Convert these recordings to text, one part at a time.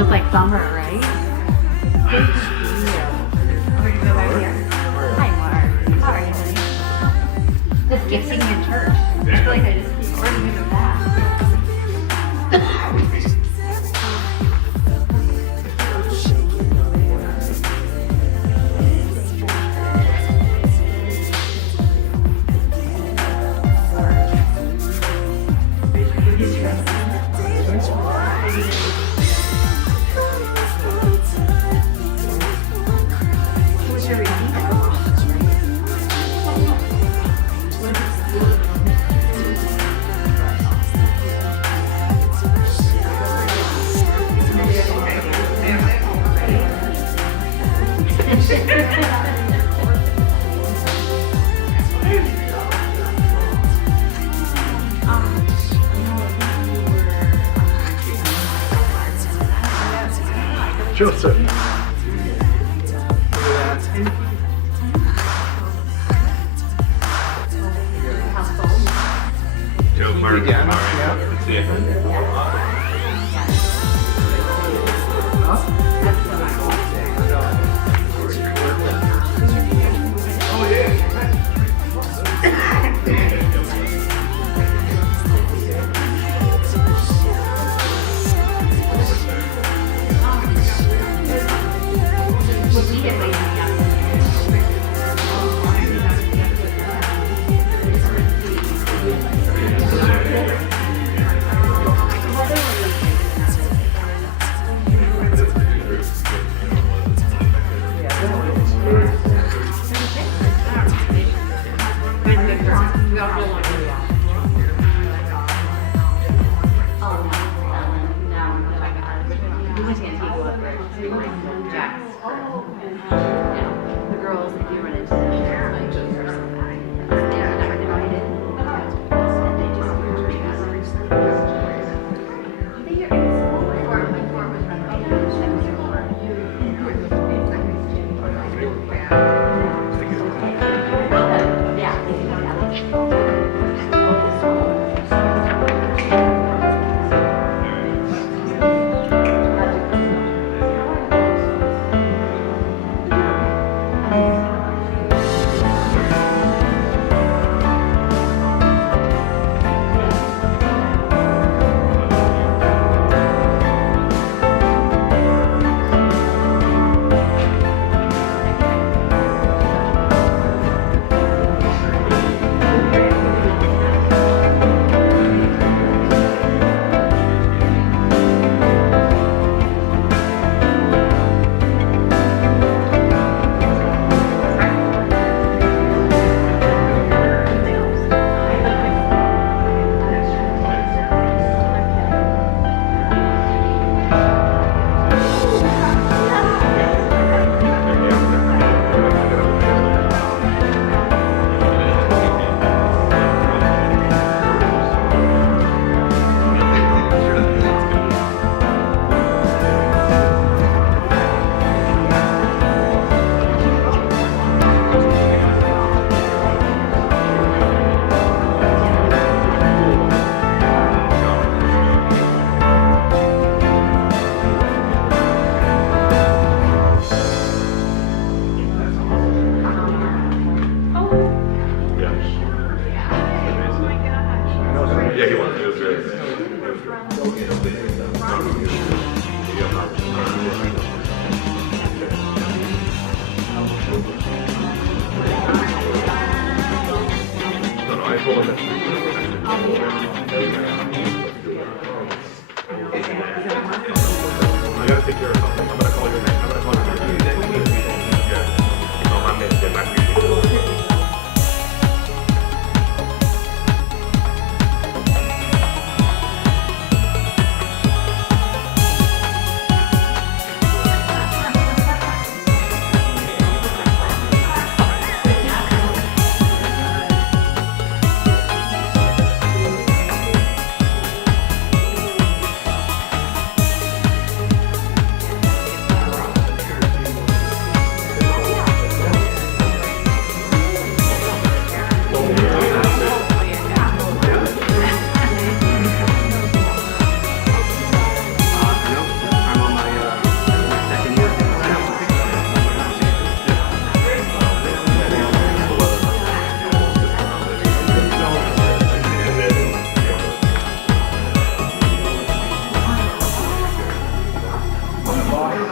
Just like summer, right? Good to see you. We're gonna go back here. Hi, Mark. How are you, honey? Just gifting your church. I feel like I just keep ordering it back. Joseph. Joe Mark Again? The girls, if you run into them, they're not invited. And they just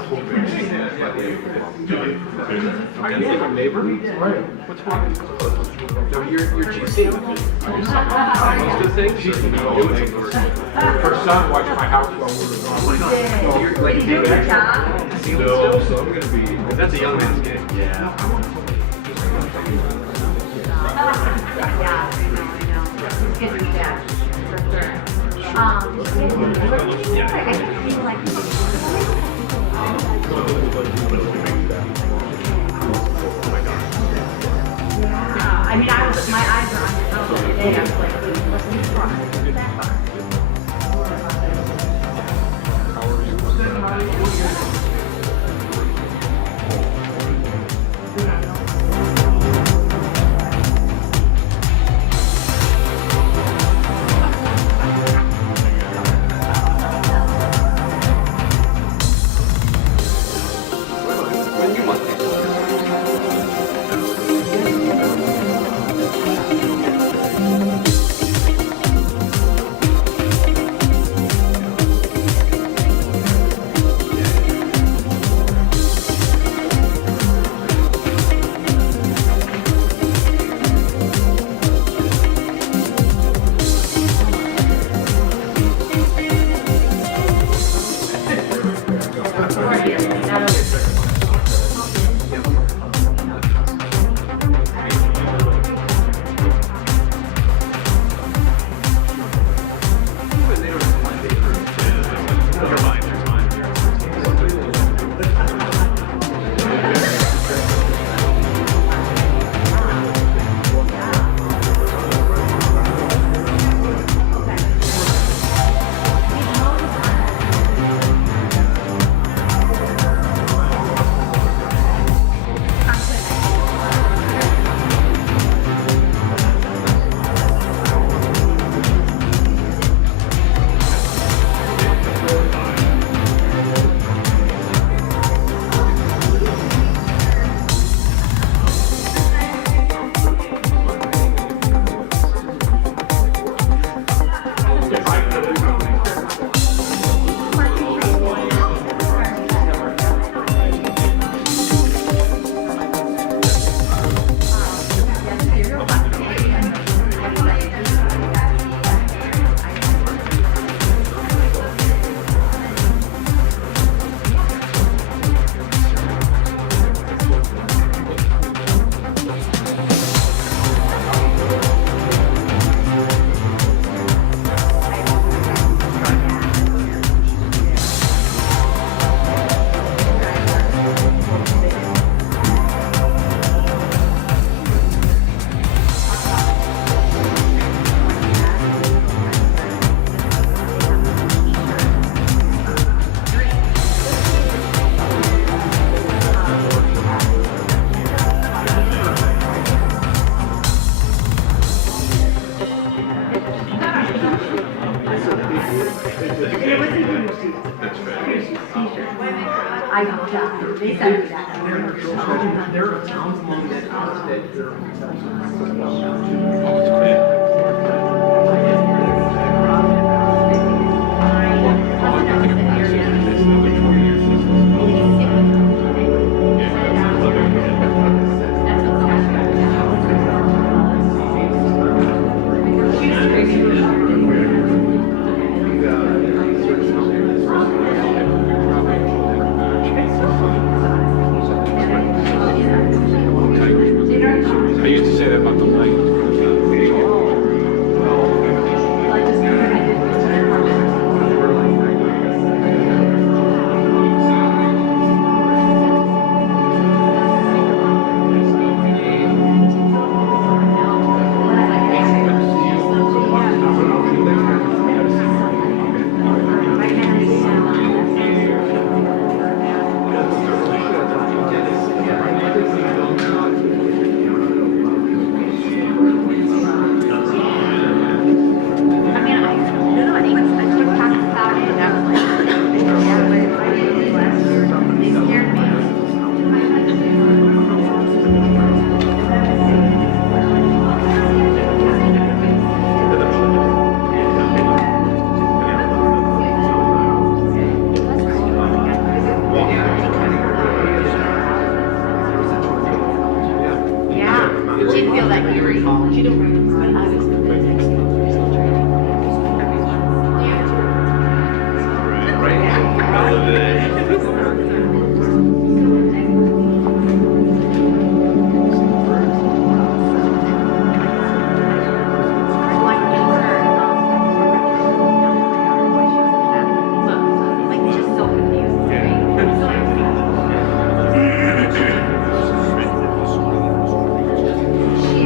Are you a neighbor? What's wrong? No, you're GC. Most good things. Her son watched my house while we were gone. No, you're like no, so I'm gonna be. That's a young man's game. Yeah. Yeah, I know. It's good to be back, for sure. I feel like I mean, my eyes are on your phone today. I was like, listen to Rock. I know, they sent me that. There are towns along that coast that I used to say that about the light. that you were in college. You don't remember. But I was in the next school training. Like you were, like just so confused. She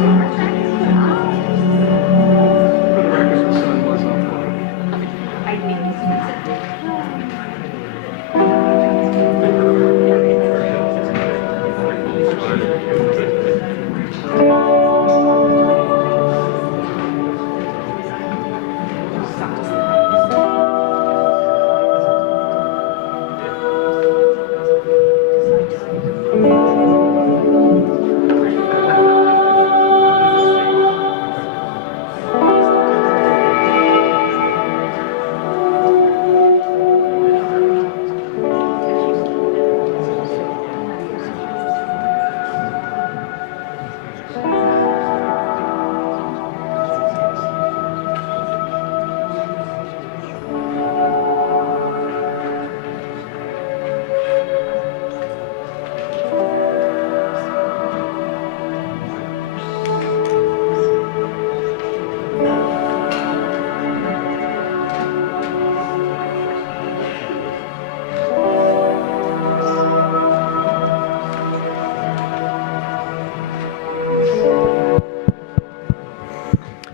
For the record, the sun was on fire. I think it's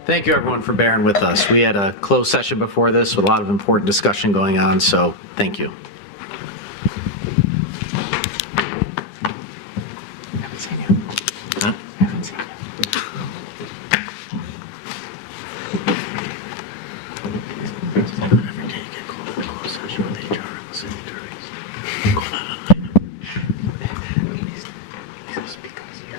Thank you, everyone, for bearing with us. We had a closed session before this with a lot of important discussion going on, so thank you. Haven't seen you. Huh? Haven't seen you. Every day you get called to a closed session with HR and the city attorneys. Going on an item. It's because you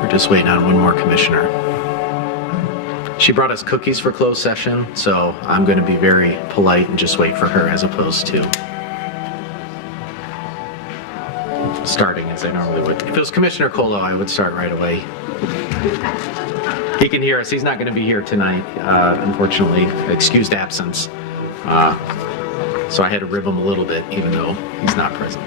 We're just waiting on one more commissioner. She brought us cookies for closed session, so I'm going to be very polite and just wait for her as opposed to starting as I normally would. If it was Commissioner Colo, I would start right away. He can hear us. He's not going to be here tonight, unfortunately. Excused absence. So I had to rib him a little bit, even though he's not present.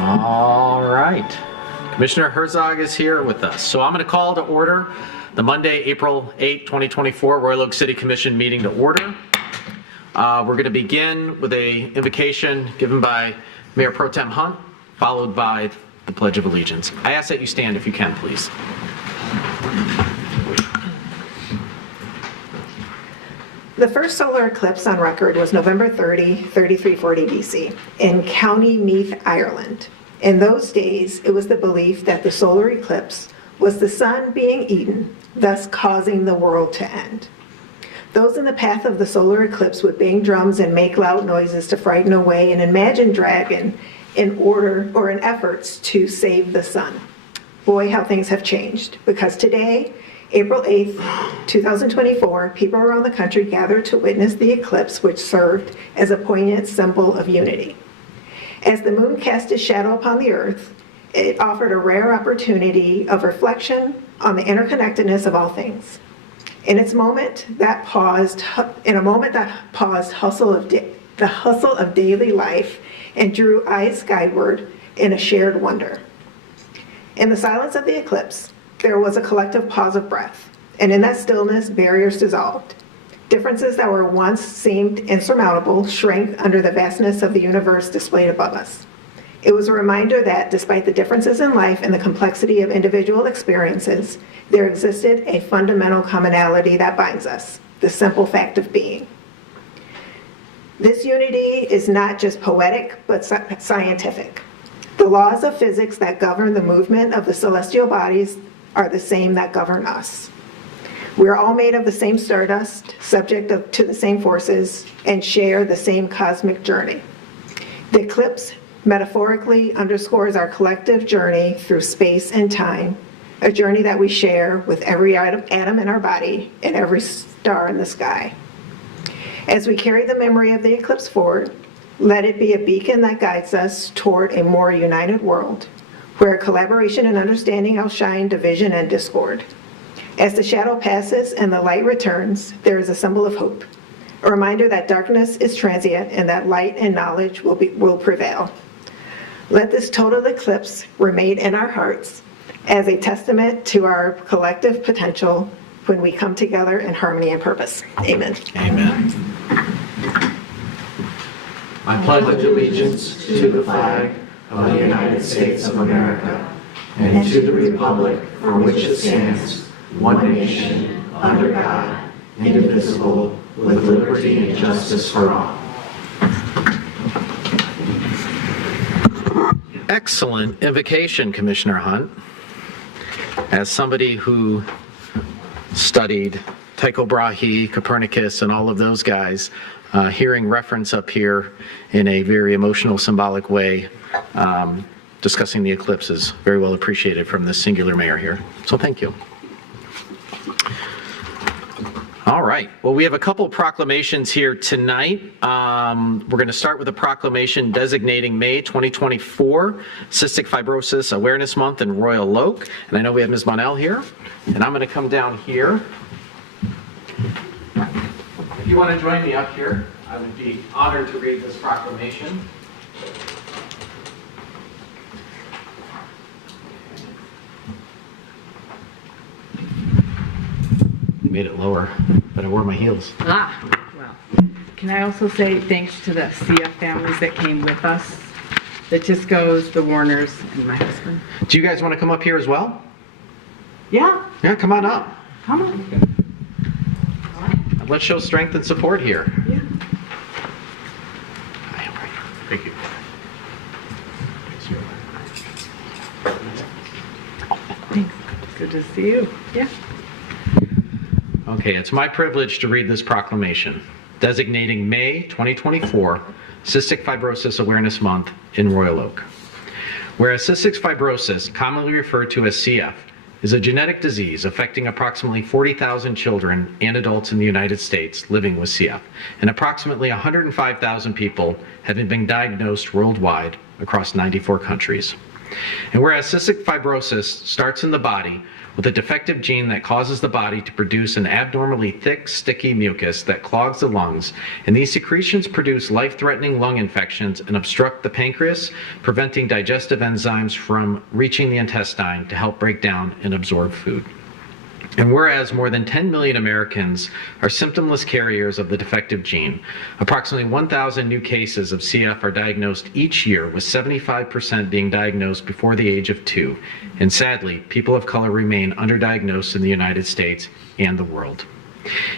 All right. Commissioner Herzog is here with us. So I'm going to call to order the Monday, April 8, 2024 Royal Oak City Commission meeting to order. We're going to begin with an invocation given by Mayor Pro Tem Hunt, followed by the Pledge of Allegiance. I ask that you stand if you can, please. The first solar eclipse on record was November 30, 3340 BC in County Meath, Ireland. In those days, it was the belief that the solar eclipse was the sun being eaten, thus causing the world to end. Those in the path of the solar eclipse would bang drums and make loud noises to frighten away an imagined dragon in efforts to save the sun. Boy, how things have changed, because today, April 8th, 2024, people around the country gathered to witness the eclipse, which served as a poignant symbol of unity. As the moon cast its shadow upon the earth, it offered a rare opportunity of reflection on the interconnectedness of all things. In a moment that paused the hustle of daily life and drew eyes skyward in a shared wonder. In the silence of the eclipse, there was a collective pause of breath, and in that stillness, barriers dissolved. Differences that were once seemed insurmountable shrank under the vastness of the universe displayed above us. It was a reminder that despite the differences in life and the complexity of individual experiences, there existed a fundamental commonality that binds us, the simple fact of being. This unity is not just poetic, but scientific. The laws of physics that govern the movement of the celestial bodies are the same that govern us. We're all made of the same stardust, subject to the same forces, and share the same cosmic journey. The eclipse metaphorically underscores our collective journey through space and time, a journey that we share with every atom in our body and every star in the sky. As we carry the memory of the eclipse forward, let it be a beacon that guides us toward a more united world, where collaboration and understanding outshine division and discord. As the shadow passes and the light returns, there is a symbol of hope, a reminder that darkness is transient and that light and knowledge will prevail. Let this total eclipse remain in our hearts as a testament to our collective potential when we come together in harmony and purpose. Amen. Amen. I pledge allegiance to the flag of the United States of America and to the republic for which it stands, one nation, under God, indivisible, with liberty and justice for all. Excellent invocation, Commissioner Hunt. As somebody who studied Tycho Brahe, Copernicus, and all of those guys, hearing reference up here in a very emotional, symbolic way, discussing the eclipse is very well appreciated from this singular mayor here. So thank you. All right. Well, we have a couple proclamations here tonight. We're going to start with a proclamation designating May 2024 Cystic Fibrosis Awareness Month in Royal Oak. And I know we have Ms. Monell here. And I'm going to come down here. If you want to join me up here, I would be honored to read this proclamation. Made it lower, but I wore my heels. Well, can I also say thanks to the CF families that came with us, the Tiscos, the Warners, and my husband. Do you guys want to come up here as well? Yeah, Yeah, come on up. come on. Let's show strength and support here. Yeah. Thank you. Thanks. Good to see you. Yeah. Okay, it's my privilege to read this proclamation designating May 2024 Cystic Fibrosis Awareness Month in Royal Oak. Whereas cystic fibrosis, commonly referred to as CF, is a genetic disease affecting approximately 40,000 children and adults in the United States living with CF, and approximately 105,000 people having been diagnosed worldwide across 94 countries. And whereas cystic fibrosis starts in the body with a defective gene that causes the body to produce an abnormally thick, sticky mucus that clogs the lungs, and these secretions produce life-threatening lung infections and obstruct the pancreas, preventing digestive enzymes from reaching the intestine to help break down and absorb food. And whereas more than 10 million Americans are symptomless carriers of the defective gene, approximately 1,000 new cases of CF are diagnosed each year, with 75% being diagnosed before the age of 2. And sadly, people of color remain underdiagnosed in the United States and the world.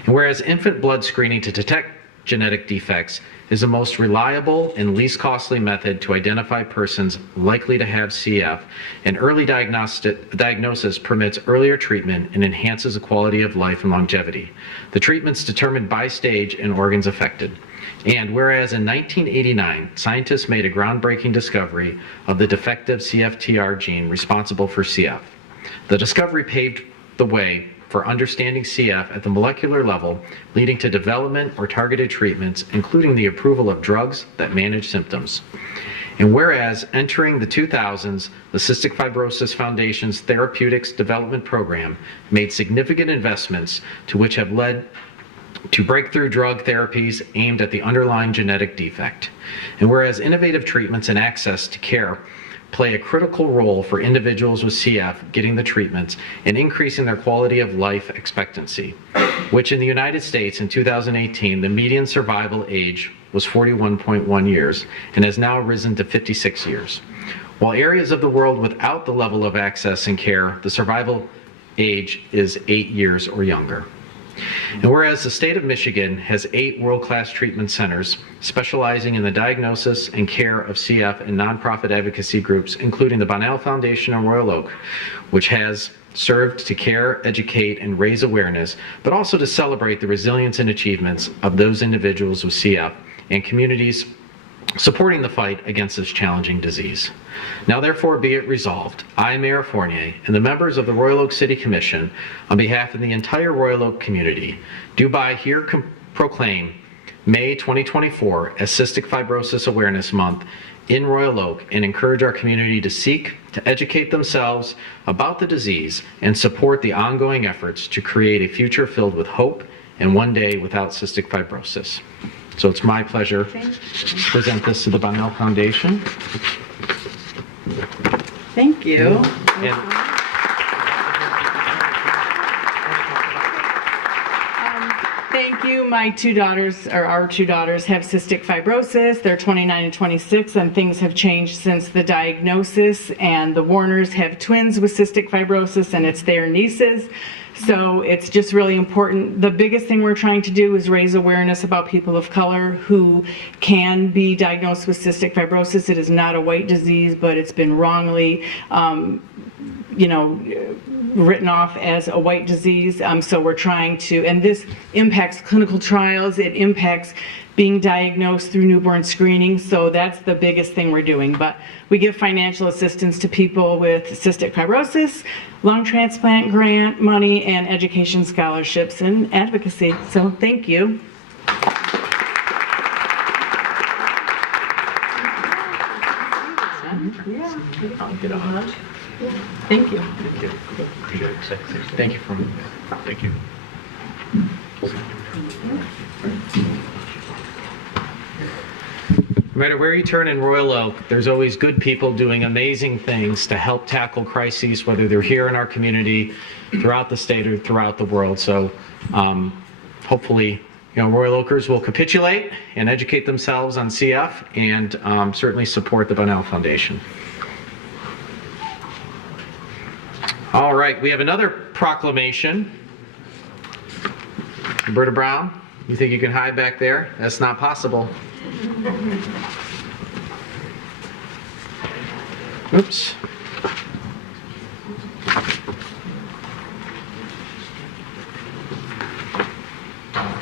And whereas infant blood screening to detect genetic defects is the most reliable and least costly method to identify persons likely to have CF, and early diagnosis permits earlier treatment and enhances the quality of life and longevity. The treatment's determined by stage and organs affected. And whereas in 1989, scientists made a groundbreaking discovery of the defective CFTR gene responsible for CF. The discovery paved the way for understanding CF at the molecular level, leading to development or targeted treatments, including the approval of drugs that manage symptoms. And whereas entering the 2000s, the Cystic Fibrosis Foundation's Therapeutics Development Program made significant investments to which have led to breakthrough drug therapies aimed at the underlying genetic defect. And whereas innovative treatments and access to care play a critical role for individuals with CF getting the treatments and increasing their quality of life expectancy, which in the United States in 2018, the median survival age was 41.1 years and has now risen to 56 years. While areas of the world without the level of access and care, the survival age is 8 years or younger. And whereas the state of Michigan has 8 world-class treatment centers specializing in the diagnosis and care of CF and nonprofit advocacy groups, including the Bonnell Foundation in Royal Oak, which has served to care, educate, and raise awareness, but also to celebrate the resilience and achievements of those individuals with CF and communities supporting the fight against this challenging disease. Now therefore be it resolved, I, Mayor Fournier, and the members of the Royal Oak City Commission, on behalf of the entire Royal Oak community, do by here proclaim May 2024 as Cystic Fibrosis Awareness Month in Royal Oak and encourage our community to seek to educate themselves about the disease and support the ongoing efforts to create a future filled with hope and one day without cystic fibrosis. So it's my pleasure to present this to the Bonnell Foundation. Thank you. Thank you. My 2 daughters, or our 2 daughters, have cystic fibrosis. They're 29 and 26, and things have changed since the diagnosis. And the Warners have twins with cystic fibrosis, and it's their nieces. So it's just really important. The biggest thing we're trying to do is raise awareness about people of color who can be diagnosed with cystic fibrosis. It is not a white disease, but it's been wrongly, written off as a white disease. So we're trying to, and this impacts clinical trials. It impacts being diagnosed through newborn screening. So that's the biggest thing we're doing. But we give financial assistance to people with cystic fibrosis, lung transplant grant money, and education scholarships and advocacy. So thank you. I'll get on. Thank you. Thank you. Thank you for thank you. No matter where you turn in Royal Oak, there's always good people doing amazing things to help tackle crises, whether they're here in our community, throughout the state, or throughout the world. So hopefully, Royal Oakers will capitulate and educate themselves on CF and certainly support the Bonnell Foundation. All right, we have another proclamation. Roberta Brown, you think you can hide back there? That's not possible. Oops.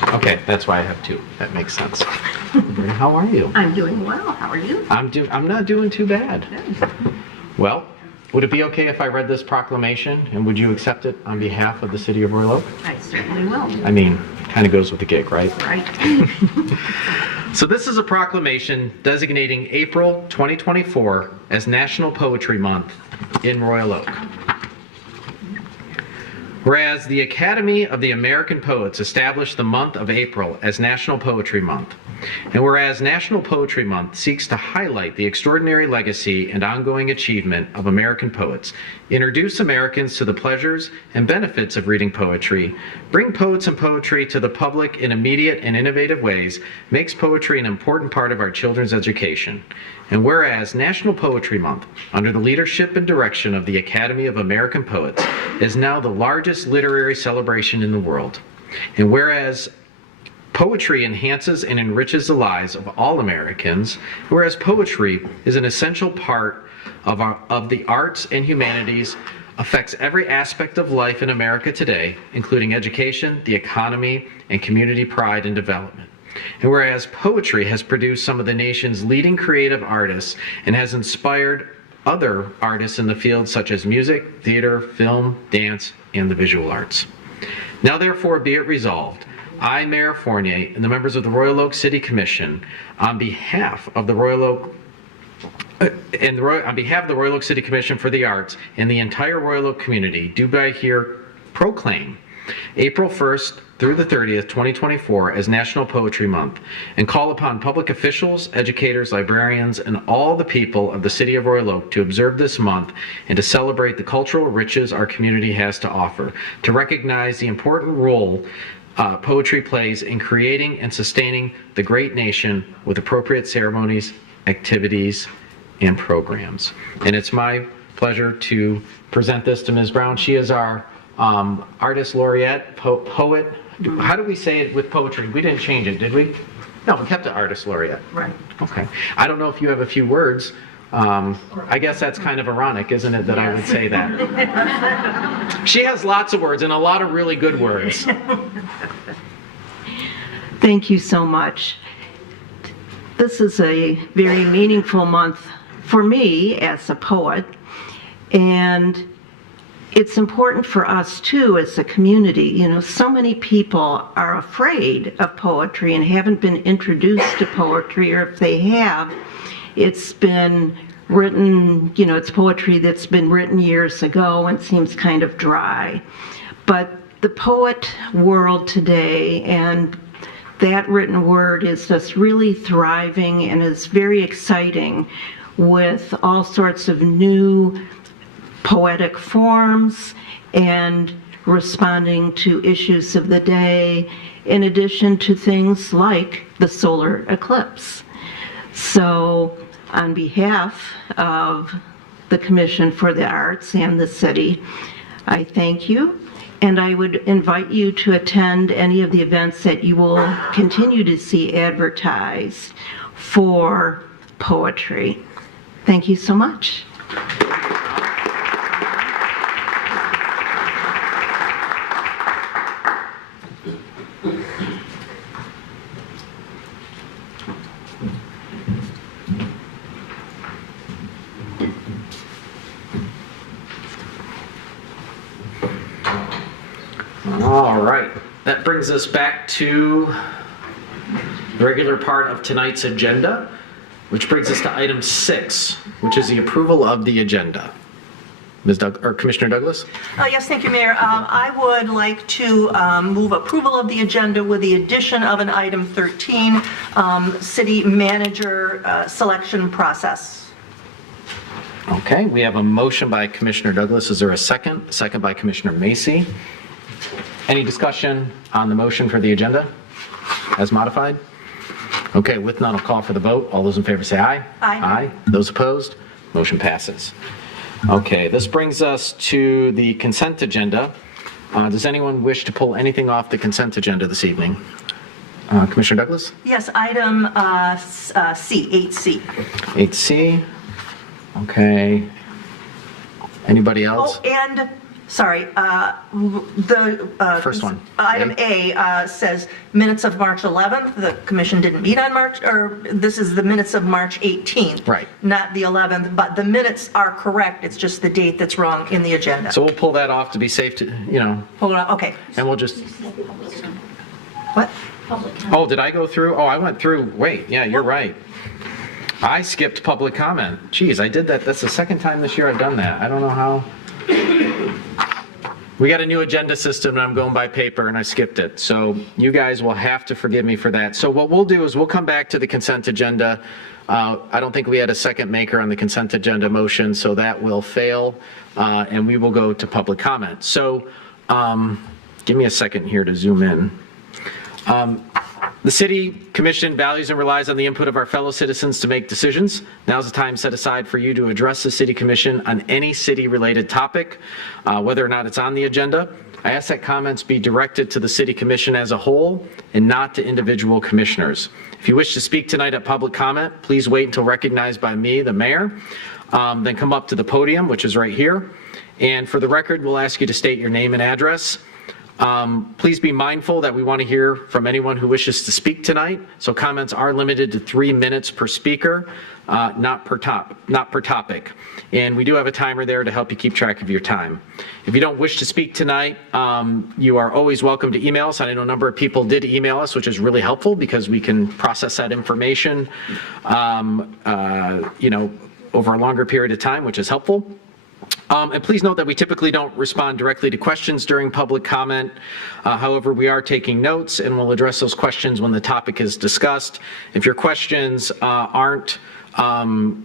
Okay, that's why I have 2. That makes sense. How are you? I'm doing well. How are you? I'm not doing too bad. Well, would it be okay if I read this proclamation, and would you accept it on behalf of the City of Royal Oak? I certainly will. I mean, kind of goes with the gig, right? Right. So this is a proclamation designating April 2024 as National Poetry Month in Royal Oak. Whereas the Academy of the American Poets established the month of April as National Poetry Month, and whereas National Poetry Month seeks to highlight the extraordinary legacy and ongoing achievement of American poets, introduce Americans to the pleasures and benefits of reading poetry, bring poets and poetry to the public in immediate and innovative ways, makes poetry an important part of our children's education. And whereas National Poetry Month, under the leadership and direction of the Academy of American Poets, is now the largest literary celebration in the world. And whereas poetry enhances and enriches the lives of all Americans, whereas poetry is an essential part of the arts and humanities, affects every aspect of life in America today, including education, the economy, and community pride and development. And whereas poetry has produced some of the nation's leading creative artists and has inspired other artists in the field such as music, theater, film, dance, and the visual arts. Now therefore be it resolved, I, Mayor Fournier, and the members of the Royal Oak City Commission, on behalf of the Royal Oak City Commission for the Arts and the entire Royal Oak community, do by here proclaim April 1st through the 30th, 2024 as National Poetry Month, and call upon public officials, educators, librarians, and all the people of the City of Royal Oak to observe this month and to celebrate the cultural riches our community has to offer, to recognize the important role poetry plays in creating and sustaining the great nation with appropriate ceremonies, activities, and programs. And it's my pleasure to present this to Ms. Brown. She is our artist laureate, poet. How do we say it with poetry? We didn't change it, did we? No, we kept it artist laureate. Right. Okay. I don't know if you have a few words. I guess that's kind of ironic, isn't it, that I would say that? She has lots of words and a lot of really good words. Thank you so much. This is a very meaningful month for me as a poet, and it's important for us too as a community. You know, so many people are afraid of poetry and haven't been introduced to poetry, or if they have, it's been written, you know, it's poetry that's been written years ago and seems kind of dry. But the poet world today and that written word is just really thriving and is very exciting with all sorts of new poetic forms and responding to issues of the day, in addition to things like the solar eclipse. So on behalf of the Commission for the Arts and the city, I thank you, and I would invite you to attend any of the events that you will continue to see advertised for poetry. Thank you so much. All right, that brings us back to the regular part of tonight's agenda, which brings us to item 6, which is the approval of the agenda. Commissioner Douglas? Yes, thank you, Mayor. I would like to move approval of the agenda with the addition of an item 13, city manager selection process. Okay, we have a motion by Commissioner Douglas. Is there a second? Second by Commissioner Macy. Any discussion on the motion for the agenda as modified? Okay, with none, I'll call for the vote. All those in favor say aye. Aye. Aye. Those opposed? Motion passes. Okay, this brings us to the consent agenda. Does anyone wish to pull anything off the consent agenda this evening? Commissioner Douglas? Yes, item C, 8C. 8C. Okay. Anybody else? Oh, and, sorry, the... First one. Item A says minutes of March 11th. The commission didn't meet on March, or this is the minutes of March 18th. Right. Not the 11th, but the minutes are correct. It's just the date that's wrong in the agenda. So we'll pull that off to be safe to, Hold on, okay. and we'll just, What? oh, did I go through? Oh, I went through, wait, yeah, you're right. I skipped public comment. Geez, I did that. That's the second time this year I've done that. I don't know how. We got a new agenda system and I'm going by paper and I skipped it. So you guys will have to forgive me for that. So what we'll do is we'll come back to the consent agenda. I don't think we had a second maker on the consent agenda motion, so that will fail. And we will go to public comment. So give me a second here to zoom in. The City Commission values and relies on the input of our fellow citizens to make decisions. Now's the time set aside for you to address the City Commission on any city-related topic, whether or not it's on the agenda. I ask that comments be directed to the City Commission as a whole and not to individual commissioners. If you wish to speak tonight at public comment, please wait until recognized by me, the mayor. Then come up to the podium, which is right here. And for the record, we'll ask you to state your name and address. Please be mindful that we want to hear from anyone who wishes to speak tonight. So comments are limited to 3 minutes per speaker, not per topic. And we do have a timer there to help you keep track of your time. If you don't wish to speak tonight, you are always welcome to email us. I know a number of people did email us, which is really helpful because we can process that information, over a longer period of time, which is helpful. And please note that we typically don't respond directly to questions during public comment. However, we are taking notes and we'll address those questions when the topic is discussed. If your questions aren't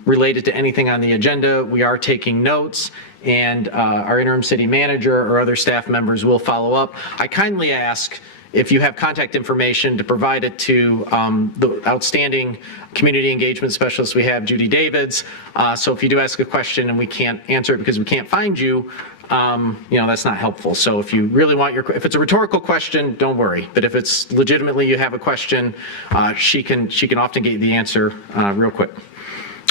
related to anything on the agenda, we are taking notes, and our interim city manager or other staff members will follow up. I kindly ask, if you have contact information, to provide it to the outstanding community engagement specialist we have, Judy Davids. So if you do ask a question and we can't answer it because we can't find you, that's not helpful. So if you really want if it's a rhetorical question, don't worry. But if it's legitimately you have a question, she can often get you the answer real quick,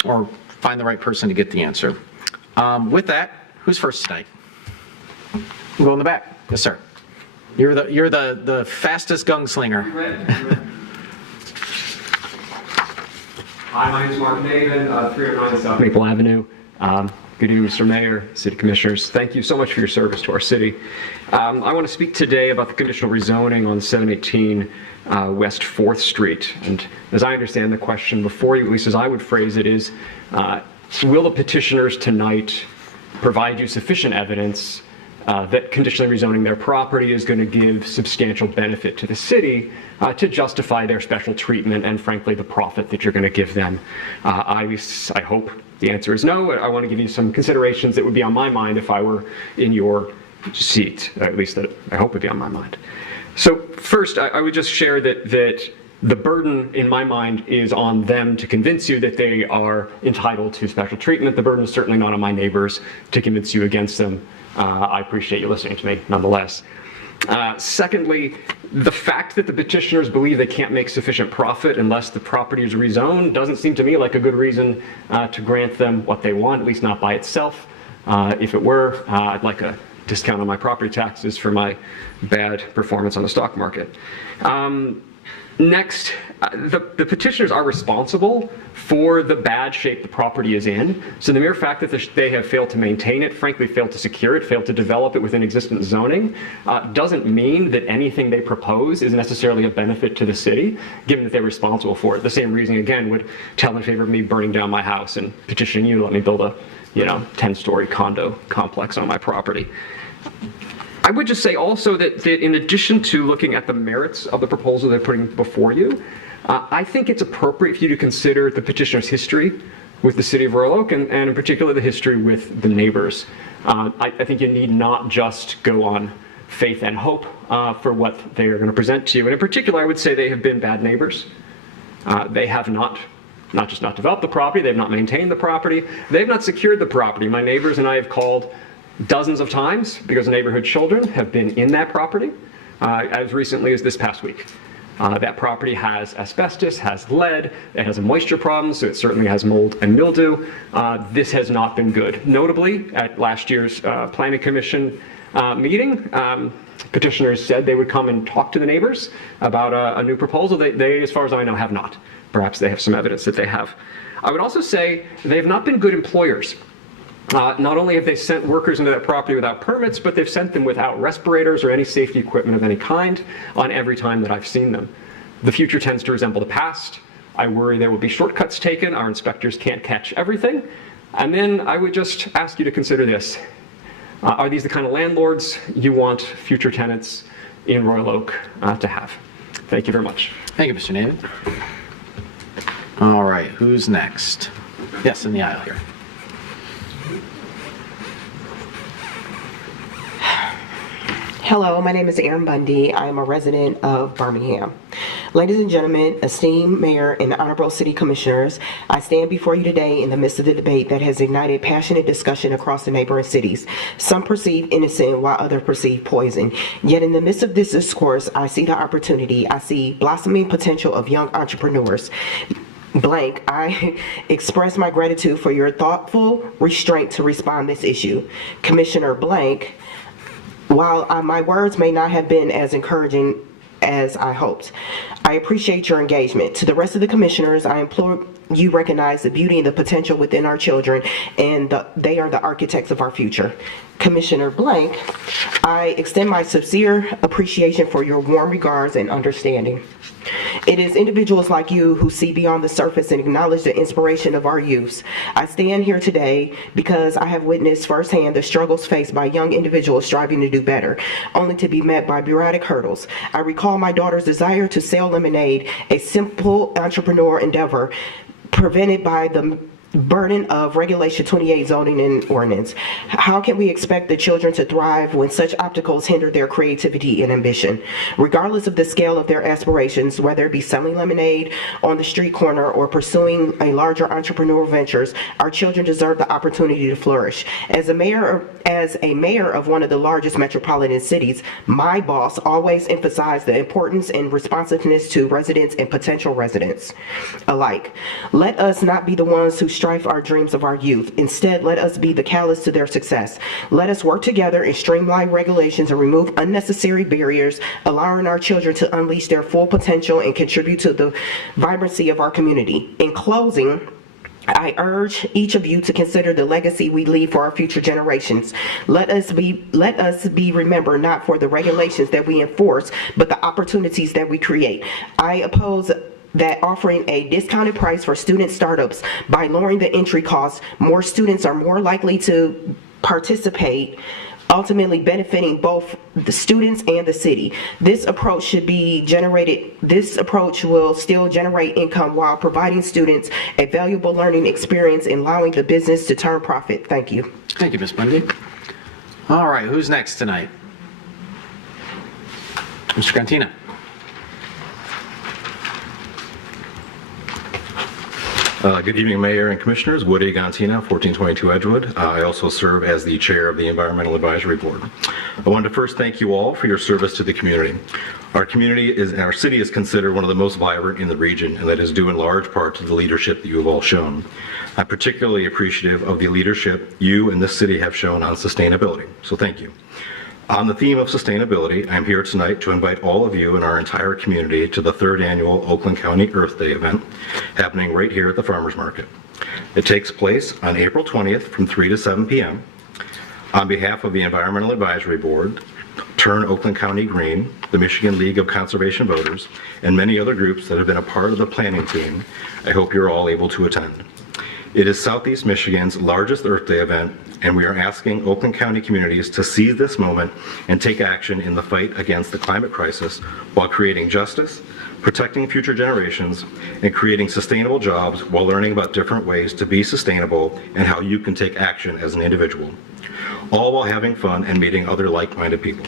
or find the right person to get the answer. With that, who's first tonight? We'll go in the back. Yes, sir. You're the fastest gunslinger. Hi, my name is Mark David, 309 South Maple Avenue. Good evening, Mr. Mayor, City Commissioners. Thank you so much for your service to our city. I want to speak today about the conditional rezoning on 718 West 4th Street. And as I understand the question before you, at least as I would phrase it, is will the petitioners tonight provide you sufficient evidence that conditionally rezoning their property is going to give substantial benefit to the city to justify their special treatment and, frankly, the profit that you're going to give them? I hope the answer is no. I want to give you some considerations that would be on my mind if I were in your seat, at least that I hope would be on my mind. So first, I would just share that the burden in my mind is on them to convince you that they are entitled to special treatment. The burden is certainly not on my neighbors to convince you against them. I appreciate you listening to me nonetheless. Secondly, the fact that the petitioners believe they can't make sufficient profit unless the property is rezoned doesn't seem to me like a good reason to grant them what they want, at least not by itself. If it were, I'd like a discount on my property taxes for my bad performance on the stock market. Next, the petitioners are responsible for the bad shape the property is in. So the mere fact that they have failed to maintain it, frankly failed to secure it, failed to develop it within existing zoning, doesn't mean that anything they propose is necessarily a benefit to the city, given that they're responsible for it. The same reason, again, would tell in favor of me burning down my house and petitioning you to let me build a 10-story condo complex on my property. I would just say also that in addition to looking at the merits of the proposal they're putting before you, I think it's appropriate for you to consider the petitioner's history with the city of Royal Oak, and in particular the history with the neighbors. I think you need not just go on faith and hope for what they are going to present to you. And in particular, I would say they have been bad neighbors. They have not just not developed the property, they have not maintained the property, they have not secured the property. My neighbors and I have called dozens of times because neighborhood children have been in that property as recently as this past week. That property has asbestos, has lead, it has a moisture problem, so it certainly has mold and mildew. This has not been good. Notably, at last year's Planning Commission meeting, petitioners said they would come and talk to the neighbors about a new proposal. They, as far as I know, have not. Perhaps they have some evidence that they have. I would also say they have not been good employers. Not only have they sent workers into that property without permits, but they've sent them without respirators or any safety equipment of any kind on every time that I've seen them. The future tends to resemble the past. I worry there will be shortcuts taken. Our inspectors can't catch everything. And then I would just ask you to consider this. Are these the kind of landlords you want future tenants in Royal Oak to have? Thank you very much. Thank you, Mr. David. All right, who's next? Yes, in the aisle here. Hello, my name is Erin Bundy. I am a resident of Birmingham. Ladies and gentlemen, esteemed Mayor and Honorable City Commissioners, I stand before you today in the midst of the debate that has ignited passionate discussion across the neighboring cities. Some perceive innocent while others perceive poison. Yet in the midst of this discourse, I see the opportunity, I see blossoming potential of young entrepreneurs. Blank, I express my gratitude for your thoughtful restraint to respond to this issue. Commissioner Blank, while my words may not have been as encouraging as I hoped, I appreciate your engagement. To the rest of the commissioners, I implore you recognize the beauty and the potential within our children, and they are the architects of our future. Commissioner Blank, I extend my sincere appreciation for your warm regards and understanding. It is individuals like you who see beyond the surface and acknowledge the inspiration of our youths. I stand here today because I have witnessed firsthand the struggles faced by young individuals striving to do better, only to be met by bureaucratic hurdles. I recall my daughter's desire to sell lemonade, a simple entrepreneur endeavor, prevented by the burden of Regulation 28 zoning and ordinance. How can we expect the children to thrive when such obstacles hinder their creativity and ambition? Regardless of the scale of their aspirations, whether it be selling lemonade on the street corner or pursuing a larger entrepreneurial ventures, our children deserve the opportunity to flourish. As a mayor of one of the largest metropolitan cities, my boss always emphasized the importance and responsiveness to residents and potential residents alike. Let us not be the ones who strive our dreams of our youth. Instead, let us be the catalyst to their success. Let us work together and streamline regulations and remove unnecessary barriers, allowing our children to unleash their full potential and contribute to the vibrancy of our community. In closing, I urge each of you to consider the legacy we leave for our future generations. Let us be remembered not for the regulations that we enforce, but the opportunities that we create. I oppose that offering a discounted price for student startups by lowering the entry costs, more students are more likely to participate, ultimately benefiting both the students and the city. This approach will still generate income while providing students a valuable learning experience and allowing the business to turn profit. Thank you. Thank you, Ms. Bundy. All right, who's next tonight? Mr. Grantina. Good evening, Mayor and Commissioners. Woody Gantina, 1422 Edgewood. I also serve as the Chair of the Environmental Advisory Board. I wanted to first thank you all for your service to the community. Our city is considered one of the most vibrant in the region, and that is due in large part to the leadership that you have all shown. I'm particularly appreciative of the leadership you and this city have shown on sustainability, so thank you. On the theme of sustainability, I'm here tonight to invite all of you and our entire community to the 3rd annual Oakland County Earth Day event happening right here at the Farmers Market. It takes place on April 20th from 3 to 7 p.m. On behalf of the Environmental Advisory Board, Turn Oakland County Green, the Michigan League of Conservation Voters, and many other groups that have been a part of the planning team, I hope you're all able to attend. It is Southeast Michigan's largest Earth Day event, and we are asking Oakland County communities to seize this moment and take action in the fight against the climate crisis while creating justice, protecting future generations, and creating sustainable jobs while learning about different ways to be sustainable and how you can take action as an individual, all while having fun and meeting other like-minded people.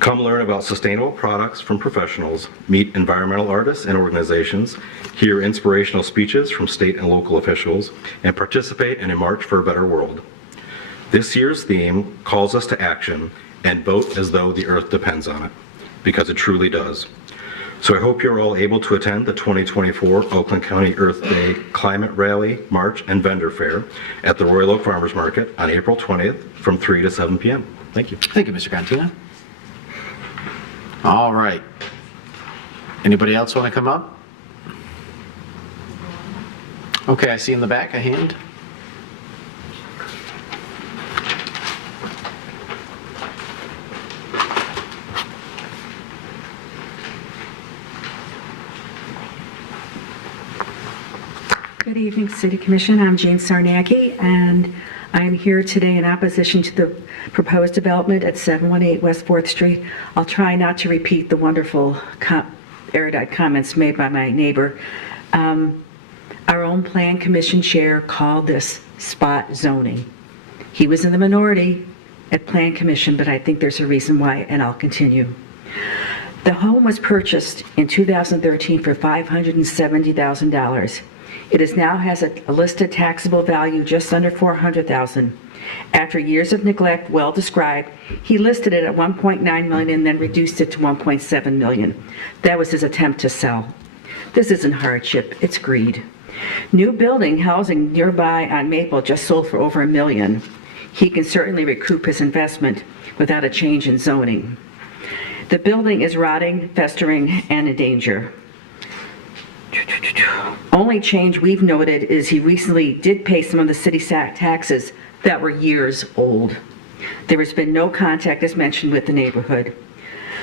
Come learn about sustainable products from professionals, meet environmental artists and organizations, hear inspirational speeches from state and local officials, and participate in a March for a Better World. This year's theme calls us to action and vote as though the earth depends on it, because it truly does. So I hope you're all able to attend the 2024 Oakland County Earth Day Climate Rally, March, and Vendor Fair at the Royal Oak Farmers Market on April 20th from 3 to 7 p.m. Thank you. Thank you, Mr. Grantina. All right. Anybody else want to come up? Okay, I see in the back a hand. Good evening, City Commission. I'm Jane Sarnacki, and I am here today in opposition to the proposed development at 718 West 4th Street. I'll try not to repeat the wonderful erudite comments made by my neighbor. Our own Plan Commission chair called this spot zoning. He was in the minority at Plan Commission, but I think there's a reason why, and I'll continue. The home was purchased in 2013 for $570,000. It now has a listed taxable value just under $400,000. After years of neglect, well described, he listed it at $1.9 million and then reduced it to $1.7 million. That was his attempt to sell. This isn't hardship, it's greed. New building housing nearby on Maple just sold for over $1 million. He can certainly recoup his investment without a change in zoning. The building is rotting, festering, and in danger. Only change we've noted is he recently did pay some of the city taxes that were years old. There has been no contact, as mentioned, with the neighborhood.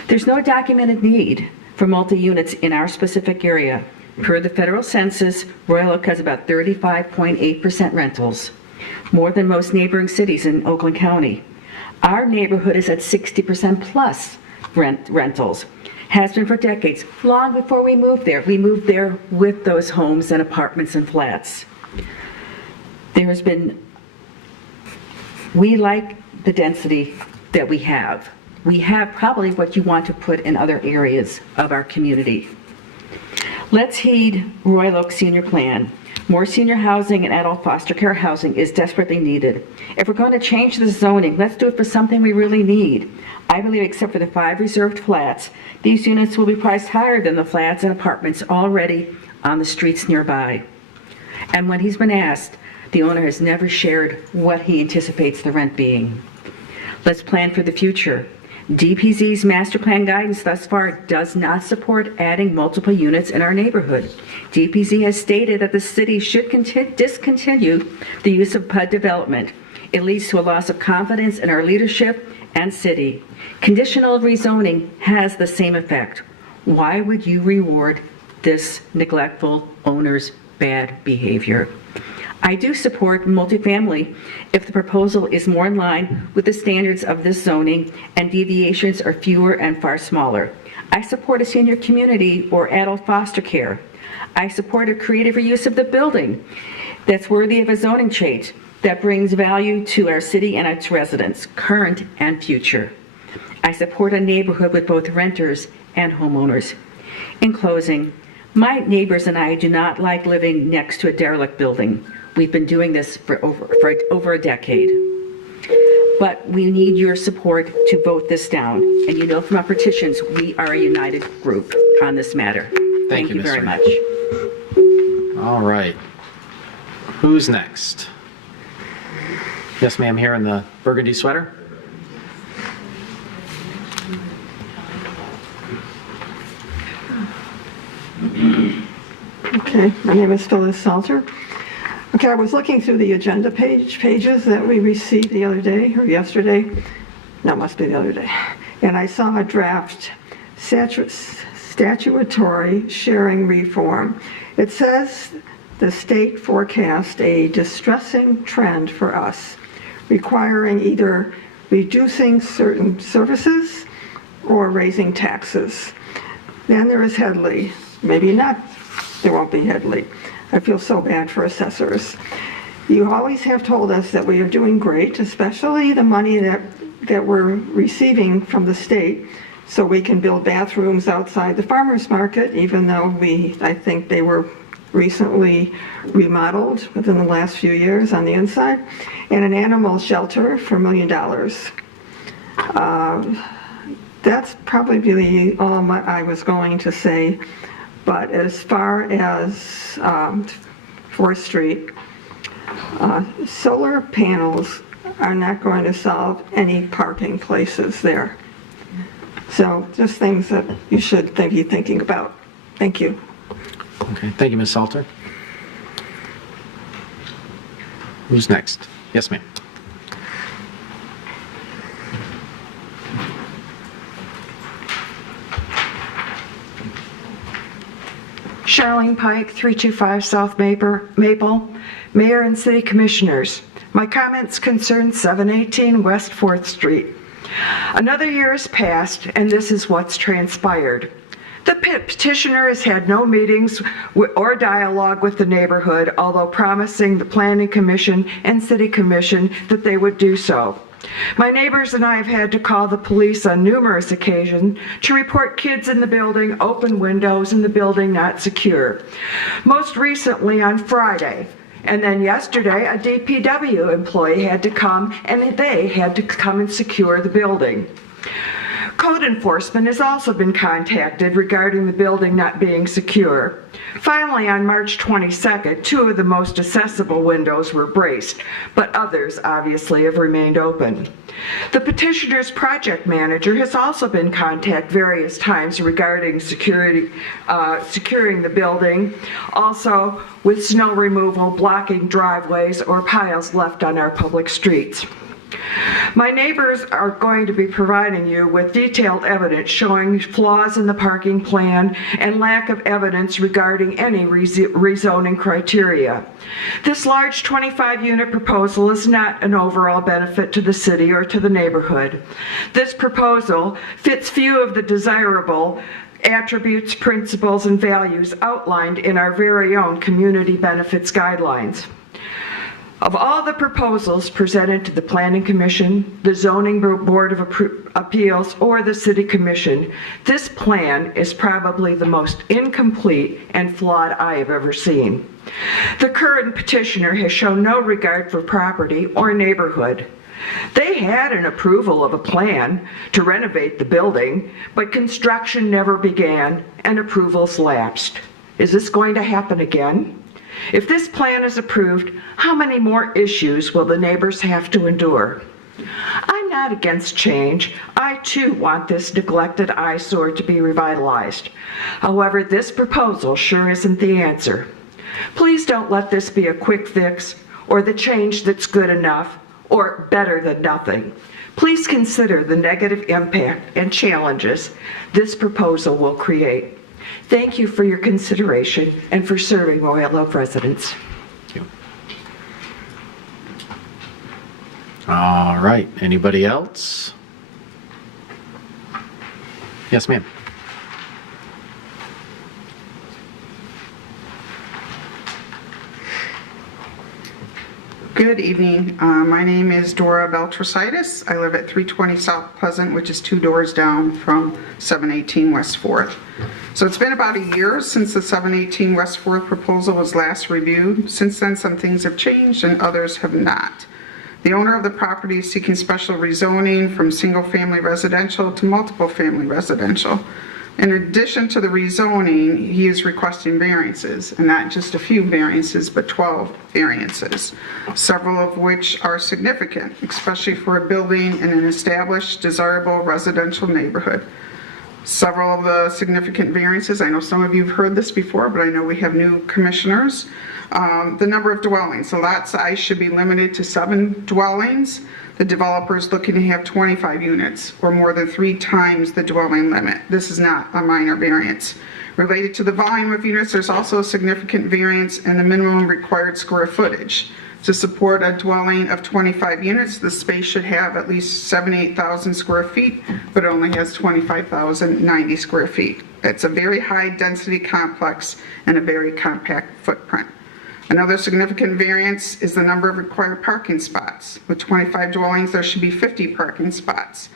There's no documented need for multi-units in our specific area. Per the federal census, Royal Oak has about 35.8% rentals, more than most neighboring cities in Oakland County. Our neighborhood is at 60% plus rentals. Has been for decades, long before we moved there. We moved there with those homes and apartments and flats. There has been, we like the density that we have. We have probably what you want to put in other areas of our community. Let's heed Royal Oak Senior Plan. More senior housing and adult foster care housing is desperately needed. If we're going to change the zoning, let's do it for something we really need. I believe except for the 5 reserved flats, these units will be priced higher than the flats and apartments already on the streets nearby. And when he's been asked, the owner has never shared what he anticipates the rent being. Let's plan for the future. DPZ's master plan guidance thus far does not support adding multiple units in our neighborhood. DPZ has stated that the city should discontinue the use of PUD development. It leads to a loss of confidence in our leadership and city. Conditional rezoning has the same effect. Why would you reward this neglectful owner's bad behavior? I do support multifamily if the proposal is more in line with the standards of this zoning and deviations are fewer and far smaller. I support a senior community or adult foster care. I support a creative reuse of the building that's worthy of a zoning change that brings value to our city and its residents, current and future. I support a neighborhood with both renters and homeowners. In closing, my neighbors and I do not like living next to a derelict building. We've been doing this for over a decade. But we need your support to vote this down. And you know from our petitions, we are a united group on this matter. Thank you very much. All right. Who's next? Yes, ma'am, here in the burgundy sweater. Okay, my name is Phyllis Salter. Okay, I was looking through the agenda pages that we received the other day, or yesterday. No, it must be the other day. And I saw a draft statutory sharing reform. It says the state forecast a distressing trend for us, requiring either reducing certain services or raising taxes. Then there is Headley. Maybe not, there won't be Headley. I feel so bad for assessors. You always have told us that we are doing great, especially the money that we're receiving from the state, so we can build bathrooms outside the farmers market, even though I think they were recently remodeled within the last few years on the inside, and an animal shelter for $1 million. That's probably all I was going to say. But as far as 4th Street, solar panels are not going to solve any parking places there. So just things that you should be thinking about. Thank you. Okay, thank you, Ms. Salter. Who's next? Yes, ma'am. Charlene Pike, 325 South Maple, Mayor and City Commissioners. My comments concern 718 West 4th Street. Another year has passed, and this is what's transpired. The petitioner has had no meetings or dialogue with the neighborhood, although promising the Planning Commission and City Commission that they would do so. My neighbors and I have had to call the police on numerous occasions to report kids in the building, open windows in the building not secure. Most recently on Friday. And then yesterday, a DPW employee had to come, and they had to come and secure the building. Code enforcement has also been contacted regarding the building not being secure. Finally, on March 22nd, 2 of the most accessible windows were braced, but others obviously have remained open. The petitioner's project manager has also been contacted various times regarding securing the building, also with snow removal, blocking driveways, or piles left on our public streets. My neighbors are going to be providing you with detailed evidence showing flaws in the parking plan and lack of evidence regarding any rezoning criteria. This large 25-unit proposal is not an overall benefit to the city or to the neighborhood. This proposal fits few of the desirable attributes, principles, and values outlined in our very own community benefits guidelines. Of all the proposals presented to the Planning Commission, the Zoning Board of Appeals, or the City Commission, this plan is probably the most incomplete and flawed I have ever seen. The current petitioner has shown no regard for property or neighborhood. They had an approval of a plan to renovate the building, but construction never began and approvals lapsed. Is this going to happen again? If this plan is approved, how many more issues will the neighbors have to endure? I'm not against change. I too want this neglected eyesore to be revitalized. However, this proposal sure isn't the answer. Please don't let this be a quick fix or the change that's good enough or better than nothing. Please consider the negative impact and challenges this proposal will create. Thank you for your consideration and for serving Royal Oak residents. Thank you. All right, anybody else? Yes, ma'am. Good evening. My name is Dora Beltrasitis. I live at 320 South Pleasant, which is 2 doors down from 718 West 4th. So it's been about a year since the 718 West 4th proposal was last reviewed. Since then, some things have changed and others have not. The owner of the property is seeking special rezoning from single-family residential to multiple-family residential. In addition to the rezoning, he is requesting variances, and not just a few variances, but 12 variances, several of which are significant, especially for a building in an established, desirable residential neighborhood. Several of the significant variances, I know some of you have heard this before, but I know we have new commissioners. The number of dwellings, the lot size should be limited to 7 dwellings. The developer is looking to have 25 units or more than 3 times the dwelling limit. This is not a minor variance. Related to the volume of units, there's also a significant variance in the minimum required square footage. To support a dwelling of 25 units, the space should have at least 78,000 square feet, but it only has 25,090 square feet. It's a very high density complex and a very compact footprint. Another significant variance is the number of required parking spots. With 25 dwellings, there should be 50 parking spots.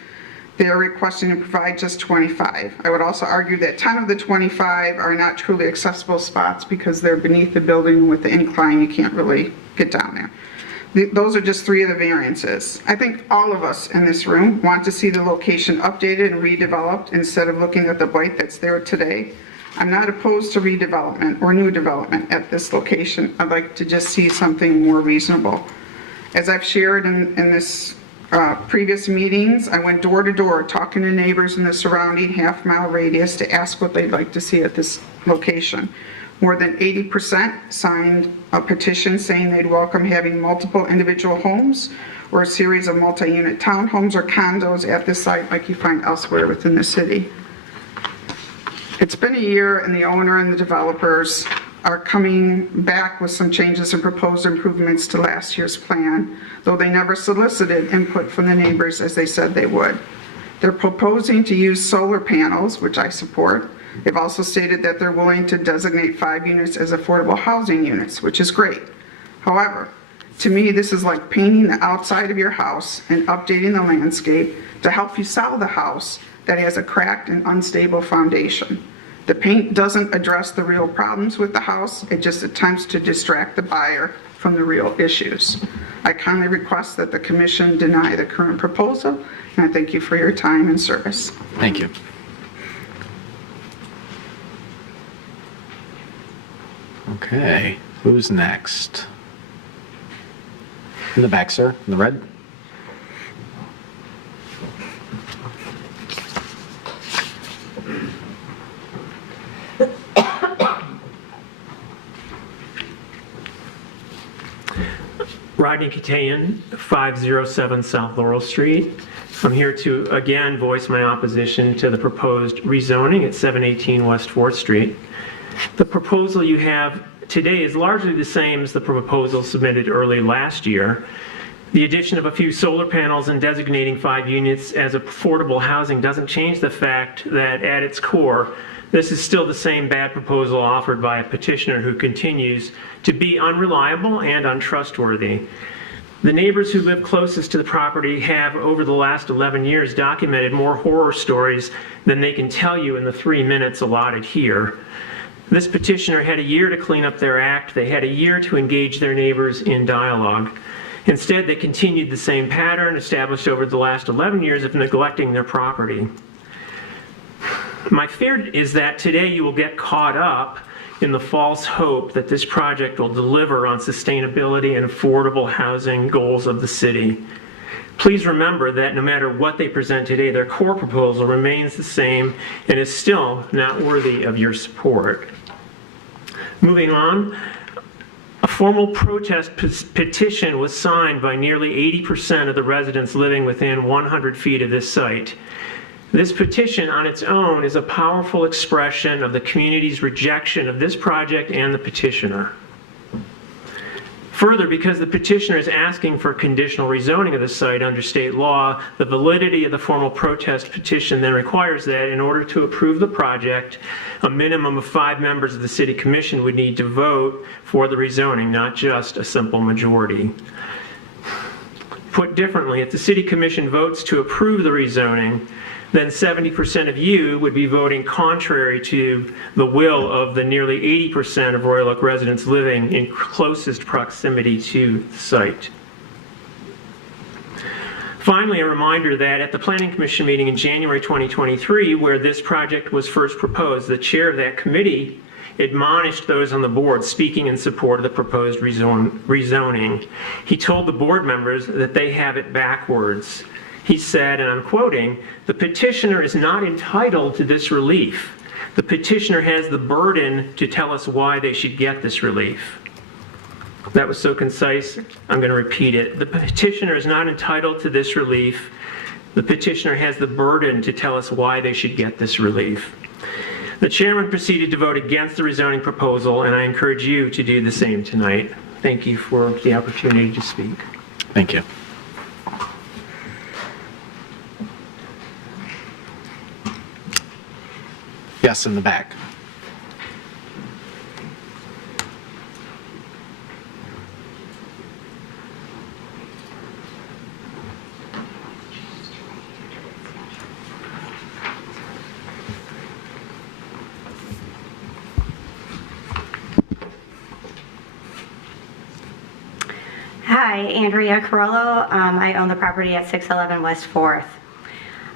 They are requesting to provide just 25. I would also argue that 10 of the 25 are not truly accessible spots because they're beneath the building with the incline. You can't really get down there. Those are just 3 of the variances. I think all of us in this room want to see the location updated and redeveloped instead of looking at the blight that's there today. I'm not opposed to redevelopment or new development at this location. I'd like to just see something more reasonable. As I've shared in this previous meetings, I went door to door talking to neighbors in the surrounding half-mile radius to ask what they'd like to see at this location. More than 80% signed a petition saying they'd welcome having multiple individual homes or a series of multi-unit townhomes or condos at this site like you find elsewhere within the city. It's been a year and the owner and the developers are coming back with some changes and proposed improvements to last year's plan, though they never solicited input from the neighbors as they said they would. They're proposing to use solar panels, which I support. They've also stated that they're willing to designate 5 units as affordable housing units, which is great. However, to me, this is like painting the outside of your house and updating the landscape to help you sell the house that has a cracked and unstable foundation. The paint doesn't address the real problems with the house, it just attempts to distract the buyer from the real issues. I kindly request that the commission deny the current proposal, and I thank you for your time and service. Thank you. Okay, who's next? In the back, sir, in the red. Rodney Katayan, 507 South Laurel Street. I'm here to again voice my opposition to the proposed rezoning at 718 West 4th Street. The proposal you have today is largely the same as the proposal submitted early last year. The addition of a few solar panels and designating 5 units as affordable housing doesn't change the fact that at its core, This is still the same bad proposal offered by a petitioner who continues to be unreliable and untrustworthy. The neighbors who live closest to the property have, over the last 11 years, documented more horror stories than they can tell you in the 3 minutes allotted here. This petitioner had a year to clean up their act. They had a year to engage their neighbors in dialogue. Instead, they continued the same pattern established over the last 11 years of neglecting their property. My fear is that today you will get caught up in the false hope that this project will deliver on sustainability and affordable housing goals of the city. Please remember that no matter what they present today, their core proposal remains the same and is still not worthy of your support. Moving on, a formal protest petition was signed by nearly 80% of the residents living within 100 feet of this site. This petition on its own is a powerful expression of the community's rejection of this project and the petitioner. Further, because the petitioner is asking for conditional rezoning of the site under state law, the validity of the formal protest petition then requires that in order to approve the project, a minimum of 5 members of the City Commission would need to vote for the rezoning, not just a simple majority. Put differently, if the City Commission votes to approve the rezoning, then 70% of you would be voting contrary to the will of the nearly 80% of Royal Oak residents living in closest proximity to the site. Finally, a reminder that at the Planning Commission meeting in January 2023, where this project was first proposed, the chair of that committee admonished those on the board speaking in support of the proposed rezoning. He told the board members that they have it backwards. He said, and I'm quoting, "The petitioner is not entitled to this relief. The petitioner has the burden to tell us why they should get this relief." That was so concise, I'm going to repeat it. The petitioner is not entitled to this relief. The petitioner has the burden to tell us why they should get this relief. The chairman proceeded to vote against the rezoning proposal, and I encourage you to do the same tonight. Thank you for the opportunity to speak. Thank you. Yes, in the back. Hi, Andrea Carollo. I own the property at 611 West 4th.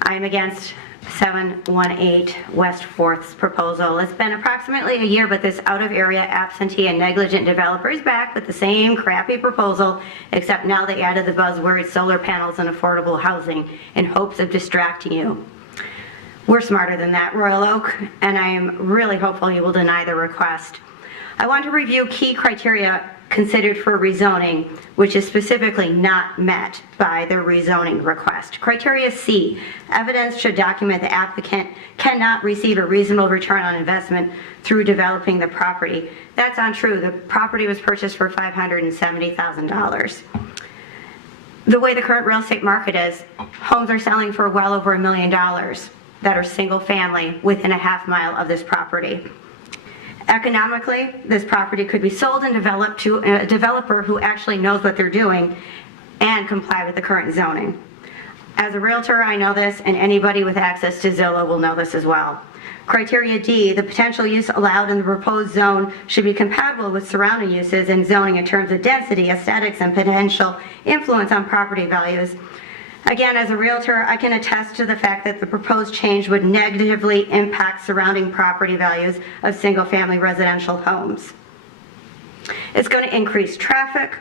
I'm against 718 West 4th's proposal. It's been approximately a year, but this out-of-area absentee and negligent developer is back with the same crappy proposal, except now they added the buzzwords solar panels and affordable housing in hopes of distracting you. We're smarter than that, Royal Oak, and I am really hopeful you will deny the request. I want to review key criteria considered for rezoning, which is specifically not met by the rezoning request. Criteria C, evidence should document the applicant cannot receive a reasonable return on investment through developing the property. That's untrue. The property was purchased for $570,000. The way the current real estate market is, homes are selling for well over $1 million that are single family within a half mile of this property. Economically, this property could be sold and developed to a developer who actually knows what they're doing and comply with the current zoning. As a realtor, I know this, and anybody with access to Zillow will know this as well. Criteria D, the potential use allowed in the proposed zone should be compatible with surrounding uses and zoning in terms of density, aesthetics, and potential influence on property values. Again, as a realtor, I can attest to the fact that the proposed change would negatively impact surrounding property values of single-family residential homes. It's going to increase traffic,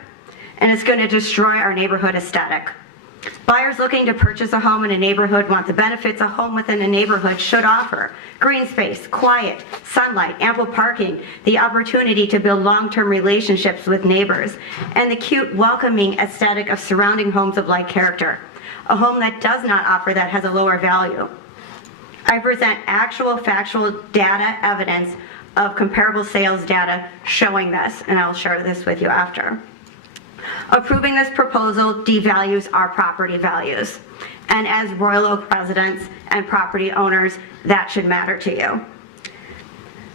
and it's going to destroy our neighborhood aesthetic. Buyers looking to purchase a home in a neighborhood want the benefits a home within a neighborhood should offer: green space, quiet, sunlight, ample parking, the opportunity to build long-term relationships with neighbors, and the cute, welcoming aesthetic of surrounding homes of like character. A home that does not offer that has a lower value. I present actual factual data evidence of comparable sales data showing this, and I'll share this with you after. Approving this proposal devalues our property values, and as Royal Oak residents and property owners, that should matter to you.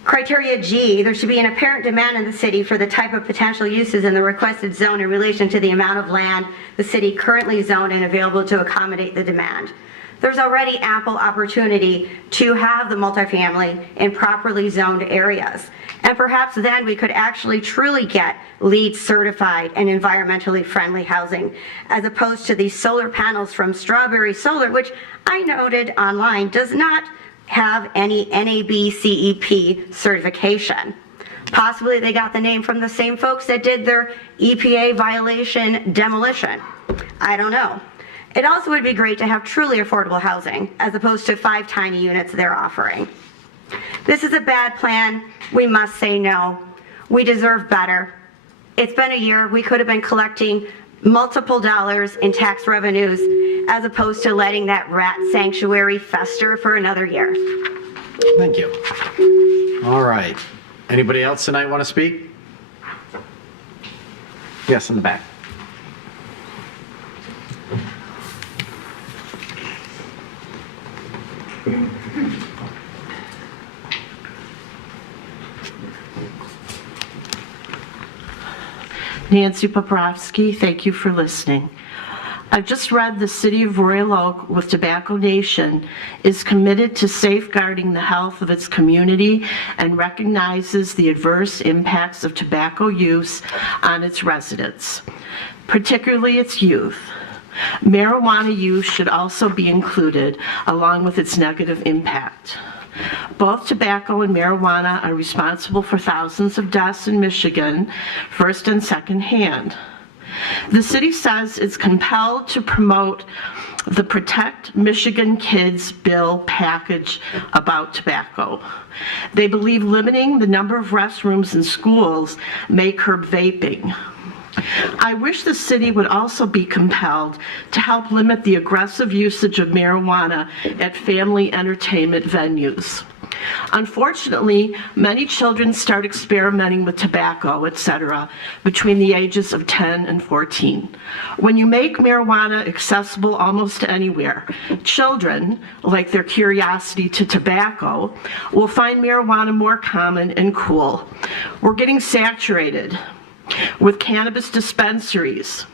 Criteria G, there should be an apparent demand in the city for the type of potential uses in the requested zone in relation to the amount of land the city currently zoned and available to accommodate the demand. There's already ample opportunity to have the multifamily in properly zoned areas. And perhaps then we could actually truly get LEED certified and environmentally friendly housing, as opposed to these solar panels from Strawberry Solar, which I noted online does not have any NABCEP certification. Possibly they got the name from the same folks that did their EPA violation demolition. I don't know. It also would be great to have truly affordable housing, as opposed to 5 tiny units they're offering. This is a bad plan. We must say no. We deserve better. It's been a year. We could have been collecting multiple dollars in tax revenues, as opposed to letting that rat sanctuary fester for another year. Thank you. All right. Anybody else tonight want to speak? Yes, in the back. Nancy Poprowski, thank you for listening. I've just read the City of Royal Oak with Tobacco Nation is committed to safeguarding the health of its community and recognizes the adverse impacts of tobacco use on its residents, particularly its youth. Marijuana use should also be included along with its negative impact. Both tobacco and marijuana are responsible for thousands of deaths in Michigan, first and second hand. The city says it's compelled to promote the Protect Michigan Kids bill package about tobacco. They believe limiting the number of restrooms in schools may curb vaping. I wish the city would also be compelled to help limit the aggressive usage of marijuana at family entertainment venues. Unfortunately, many children start experimenting with tobacco, etc., between the ages of 10 and 14. When you make marijuana accessible almost anywhere, children, like their curiosity to tobacco, will find marijuana more common and cool. We're getting saturated with cannabis dispensaries,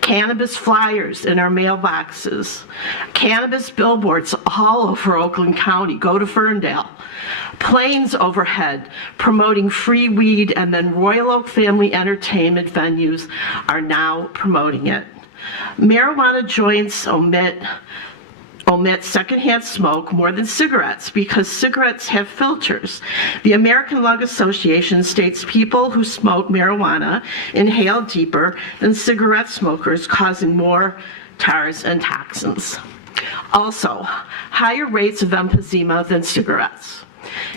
cannabis flyers in our mailboxes, cannabis billboards all over Oakland County, go to Ferndale, planes overhead promoting free weed, and then Royal Oak family entertainment venues are now promoting it. Marijuana joints omit secondhand smoke more than cigarettes because cigarettes have filters. The American Lung Association states people who smoke marijuana inhale deeper than cigarette smokers, causing more tars and toxins. Also, higher rates of emphysema than cigarettes.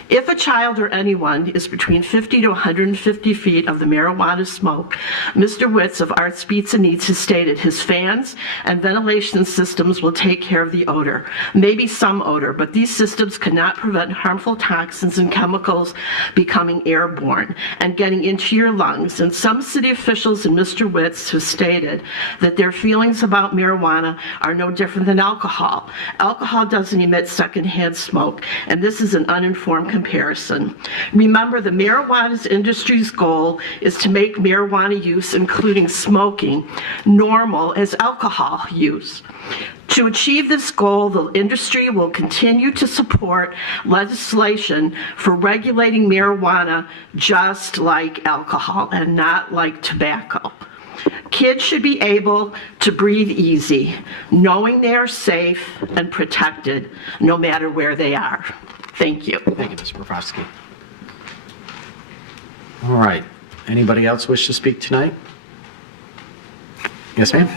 If a child or anyone is between 50 to 150 feet of the marijuana smoke, Mr. Witz of Arts Pizza Needs has stated his fans and ventilation systems will take care of the odor. Maybe some odor, but these systems cannot prevent harmful toxins and chemicals becoming airborne and getting into your lungs. And some city officials and Mr. Witz have stated that their feelings about marijuana are no different than alcohol. Alcohol doesn't emit secondhand smoke, and this is an uninformed comparison. Remember, the marijuana industry's goal is to make marijuana use, including smoking, normal as alcohol use. To achieve this goal, the industry will continue to support legislation for regulating marijuana just like alcohol and not like tobacco. Kids should be able to breathe easy, knowing they are safe and protected no matter where they are. Thank you. Thank you, Ms. Poprowski. All right. Anybody else wish to speak tonight? Yes, ma'am.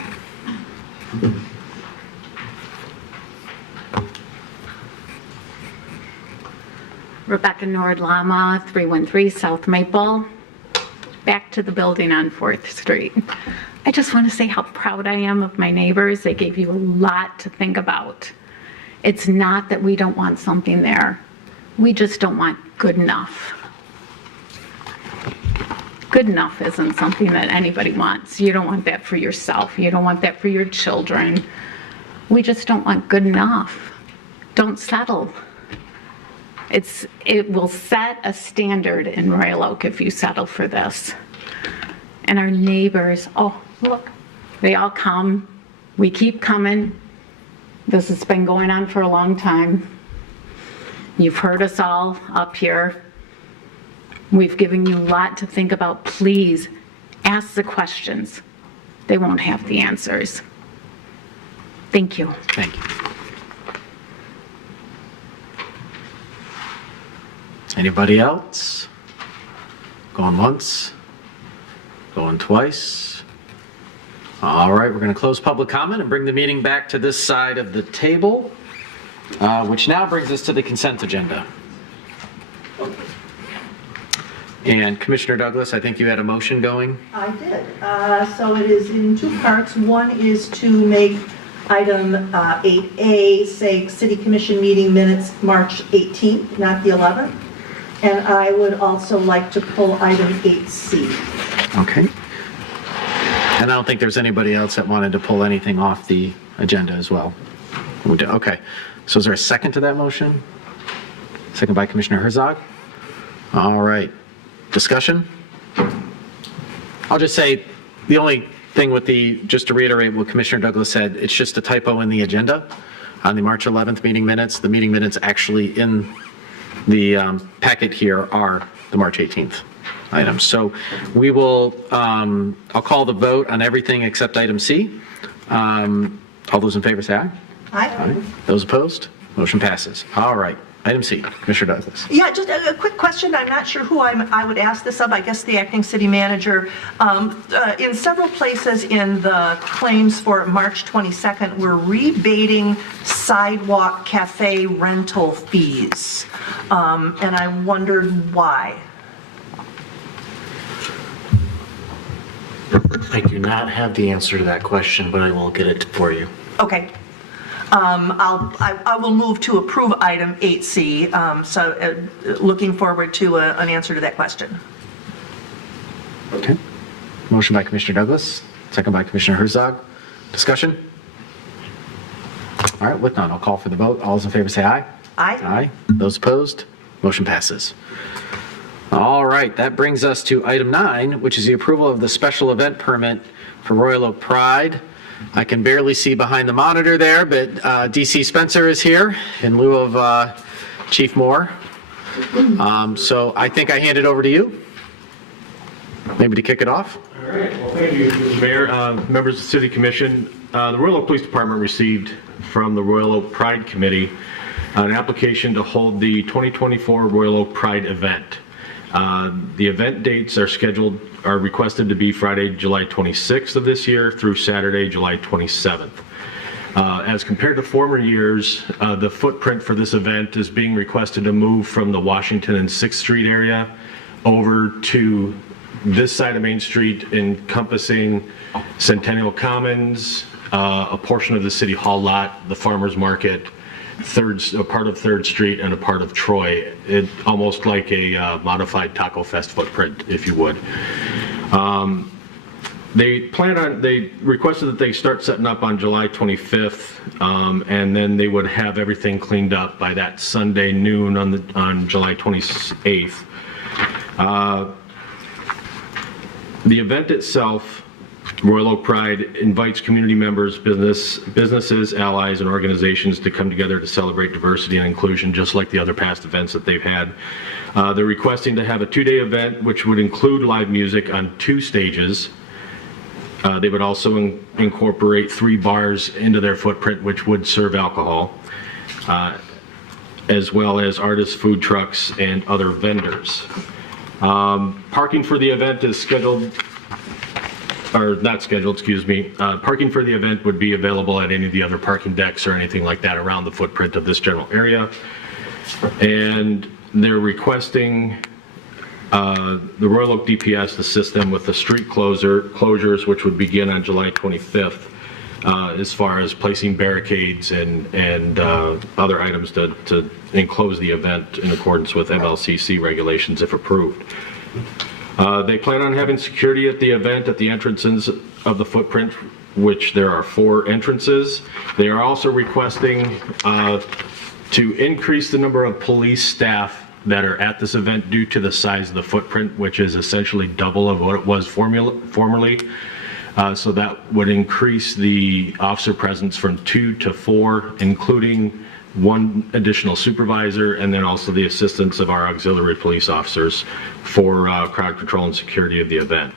Rebecca Nordlama, 313 South Maple. Back to the building on 4th Street. I just want to say how proud I am of my neighbors. They gave you a lot to think about. It's not that we don't want something there. We just don't want good enough. Good enough isn't something that anybody wants. You don't want that for yourself. You don't want that for your children. We just don't want good enough. Don't settle. It will set a standard in Royal Oak if you settle for this. And our neighbors, oh, look, they all come. We keep coming. This has been going on for a long time. You've heard us all up here. We've given you a lot to think about. Please ask the questions. They won't have the answers. Thank you. Thank you. Anybody else? Going once? Going twice? All right, we're going to close public comment and bring the meeting back to this side of the table, which now brings us to the consent agenda. And Commissioner Douglas, I think you had a motion going. I did. So it is in two parts. One is to make item 8A, say City Commission meeting minutes March 18th, not the 11th. And I would also like to pull item 8C. Okay. And I don't think there's anybody else that wanted to pull anything off the agenda as well. Okay. So is there a second to that motion? Second by Commissioner Herzog. All right. Discussion? I'll just say the only thing with just to reiterate what Commissioner Douglas said, it's just a typo in the agenda on the March 11th meeting minutes. The meeting minutes actually in the packet here are the March 18th items. So we will, I'll call the vote on everything except item C. All those in favor say aye. Aye. Those opposed? Motion passes. All right. Item C, Commissioner Douglas. Yeah, just a quick question. I'm not sure who I would ask this of. I guess the acting city manager. In several places in the claims for March 22nd, we're rebating sidewalk cafe rental fees. And I wondered why. I do not have the answer to that question, but I will get it for you. Okay. I will move to approve item 8C, so looking forward to an answer to that question. Okay. Motion by Commissioner Douglas, second by Commissioner Herzog. Discussion? All right, with none, I'll call for the vote. All those in favor say aye. Aye. Aye. Those opposed? Motion passes. All right, that brings us to item 9, which is the approval of the special event permit for Royal Oak Pride. I can barely see behind the monitor there, but DC Spencer is here in lieu of Chief Moore. So I think I hand it over to you, maybe to kick it off. All right, well, thank you, Mr. Mayor, members of the City Commission. The Royal Oak Police Department received from the Royal Oak Pride Committee an application to hold the 2024 Royal Oak Pride event. The event dates are requested to be Friday, July 26th of this year through Saturday, July 27th. As compared to former years, the footprint for this event is being requested to move from the Washington and 6th Street area over to this side of Main Street, encompassing Centennial Commons, a portion of the City Hall lot, the Farmers Market, a part of 3rd Street, and a part of Troy. Almost like a modified Taco Fest footprint, if you would. They requested that they start setting up on July 25th, and then they would have everything cleaned up by that Sunday noon on July 28th. The event itself, Royal Oak Pride, invites community members, businesses, allies, and organizations to come together to celebrate diversity and inclusion, just like the other past events that they've had. They're requesting to have a 2-day event, which would include live music on 2 stages. They would also incorporate 3 bars into their footprint, which would serve alcohol, as well as artists, food trucks, and other vendors. Parking for the event is scheduled, or not scheduled, excuse me. Parking for the event would be available at any of the other parking decks or anything like that around the footprint of this general area. And they're requesting the Royal Oak DPS to assist them with the street closures, which would begin on July 25th, as far as placing barricades and other items to enclose the event in accordance with MLCC regulations if approved. They plan on having security at the event at the entrances of the footprint, which there are 4 entrances. They are also requesting to increase the number of police staff that are at this event due to the size of the footprint, which is essentially double of what it was formerly. So that would increase the officer presence from 2 to 4, including 1 additional supervisor, and then also the assistance of our auxiliary police officers for crowd control and security of the event.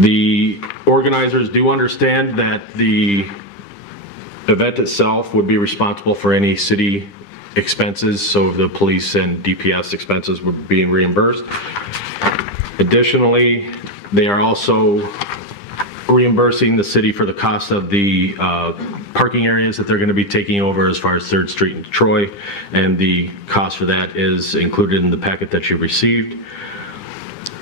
The organizers do understand that the event itself would be responsible for any city expenses, so the police and DPS expenses would be reimbursed. Additionally, they are also reimbursing the city for the cost of the parking areas that they're going to be taking over as far as 3rd Street and Troy, and the cost for that is included in the packet that you received.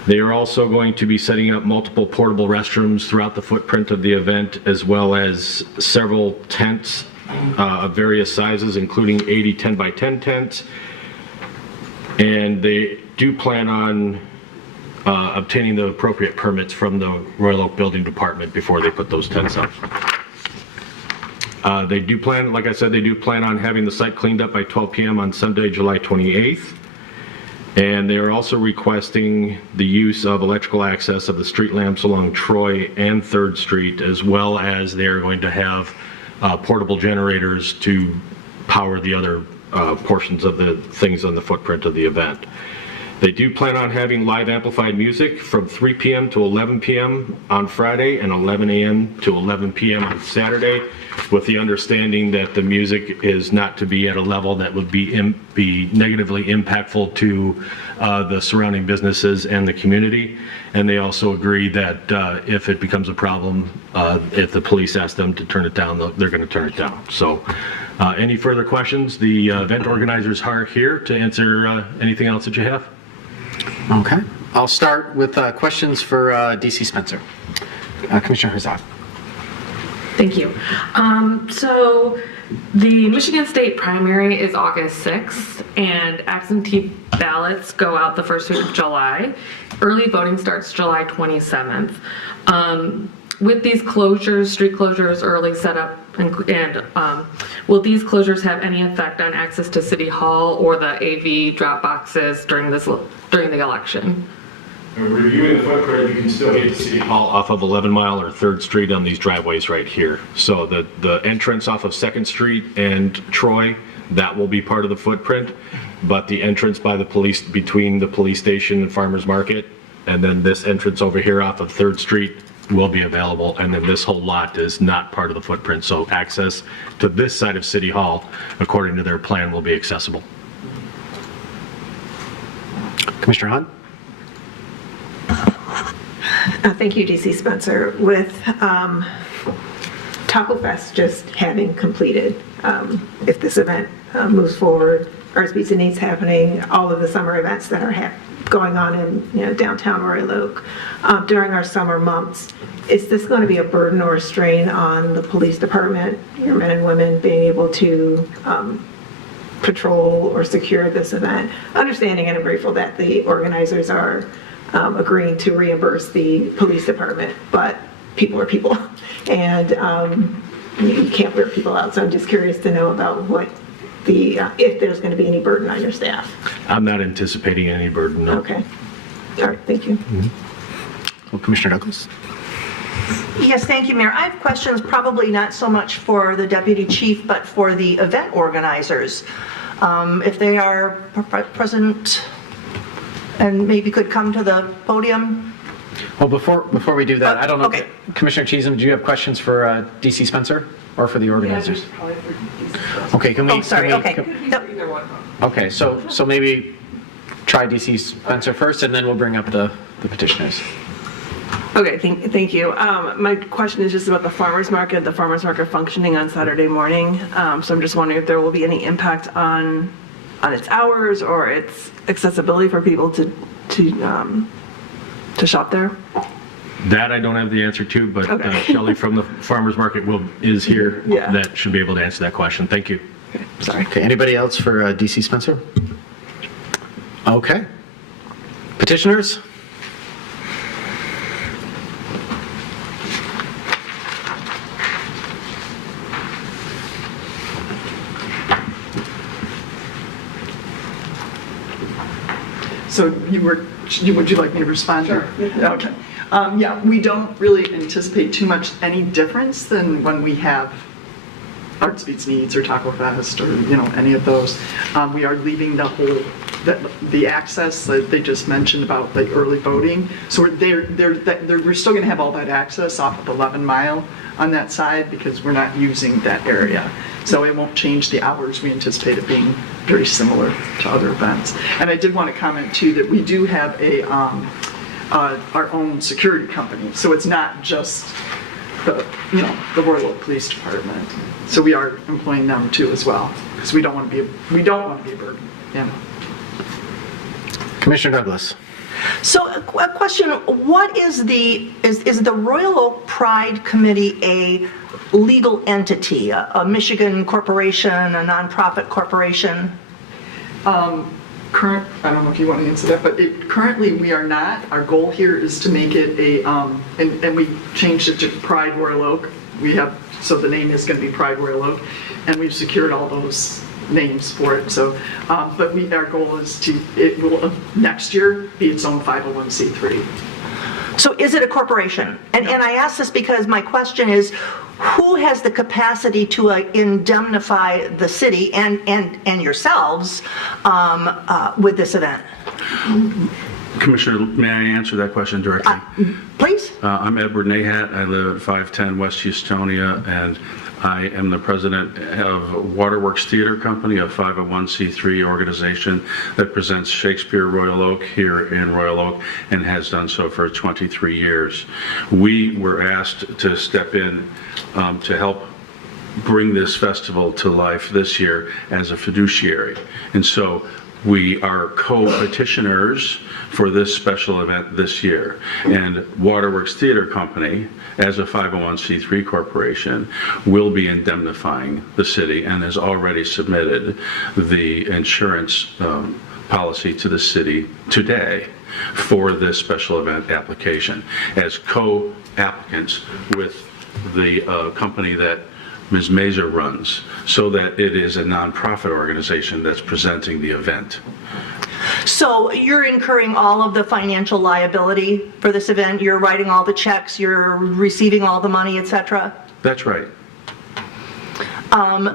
They are also going to be setting up multiple portable restrooms throughout the footprint of the event, as well as several tents of various sizes, including 80 10 by 10 tents. And they do plan on obtaining the appropriate permits from the Royal Oak Building Department before they put those tents up. They do plan, like I said, they do plan on having the site cleaned up by 12 p.m. on Sunday, July 28th. And they are also requesting the use of electrical access of the street lamps along Troy and 3rd Street, as well as they are going to have portable generators to power the other portions of the things on the footprint of the event. They do plan on having live amplified music from 3 p.m. to 11 p.m. on Friday and 11 a.m. to 11 p.m. on Saturday, with the understanding that the music is not to be at a level that would be negatively impactful to the surrounding businesses and the community. And they also agree that if it becomes a problem, if the police ask them to turn it down, they're going to turn it down. So any further questions? The event organizers are here to answer anything else that you have. Okay. I'll start with questions for DC Spencer. Commissioner Herzog. Thank you. So the Michigan State primary is August 6th, and absentee ballots go out the first week of July. Early voting starts July 27th. With these closures, street closures, early setup, and will these closures have any effect on access to City Hall or the AV drop boxes during the election? Reviewing the footprint, you can still get to City Hall off of 11 Mile or 3rd Street on these driveways right here. So the entrance off of 2nd Street and Troy, that will be part of the footprint, but the entrance by the police, between the police station and Farmers Market, and then this entrance over here off of 3rd Street will be available, and then this whole lot is not part of the footprint, so access to this side of City Hall, according to their plan, will be accessible. Commissioner Hunt? Thank you, DC Spencer. With Taco Fest just having completed, if this event moves forward, RSB's needs happening, all of the summer events that are going on in downtown Royal Oak during our summer months, is this going to be a burden or a strain on the police department, your men and women being able to patrol or secure this event? Understanding and I'm grateful that the organizers are agreeing to reimburse the police department, but people are people, and you can't wear people out. So I'm just curious to know about what if there's going to be any burden on your staff. I'm not anticipating any burden, no. Okay. All right, thank you. Well, Commissioner Douglas. Yes, thank you, Mayor. I have questions probably not so much for the deputy chief, but for the event organizers. If they are present and maybe could come to the podium. Well, before we do that, I don't know. Okay. Commissioner Cheatham, do you have questions for DC Spencer or for the organizers? Okay, can we? Oh, sorry. Okay, so maybe try DC Spencer first, and then we'll bring up the petitioners. Okay, thank you. My question is just about the farmers market functioning on Saturday morning. So I'm just wondering if there will be any impact on its hours or its accessibility for people to shop there. That I don't have the answer to, but Shelley from the farmers market is here. Yeah. That should be able to answer that question. Thank you. Okay, sorry. Okay, anybody else for DC Spencer? Okay. Petitioners? So would you like me to respond? Sure. Okay. Yeah, we don't really anticipate too much any difference than when we have Arts Beats Needs or Taco Fest or, any of those. We are leaving the access that they just mentioned about like early voting. So we're still going to have all that access off of 11 Mile on that side because we're not using that area. So it won't change the hours. We anticipate it being very similar to other events. And I did want to comment too that we do have our own security company. So it's not just the Royal Oak Police Department. So we are employing them too as well because we don't want to be a burden. Yeah. Commissioner Douglas. So a question, what is the Royal Oak Pride Committee a legal entity, a Michigan corporation, a nonprofit corporation? I don't know if you want to answer that, but currently we are not. Our goal here is to make it and we changed it to Pride Royal Oak. So the name is going to be Pride Royal Oak, and we've secured all those names for it. So, but our goal is it will next year be its own 501c3. So is it a corporation? And I ask this because my question is, who has the capacity to indemnify the city and yourselves with this event? Commissioner, may I answer that question directly? Please. I'm Edward Nahat. I live at 510 West Houstonia, and I am the president of Waterworks Theater Company, a 501c3 organization that presents Shakespeare Royal Oak here in Royal Oak and has done so for 23 years. We were asked to step in to help bring this festival to life this year as a fiduciary. And so we are co-petitioners for this special event this year. And Waterworks Theater Company, as a 501c3 corporation, will be indemnifying the city and has already submitted the insurance policy to the city today for this special event application as co-applicants with the company that Ms. Mazur runs, so that it is a nonprofit organization that's presenting the event. So you're incurring all of the financial liability for this event? You're writing all the checks, you're receiving all the money, etc.? That's right.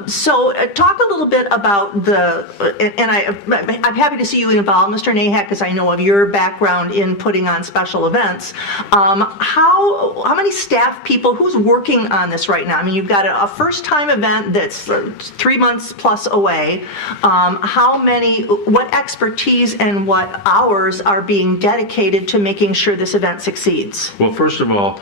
So talk a little bit about I'm happy to see you involved, Mr. Nahat, because I know of your background in putting on special events. How many staff people, who's working on this right now? I mean, you've got a first-time event that's 3 months plus away. What expertise and what hours are being dedicated to making sure this event succeeds? Well, first of all,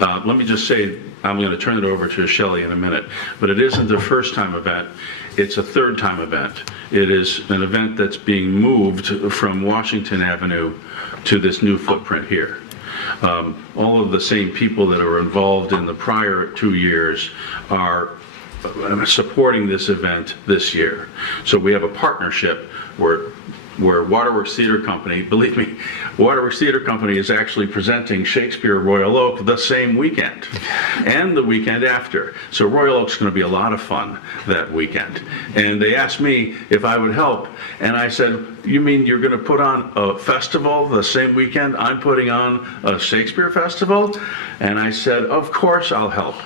let me just say, I'm going to turn it over to Shelley in a minute, but it isn't the first time event, it's a third time event. It is an event that's being moved from Washington Avenue to this new footprint here. All of the same people that are involved in the prior 2 years are supporting this event this year. So we have a partnership where Waterworks Theater Company, believe me, Waterworks Theater Company is actually presenting Shakespeare Royal Oak the same weekend and the weekend after. So Royal Oak's going to be a lot of fun that weekend. And they asked me if I would help, and I said, you mean you're going to put on a festival the same weekend I'm putting on a Shakespeare festival? And I said, of course I'll help,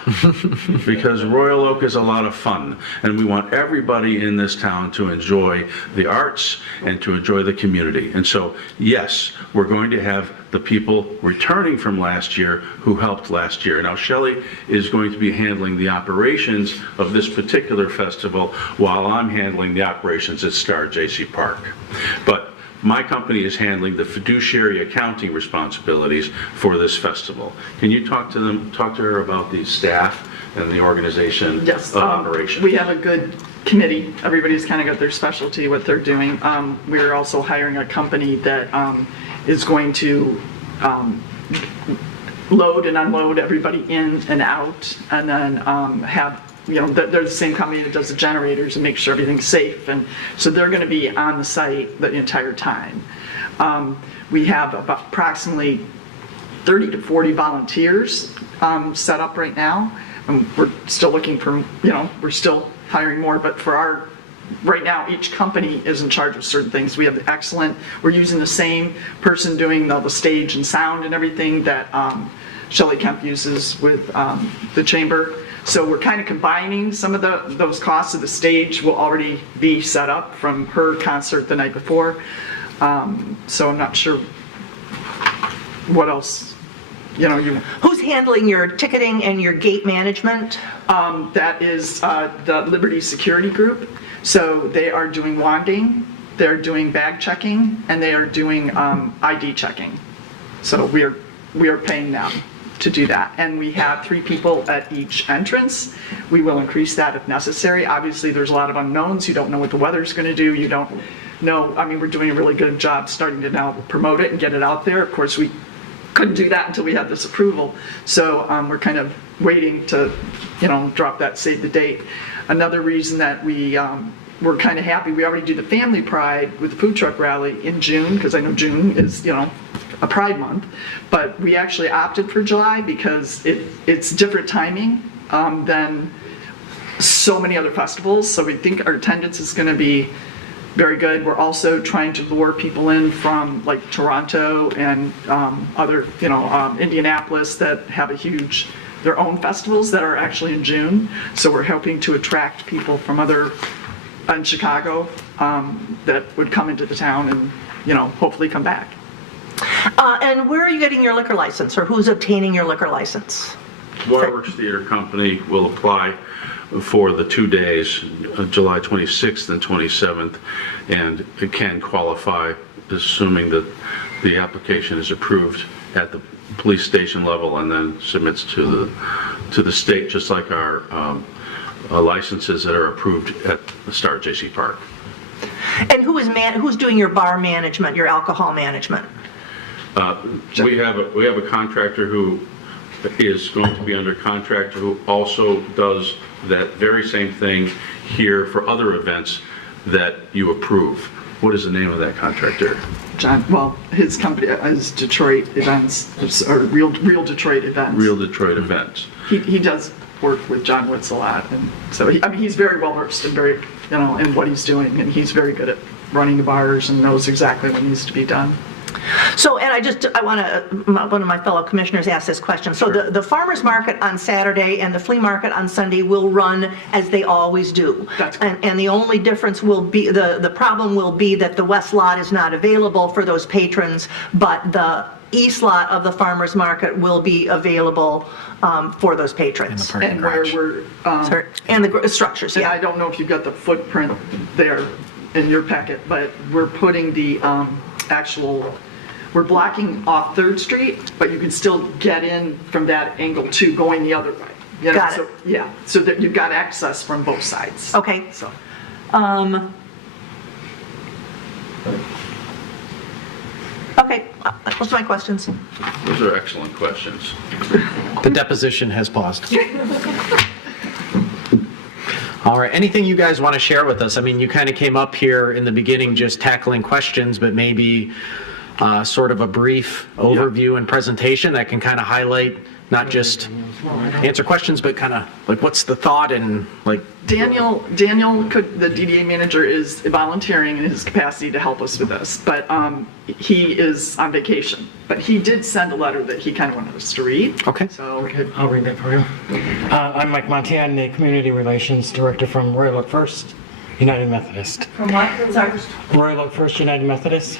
because Royal Oak is a lot of fun, and we want everybody in this town to enjoy the arts and to enjoy the community. And so, yes, we're going to have the people returning from last year who helped last year. Now, Shelley is going to be handling the operations of this particular festival while I'm handling the operations at Star J.C. Park. But my company is handling the fiduciary accounting responsibilities for this festival. Can you talk to her about the staff and the organization of operations? We have a good committee. Everybody's kind of got their specialty, what they're doing. We're also hiring a company that is going to load and unload everybody in and out, and then they're the same company that does the generators and makes sure everything's safe. And so they're going to be on the site the entire time. We have about approximately 30 to 40 volunteers set up right now. And we're still looking for, we're still hiring more, but for our right now, each company is in charge of certain things. We have we're using the same person doing the stage and sound and everything that Shelley Kemp uses with the chamber. So we're kind of combining some of those costs of the stage will already be set up from her concert the night before. So I'm not sure what else, Who's handling your ticketing and your gate management? That is the Liberty Security Group. So they are doing wanding, they're doing bag checking, and they are doing ID checking. So we are paying them to do that. And we have 3 people at each entrance. We will increase that if necessary. Obviously, there's a lot of unknowns. You don't know what the weather's going to do. You don't know. I mean, we're doing a really good job starting to now promote it and get it out there. Of course, we couldn't do that until we had this approval. So we're kind of waiting to, drop that save the date. Another reason that we're kind of happy, we already do the Family Pride with the food truck rally in June, because I know June is, a Pride month, but we actually opted for July because it's different timing than so many other festivals. So we think our attendance is going to be very good. We're also trying to lure people in from like Toronto and other, Indianapolis that have their own festivals that are actually in June. So we're hoping to attract people from in Chicago that would come into the town and, hopefully come back. And where are you getting your liquor license, or who's obtaining your liquor license? Waterworks Theater Company will apply for the 2 days, July 26th and 27th, and it can qualify, assuming that the application is approved at the police station level and then submits to the state, just like our licenses that are approved at the Star JC Park. And who's doing your bar management, your alcohol management? We have a contractor who is going to be under contract who also does that very same thing here for other events that you approve. What is the name of that contractor? John, well, his company is Detroit Events, or Real Detroit Events. Real Detroit Events. He does work with John Witz a lot, and so he's very well versed and very, in what he's doing, and he's very good at running the bars and knows exactly what needs to be done. So, and I want to, one of my fellow commissioners asked this question. So the farmer's market on Saturday and the flea market on Sunday will run as they always do. And the only difference will be, the problem will be that the west lot is not available for those patrons, but the east lot of the farmer's market will be available for those patrons. And where we're... and the structures, yeah. I don't know if you've got the footprint there in your packet, but we're putting the we're blocking off 3rd Street, but you can still get in from that angle too, going the other way. Got it. Yeah, so that you've got access from both sides. Okay. So. Okay, those are my questions. Those are excellent questions. The deposition has paused. All right, anything you guys want to share with us? I mean, you kind of came up here in the beginning just tackling questions, but maybe sort of a brief overview and presentation that can kind of highlight, not just answer questions, but kind of like what's the thought and like... Daniel, the DDA manager, is volunteering in his capacity to help us with this, but he is on vacation. But he did send a letter that he kind of wanted us to read. Okay. So I'll read that for you. I'm Mike Montana, the Community Relations Director from Royal Oak First United Methodist. From what? Sorry. Royal Oak First United Methodist.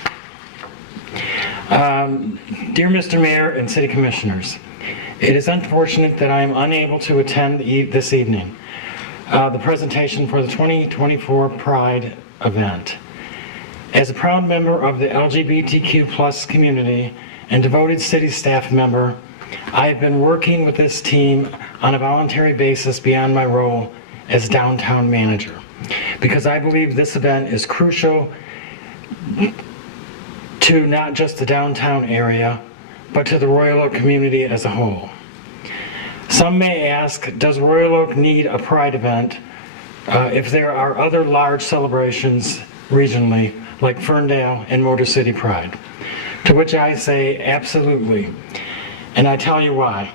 Dear Mr. Mayor and City Commissioners, it is unfortunate that I am unable to attend this evening the presentation for the 2024 Pride event. As a proud member of the LGBTQ+ community and devoted city staff member, I have been working with this team on a voluntary basis beyond my role as downtown manager, because I believe this event is crucial to not just the downtown area, but to the Royal Oak community as a whole. Some may ask, does Royal Oak need a Pride event if there are other large celebrations regionally, like Ferndale and Motor City Pride? To which I say, absolutely. And I tell you why.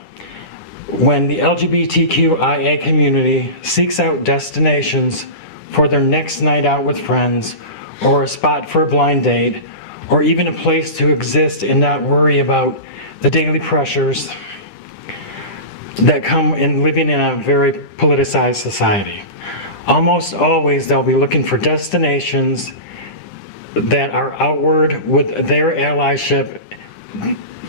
When the LGBTQIA community seeks out destinations for their next night out with friends, or a spot for a blind date, or even a place to exist and not worry about the daily pressures that come in living in a very politicized society. Almost always they'll be looking for destinations that are outward with their allyship,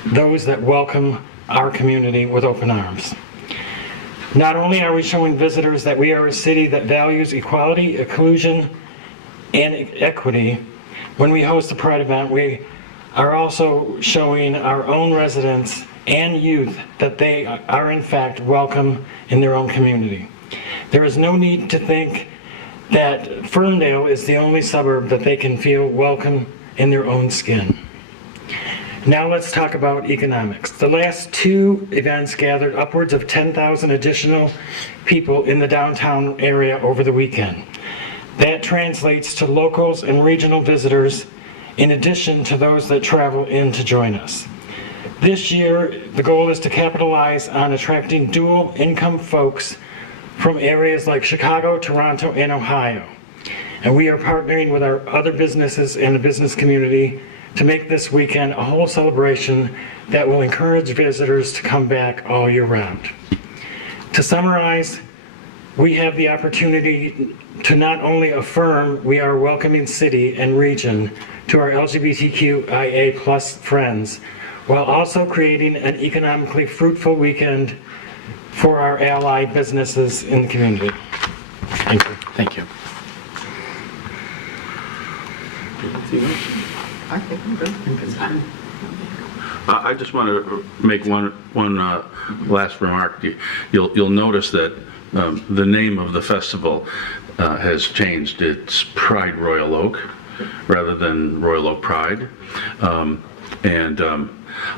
those that welcome our community with open arms. Not only are we showing visitors that we are a city that values equality, inclusion, and equity, when we host a Pride event, we are also showing our own residents and youth that they are in fact welcome in their own community. There is no need to think that Ferndale is the only suburb that they can feel welcome in their own skin. Now let's talk about economics. The last two events gathered upwards of 10,000 additional people in the downtown area over the weekend. That translates to locals and regional visitors in addition to those that travel in to join us. This year, the goal is to capitalize on attracting dual income folks from areas like Chicago, Toronto, and Ohio. And we are partnering with our other businesses and the business community to make this weekend a whole celebration that will encourage visitors to come back all year round. To summarize, we have the opportunity to not only affirm we are a welcoming city and region to our LGBTQIA+ friends, while also creating an economically fruitful weekend for our ally businesses in the community. Thank you. Thank you. I think I'm good. I just want to make one last remark. You'll notice that the name of the festival has changed. It's Pride Royal Oak rather than Royal Oak Pride.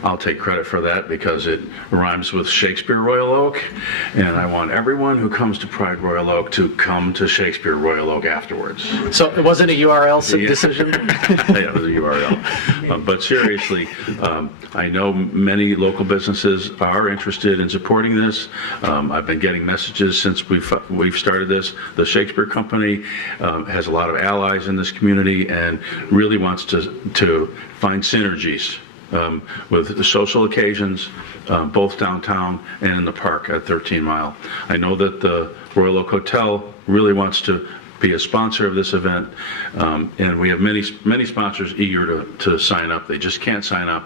I'll take credit for that because it rhymes with Shakespeare Royal Oak, and I want everyone who comes to Pride Royal Oak to come to Shakespeare Royal Oak afterwards. So it wasn't a URL decision? Yeah, it was a URL. But seriously, I know many local businesses are interested in supporting this. I've been getting messages since we've started this. The Shakespeare Company has a lot of allies in this community and really wants to find synergies with the social occasions, both downtown and in the park at 13 Mile. I know that the Royal Oak Hotel really wants to be a sponsor of this event, and we have many sponsors eager to sign up. They just can't sign up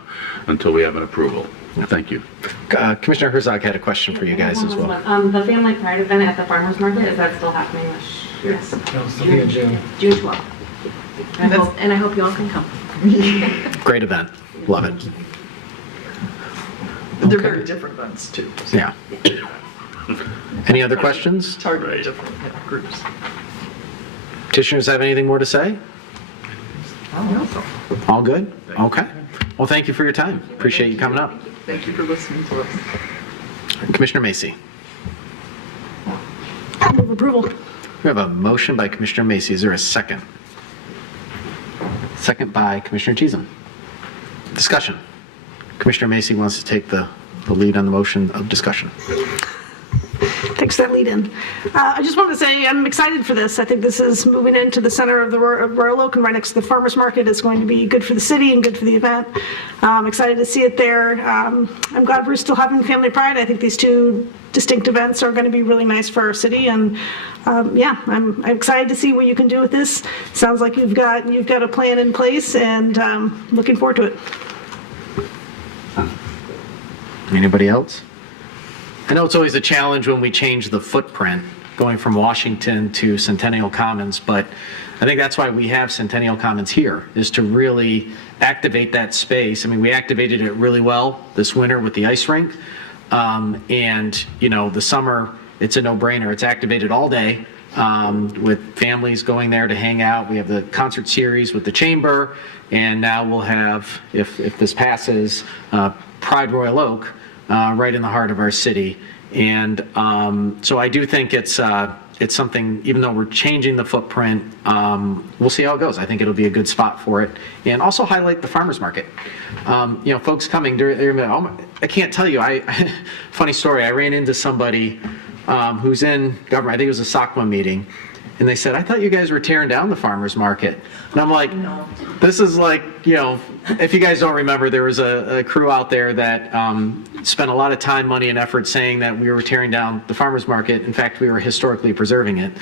until we have an approval. Thank you. Commissioner Herzog had a question for you guys as well. The Family Pride event at the Farmers Market, is that still happening this year? Yes. No, it's still in June. June 12th. And I hope you all can come. Great event. Love it. They're very different events too. So Yeah. Any other questions? targeted different groups. Petitioners have anything more to say? All good? Okay. Well, thank you for your time. Appreciate you coming up. Thank you for listening to us. Commissioner Macy. Move approval. We have a motion by Commissioner Macy. Is there a second? Second by Commissioner Cheatham. Discussion. Commissioner Macy wants to take the lead on the motion of discussion. Thanks for that lead in. I just wanted to say I'm excited for this. I think this is moving into the center of the Royal Oak and right next to the Farmers Market. Is going to be good for the city and good for the event. I'm excited to see it there. I'm glad we're still having Family Pride. I think these two distinct events are going to be really nice for our city, and yeah, I'm excited to see what you can do with this. Sounds like you've got a plan in place, and looking forward to it. Anybody else? I know it's always a challenge when we change the footprint going from Washington to Centennial Commons, but I think that's why we have Centennial Commons here, is to really activate that space. I mean, we activated it really well this winter with the ice rink, and you know, the summer, it's a no-brainer. It's activated all day with families going there to hang out. We have the concert series with the Chamber, and now we'll have, if this passes, Pride Royal Oak, right in the heart of our city. And so I do think it's something, even though we're changing the footprint, we'll see how it goes. I think it'll be a good spot for it. And also highlight the farmers market. You know, folks coming, I can't tell you, funny story, I ran into somebody who's in government, I think it was a SOCMA meeting, and they said, I thought you guys were tearing down the farmer's market. And I'm like, this is like, if you guys don't remember, there was a crew out there that spent a lot of time, money, and effort saying that we were tearing down the farmer's market. In fact, we were historically preserving it.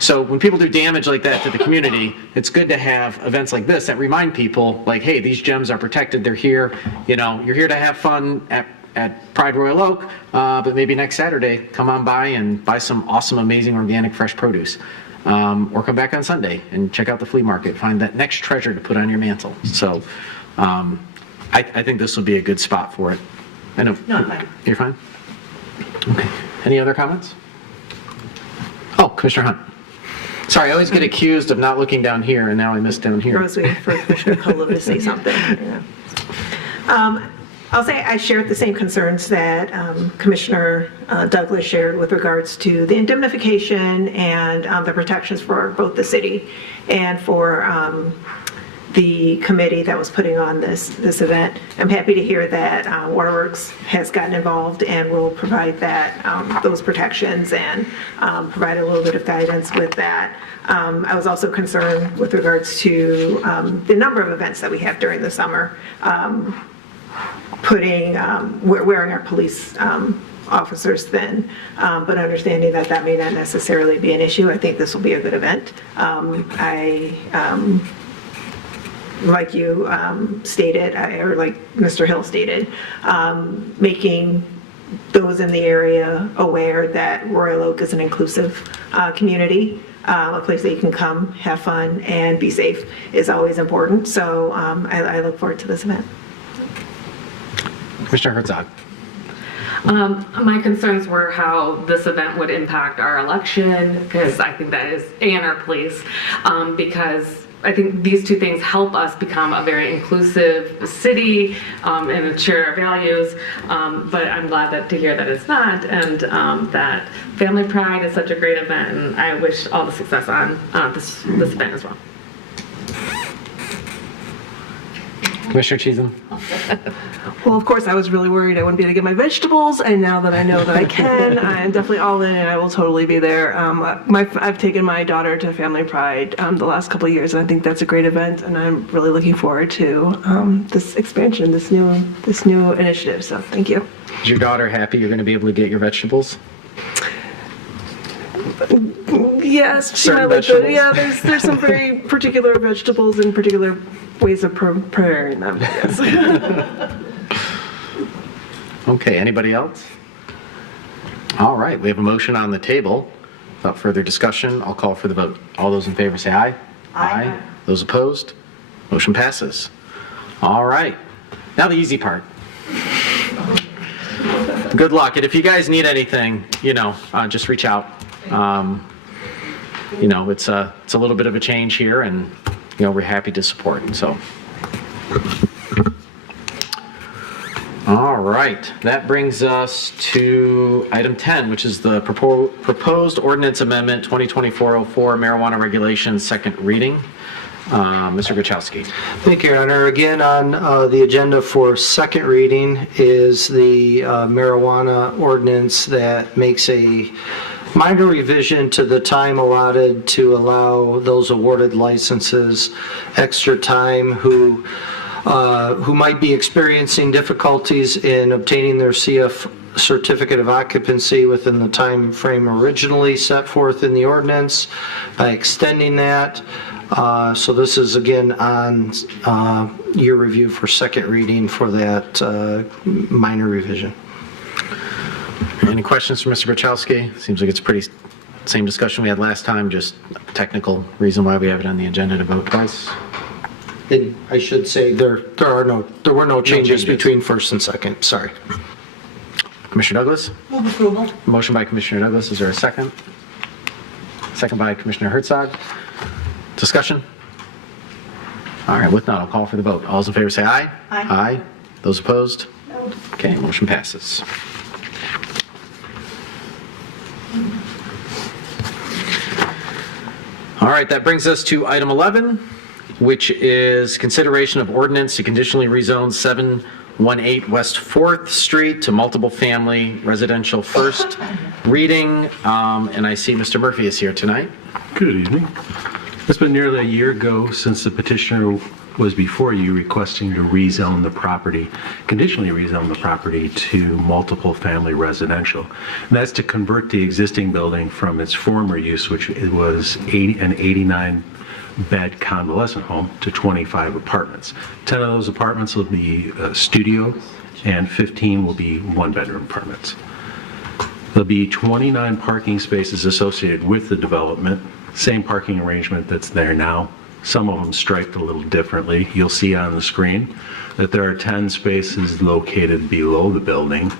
So when people do damage like that to the community, it's good to have events like this that remind people, like, hey, these gems are protected, they're here. You're here to have fun at Pride Royal Oak, but maybe next Saturday, come on by and buy some awesome, amazing, organic, fresh produce. Or come back on Sunday and check out the flea market, find that next treasure to put on your mantle. So I think this will be a good spot for it. I know. No, I'm fine. You're fine? Okay. Any other comments? Oh, Commissioner Hunt. Sorry, I always get accused of not looking down here, and now I missed down here. I was waiting for Commissioner Colo to say something. I'll say I shared the same concerns that Commissioner Douglas shared with regards to the indemnification and the protections for both the city and for the committee that was putting on this event. I'm happy to hear that WROK has gotten involved and will provide those protections and provide a little bit of guidance with that. I was also concerned with regards to the number of events that we have during the summer. Wearing our police officers thin, but understanding that may not necessarily be an issue. I think this will be a good event. Like you stated, or like Mr. Hill stated, making those in the area aware that Royal Oak is an inclusive community, a place that you can come, have fun, and be safe is always important. So I look forward to this event. Commissioner Herzog. My concerns were how this event would impact our election, because I think that is, and our police, because I think these two things help us become a very inclusive city and share our values. But I'm glad to hear that it's not, and that Family Pride is such a great event, and I wish all the success on this event as well. Commissioner Cheatham. Well, of course, I was really worried I wouldn't be able to get my vegetables, and now that I know that I can, I'm definitely all in, and I will totally be there. I've taken my daughter to Family Pride the last couple of years, and I think that's a great event, and I'm really looking forward to this expansion, this new initiative. So, thank you. Is your daughter happy you're going to be able to get your vegetables? Yes, Certain vegetables. there's some very particular vegetables and particular ways of preparing them. Yes. Okay, anybody else? All right, we have a motion on the table. Without further discussion, I'll call for the vote. All those in favor say aye. Aye. Those opposed? Motion passes. All right, now the easy part. Good luck, and if you guys need anything, just reach out. It's a little bit of a change here, and we're happy to support. So, all right, that brings us to item 10, which is the proposed ordinance amendment 2024-04 marijuana regulations, second reading. Mr. Gachowski. Thank you, Your Honor. Again, on the agenda for second reading is the marijuana ordinance that makes a minor revision to the time allotted to allow those awarded licenses extra time who might be experiencing difficulties in obtaining their CF certificate of occupancy within the time frame originally set forth in the ordinance by extending that. So this is again on your review for second reading for that minor revision. Any questions for Mr. Gachowski? Seems like it's pretty same discussion we had last time, just technical reason why we have it on the agenda to vote twice. And I should say there were no changes between first and second. Sorry. Commissioner Douglas? Move approval. Motion by Commissioner Douglas. Is there a second? Second by Commissioner Herzog. Discussion? All right, with none, I'll call for the vote. All those in favor say aye. Aye. Aye. Those opposed? No. Okay, motion passes. All right, that brings us to item 11, which is consideration of ordinance to conditionally rezone 518 West 4th Street to multiple family residential first reading. And I see Mr. Murphy is here tonight. Good evening. It's been nearly a year ago since the petitioner was before you requesting to rezone the property, conditionally rezone the property to multiple family residential. And that's to convert the existing building from its former use, which it was an 89-bed convalescent home, to 25 apartments. 10 of those apartments will be studio, and 15 will be one-bedroom apartments. There'll be 29 parking spaces associated with the development, same parking arrangement that's there now. Some of them striped a little differently. You'll see on the screen that there are 10 spaces located below the building,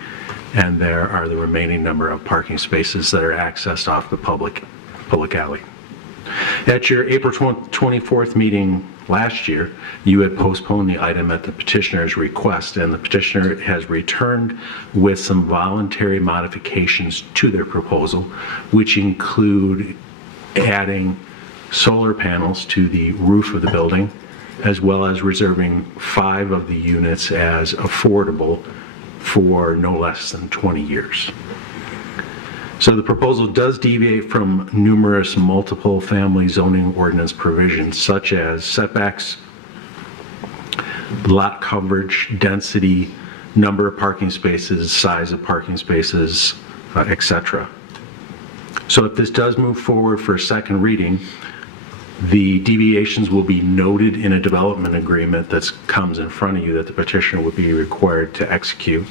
and there are the remaining number of parking spaces that are accessed off the public alley. At your April 24th meeting last year, you had postponed the item at the petitioner's request, and the petitioner has returned with some voluntary modifications to their proposal, which include adding solar panels to the roof of the building, as well as reserving 5 of the units as affordable for no less than 20 years. So the proposal does deviate from numerous multiple family zoning ordinance provisions, such as setbacks, lot coverage, density, number of parking spaces, size of parking spaces, etc. So if this does move forward for a second reading, the deviations will be noted in a development agreement that comes in front of you that the petitioner would be required to execute.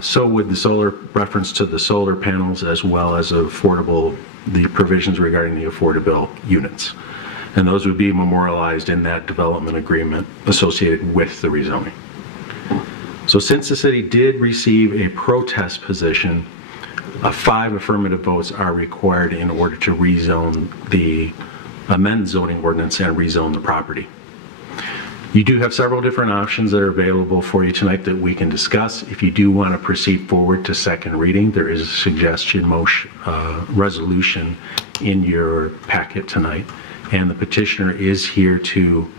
So would the solar reference to the solar panels, as well as the provisions regarding the affordable units. And those would be memorialized in that development agreement associated with the rezoning. So since the city did receive a protest position, 5 affirmative votes are required in order to amend zoning ordinance and rezone the property. You do have several different options that are available for you tonight that we can discuss. If you do want to proceed forward to second reading, there is a suggestion resolution in your packet tonight, and the petitioner is here to,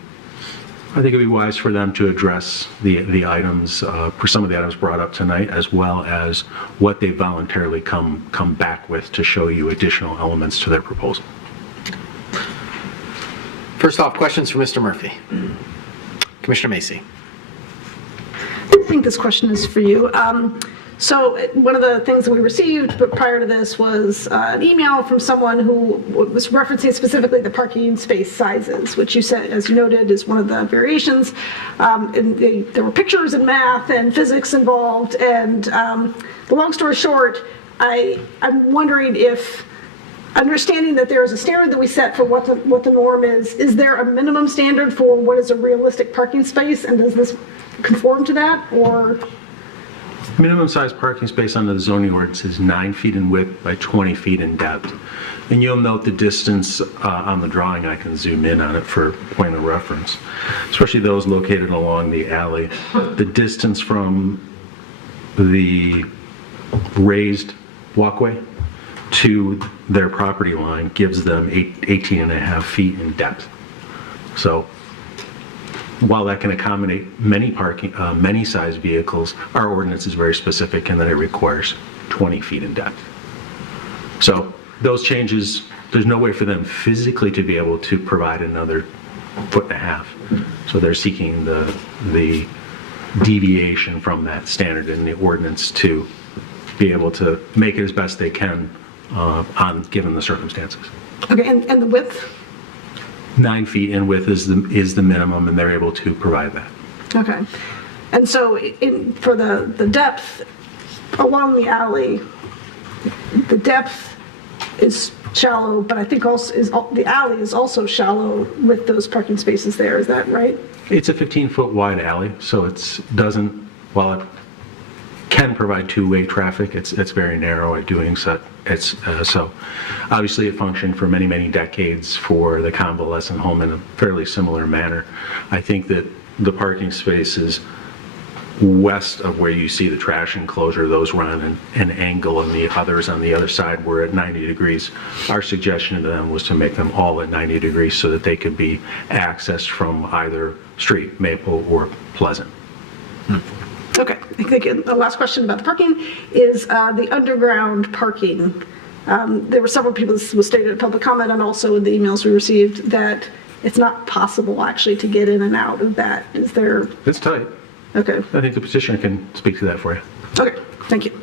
I think it'd be wise for them to address the items, for some of the items brought up tonight, as well as what they voluntarily come back with to show you additional elements to their proposal. First off, questions for Mr. Murphy. Commissioner Macy. I think this question is for you. So one of the things that we received, but prior to this, was an email from someone who was referencing specifically the parking space sizes, which you said, as you noted, is one of the variations. And there were pictures and math and physics involved. And the long story short, I'm wondering if, understanding that there is a standard that we set for what the norm is there a minimum standard for what is a realistic parking space, and does this conform to that, or? Minimum size parking space under the zoning ordinance is 9 feet in width by 20 feet in depth. And you'll note the distance on the drawing. I can zoom in on it for point of reference, especially those located along the alley. The distance from the raised walkway to their property line gives them 18.5 feet in depth. So while that can accommodate many size vehicles, our ordinance is very specific in that it requires 20 feet in depth. So those changes, there's no way for them physically to be able to provide another 1.5 feet. So they're seeking the deviation from that standard in the ordinance to be able to make it as best they can given the circumstances. Okay, and the width? 9 feet in width is the minimum, and they're able to provide that. Okay. And so for the depth along the alley, the depth is shallow, but I think also the alley is also shallow with those parking spaces there. Is that right? It's a 15-foot wide alley, so while it can provide two-way traffic, it's very narrow at doing so. So obviously it functioned for many, many decades for the convalescent home in a fairly similar manner. I think that the parking spaces west of where you see the trash enclosure, those run an angle, and the others on the other side were at 90 degrees. Our suggestion to them was to make them all at 90 degrees so that they could be accessed from either street, Maple or Pleasant. Okay, thank you. The last question about the parking is the underground parking. There were several people, this was stated at public comment and also in the emails we received, that it's not possible actually to get in and out of that. Is there? It's tight. Okay. I think the petitioner can speak to that for you. Okay, thank you.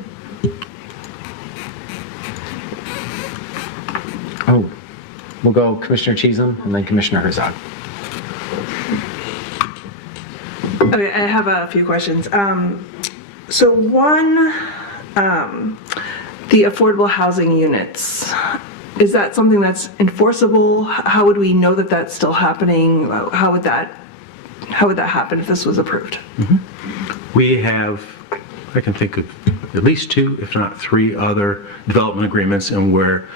Oh, we'll go Commissioner Cheatham and then Commissioner Herzog. Okay, I have a few questions. So one, the affordable housing units, is that something that's enforceable? How would we know that that's still happening? How would that happen if this was approved? We have, I can think of at least 2, if not 3 other development agreements and where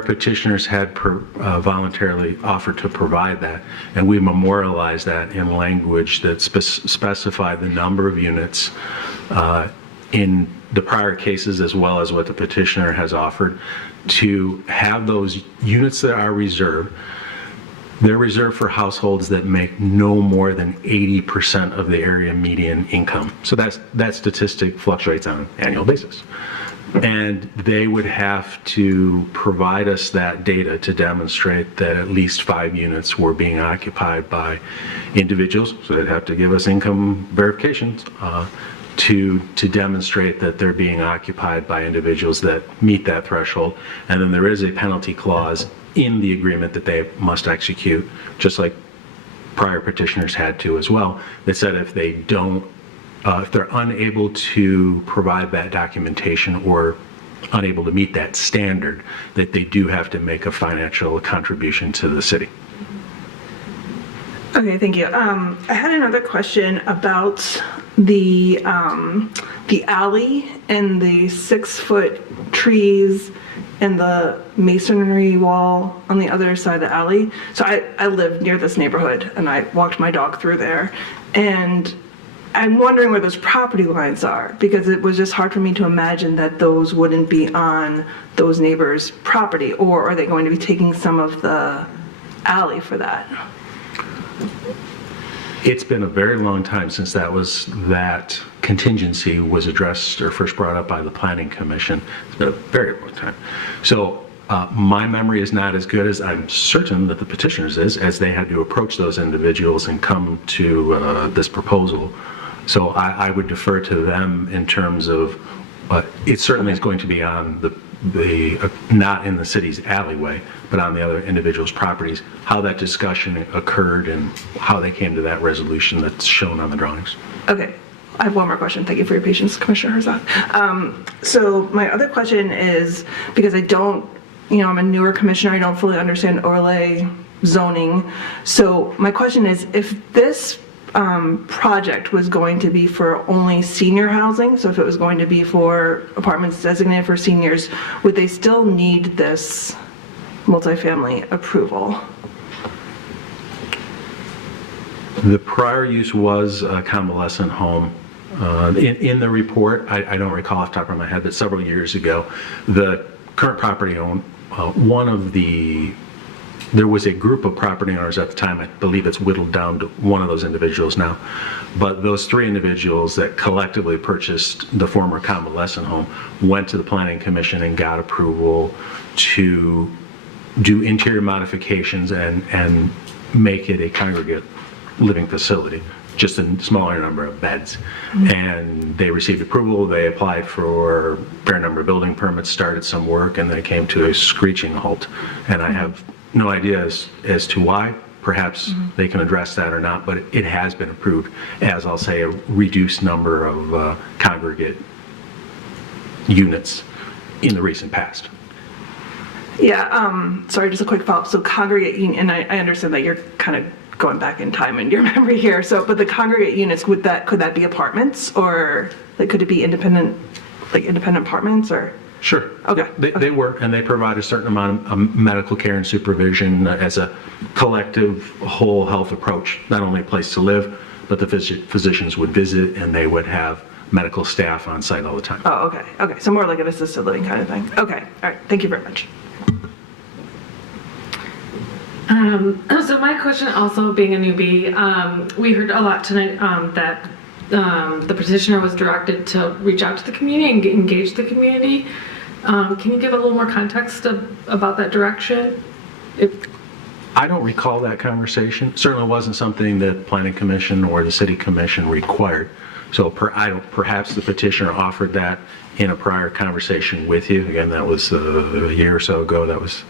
petitioners had voluntarily offered to provide that. And we memorialized that in language that specified the number of units in the prior cases as well as what the petitioner has offered to have those units that are reserved. They're reserved for households that make no more than 80% of the area median income. So that statistic fluctuates on an annual basis. And they would have to provide us that data to demonstrate that at least 5 units were being occupied by individuals. So they'd have to give us income verifications to demonstrate that they're being occupied by individuals that meet that threshold. And then there is a penalty clause in the agreement that they must execute, just like prior petitioners had to as well, that said if they don't, if they're unable to provide that documentation or unable to meet that standard, that they do have to make a financial contribution to the city. Okay, thank you. I had another question about the alley and the 6-foot trees and the masonry wall on the other side of the alley. So I live near this neighborhood and I walked my dog through there, and I'm wondering where those property lines are, because it was just hard for me to imagine that those wouldn't be on those neighbors' property, or are they going to be taking some of the alley for that? It's been a very long time since that contingency was addressed or first brought up by the Planning Commission. It's been a very long time. So my memory is not as good as I'm certain that the petitioners is, as they had to approach those individuals and come to this proposal. So I would defer to them in terms of, it certainly is going to be on the not in the city's alleyway, but on the other individuals' properties, how that discussion occurred and how they came to that resolution that's shown on the drawings. Okay, I have one more question. Thank you for your patience, Commissioner Herzog. So my other question is, because I don't, I'm a newer commissioner, I don't fully understand overlay zoning. So my question is, if this project was going to be for only senior housing, so if it was going to be for apartments designated for seniors, would they still need this multifamily approval? The prior use was a convalescent home. In the report, I don't recall off the top of my head, but several years ago, the current property owner, there was a group of property owners at the time. I believe it's whittled down to one of those individuals now. But those 3 individuals that collectively purchased the former convalescent home went to the Planning Commission and got approval to do interior modifications and make it a congregate living facility, just a smaller number of beds. And they received approval. They applied for a fair number of building permits, started some work, and then it came to a screeching halt. And I have no idea as to why. Perhaps they can address that or not, but it has been approved as, I'll say, a reduced number of congregate units in the recent past. Yeah, sorry, just a quick follow-up. So congregate unit, and I understand that you're kind of going back in time in your memory here. So, but the congregate units, could that be apartments, or could it be independent apartments, or? Sure. Okay. They were, and they provide a certain amount of medical care and supervision as a collective whole health approach. Not only a place to live, but the physicians would visit and they would have medical staff on site all the time. Oh, okay. Okay. So more like an assisted living kind of thing. Okay. All right. Thank you very much. So my question, also being a newbie, we heard a lot tonight that the petitioner was directed to reach out to the community and engage the community. Can you give a little more context about that direction? I don't recall that conversation. Certainly wasn't something that Planning Commission or the City Commission required. So perhaps the petitioner offered that in a prior conversation with you. Again, that was a year or so ago. That was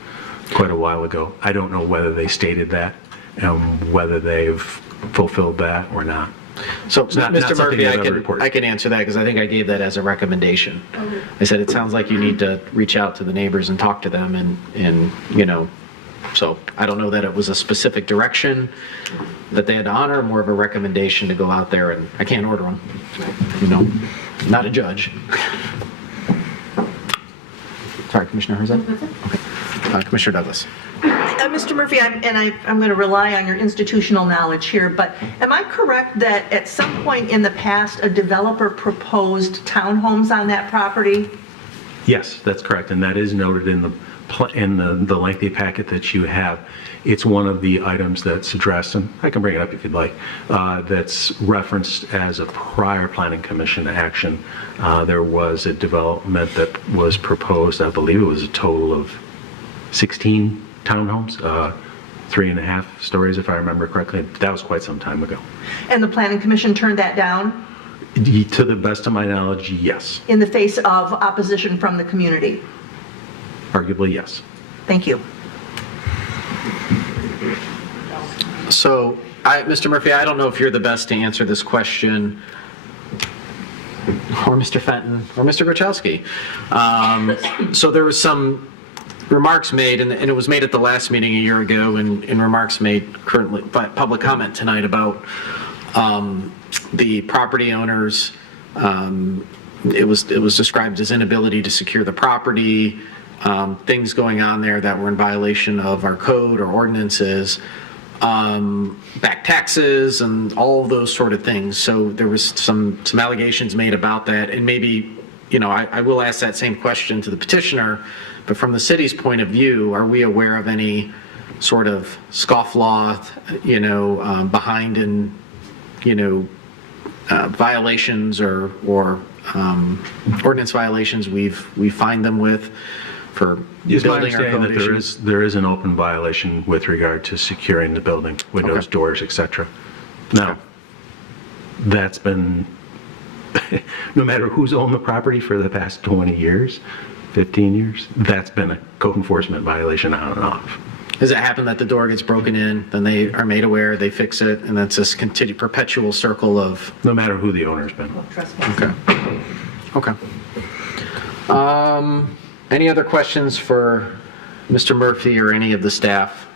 quite a while ago. I don't know whether they stated that and whether they've fulfilled that or not. So, It's not Mr. something Murphy, they've ever reported. I can answer that because I think I gave that as a recommendation. I said, it sounds like you need to reach out to the neighbors and talk to them and so I don't know that it was a specific direction that they had to honor, more of a recommendation to go out there, and I can't order them, not a judge. Sorry, Commissioner Herzog? Okay. Commissioner Douglas. Mr. Murphy, I'm going to rely on your institutional knowledge here, but am I correct that at some point in the past, a developer proposed townhomes on that property? Yes, that's correct, and that is noted in the lengthy packet that you have. It's one of the items that's addressed, and I can bring it up if you'd like, that's referenced as a prior Planning Commission action. There was a development that was proposed, I believe it was a total of 16 townhomes, 3.5 stories if I remember correctly. That was quite some time ago. And the Planning Commission turned that down? To the best of my knowledge, yes. In the face of opposition from the community? Arguably, yes. Thank you. So, Mr. Murphy, I don't know if you're the best to answer this question, or Mr. Fenton, or Mr. Grachowski. So there was some remarks made, and it was made at the last meeting a year ago, and remarks made currently by public comment tonight about the property owners. It was described as inability to secure the property, things going on there that were in violation of our code or ordinances, back taxes, and all of those sort of things. So there was some allegations made about that, and maybe, I will ask that same question to the petitioner, but from the city's point of view, are we aware of any sort of scofflaw, behind in, violations or ordinance violations we find them with for It's my building our understanding code that issues? there is an open violation with regard to securing the building, windows, doors, etc. Now, that's been, no matter who's owned the property for the past 20 years, 15 years, that's been a code enforcement violation on and off. Does it happen that the door gets broken in, then they are made aware, they fix it, and that's this continued perpetual circle of... No matter who the owner's been. Okay. Any other questions for Mr. Murphy or any of the staff?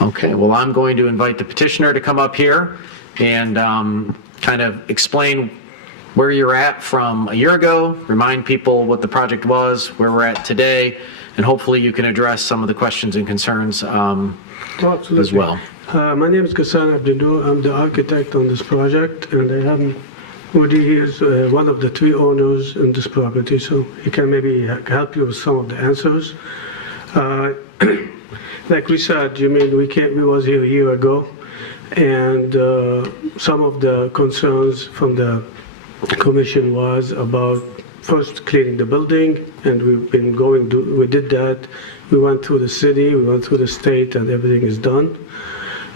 Okay, well, I'm going to invite the petitioner to come up here and kind of explain where you're at from a year ago, remind people what the project was, where we're at today, and hopefully you can address some of the questions and concerns as well. My name is Ghassan Abdou. I'm the architect on this project, and I have Woody is one of the 3 owners in this property, so he can maybe help you with some of the answers. Like we said, we was here a year ago, and some of the concerns from the commission was about first cleaning the building, and we've been we did that. We went through the city, we went through the state, and everything is done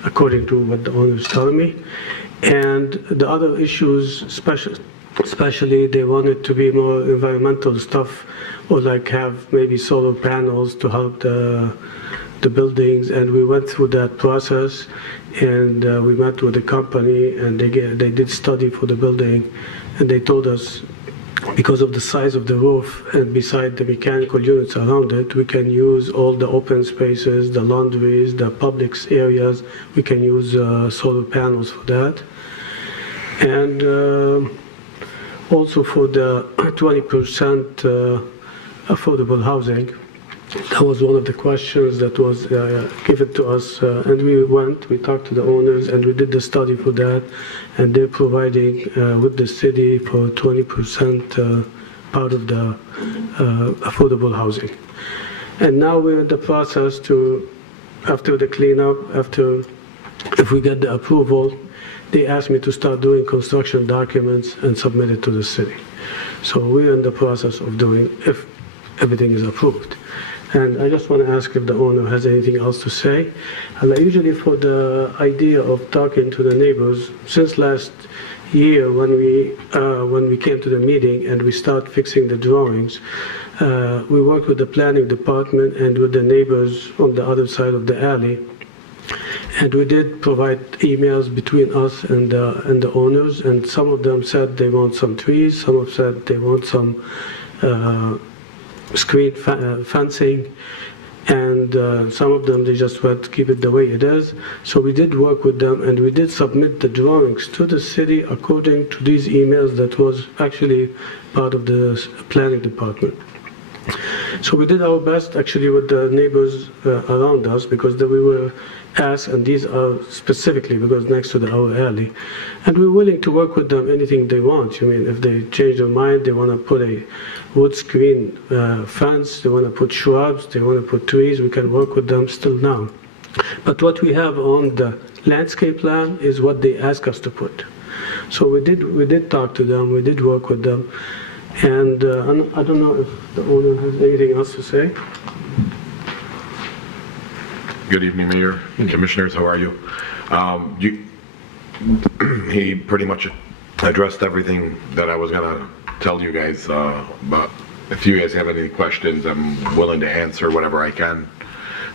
according to what the owner is telling me. And the other issues, especially they wanted to be more environmental stuff, or like have maybe solar panels to help the buildings. And we went through that process, and we met with the company, and they did study for the building, and they told us because of the size of the roof and beside the mechanical units around it, we can use all the open spaces, the laundries, the public areas. We can use solar panels for that. And also for the 20% affordable housing. That was one of the questions that was given to us, and we talked to the owners, and we did the study for that, and they're providing with the city for 20% part of the affordable housing. And now we're in the process after the cleanup, if we get the approval, they asked me to start doing construction documents and submit it to the city. So we're in the process of doing, if everything is approved. And I just want to ask if the owner has anything else to say. Usually for the idea of talking to the neighbors, since last year when we came to the meeting and we start fixing the drawings, we worked with the planning department and with the neighbors on the other side of the alley. And we did provide emails between us and the owners, and some of them said they want some trees, some have said they want some screen fencing, and some of them they just want to keep it the way it is. So we did work with them, and we did submit the drawings to the city according to these emails that was actually part of the planning department. So we did our best actually with the neighbors around us, because we were asked, and these are specifically because next to our alley, and we're willing to work with them anything they want. I mean, if they change their mind, they want to put a wood screen fence, they want to put shrubs, they want to put trees, we can work with them still now. But what we have on the landscape plan is what they ask us to put. So we did talk to them, we did work with them, and I don't know if the owner has anything else to say. Good evening, Mayor and Commissioners. How are you? He pretty much addressed everything that I was going to tell you guys. But if you guys have any questions, I'm willing to answer whatever I can.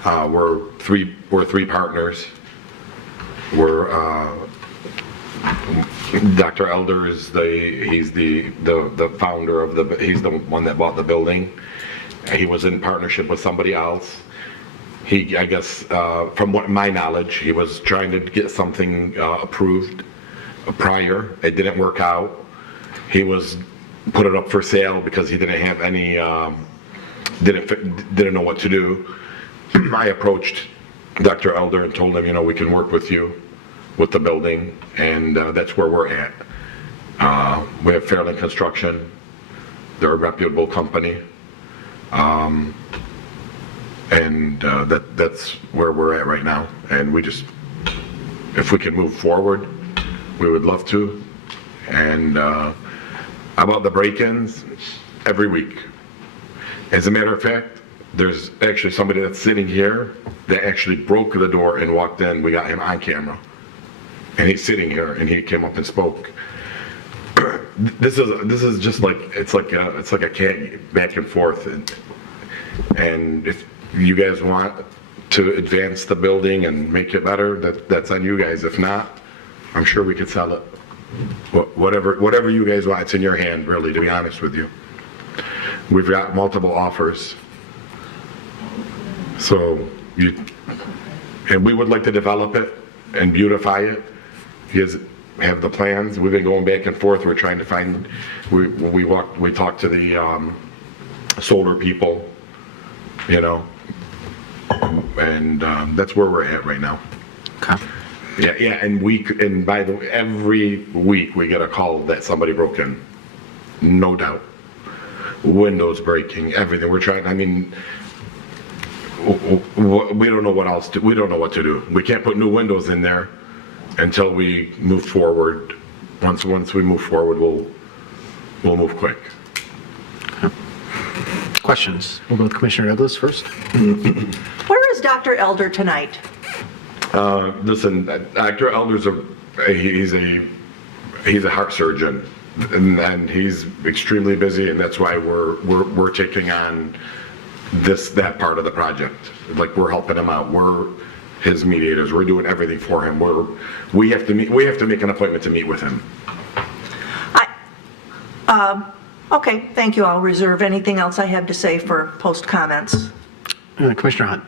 We're three partners. We're Dr. Elder is he's the founder of he's the one that bought the building. He was in partnership with somebody else. He, I guess, from my knowledge, he was trying to get something approved prior. It didn't work out. He put it up for sale because he didn't have any, didn't know what to do. I approached Dr. Elder and told him, we can work with you with the building, and that's where we're at. We have Fairland Construction. They're a reputable company. And that's where we're at right now. And we just, if we can move forward, we would love to. And about the break-ins, every week. As a matter of fact, there's actually somebody that's sitting here that actually broke the door and walked in. We got him on camera. And he's sitting here, and he came up and spoke. This is just like, it's like a cat back and forth. And if you guys want to advance the building and make it better, that's on you guys. If not, I'm sure we could sell it. Whatever you guys want, it's in your hand, really, to be honest with you. We've got multiple offers. So, and we would like to develop it and beautify it. You guys have the plans. We've been going back and forth. We're trying to find, we talked to the solar people, and that's where we're at right now. Okay. Yeah, and by the way, every week we get a call that somebody broke in, no doubt. Windows breaking, everything. We're trying. I mean, we don't know what else. We don't know what to do. We can't put new windows in there until we move forward. Once we move forward, we'll move quick. Questions? We'll go with Commissioner Douglas first. Where is Dr. Elder tonight? Listen, Dr. Elder's he's a heart surgeon, and he's extremely busy, and that's why we're taking on that part of the project. Like, we're helping him out. We're his mediators. We're doing everything for him. We have to make an appointment to meet with him. Okay, thank you. I'll reserve anything else I have to say for post comments. Commissioner Hunt.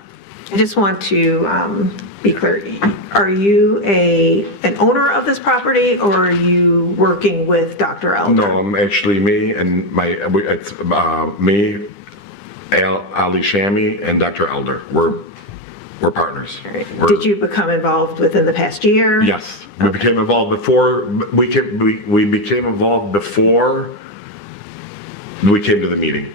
I just want to be clear. Are you an owner of this property, or are you working with Dr. Elder? No, I'm actually me and it's me, Ali Shami, and Dr. Elder. We're partners. Did you become involved within the past year? Yes, we became involved before. We became involved before we came to the meeting.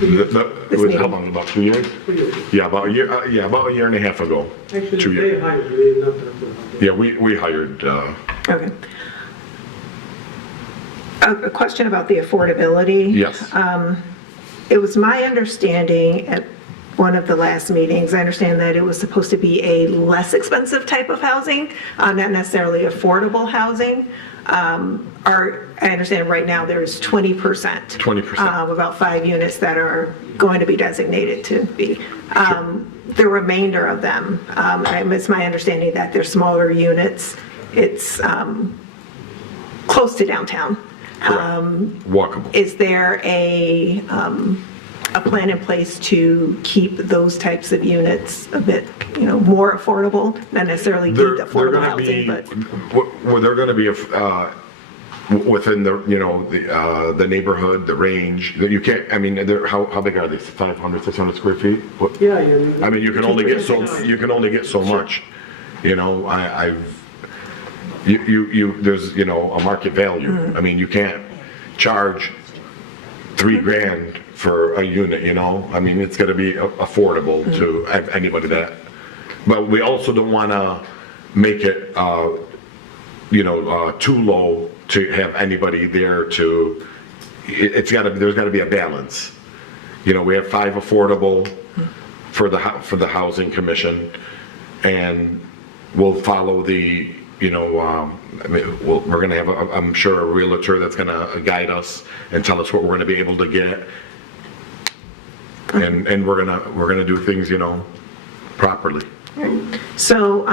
It was how long? About 2 years? 2 years. Yeah, about a year. About a year and a half ago. Actually, 2 years. they hired me, not that. Yeah, we hired Okay. A question about the affordability. Yes. It was my understanding at one of the last meetings, I understand that it was supposed to be a less expensive type of housing, not necessarily affordable housing. I understand right now there's 20%. 20%. About 5 units that are going to be designated to be. The remainder of them, it's my understanding that they're smaller units. It's close to downtown. Walkable. Is there a plan in place to keep those types of units a bit, more affordable? Not necessarily keep the affordable housing, but. Well, they're going to be within the neighborhood, the range. That you can't. I mean, how big are they? 500, 600 square feet? Yeah. I mean, you can only get so much. There's a market value. Mm-hmm. I mean, you can't charge $3,000 for a unit. I mean, it's going to be affordable to anybody that. But we also don't want to make it too low to have anybody there to. There's got to be a balance. We have 5 affordable for the housing commission, and we'll follow the. We're going to have, I'm sure, a realtor that's going to guide us and tell us what we're going to be able to get, and we're going to do things, properly. So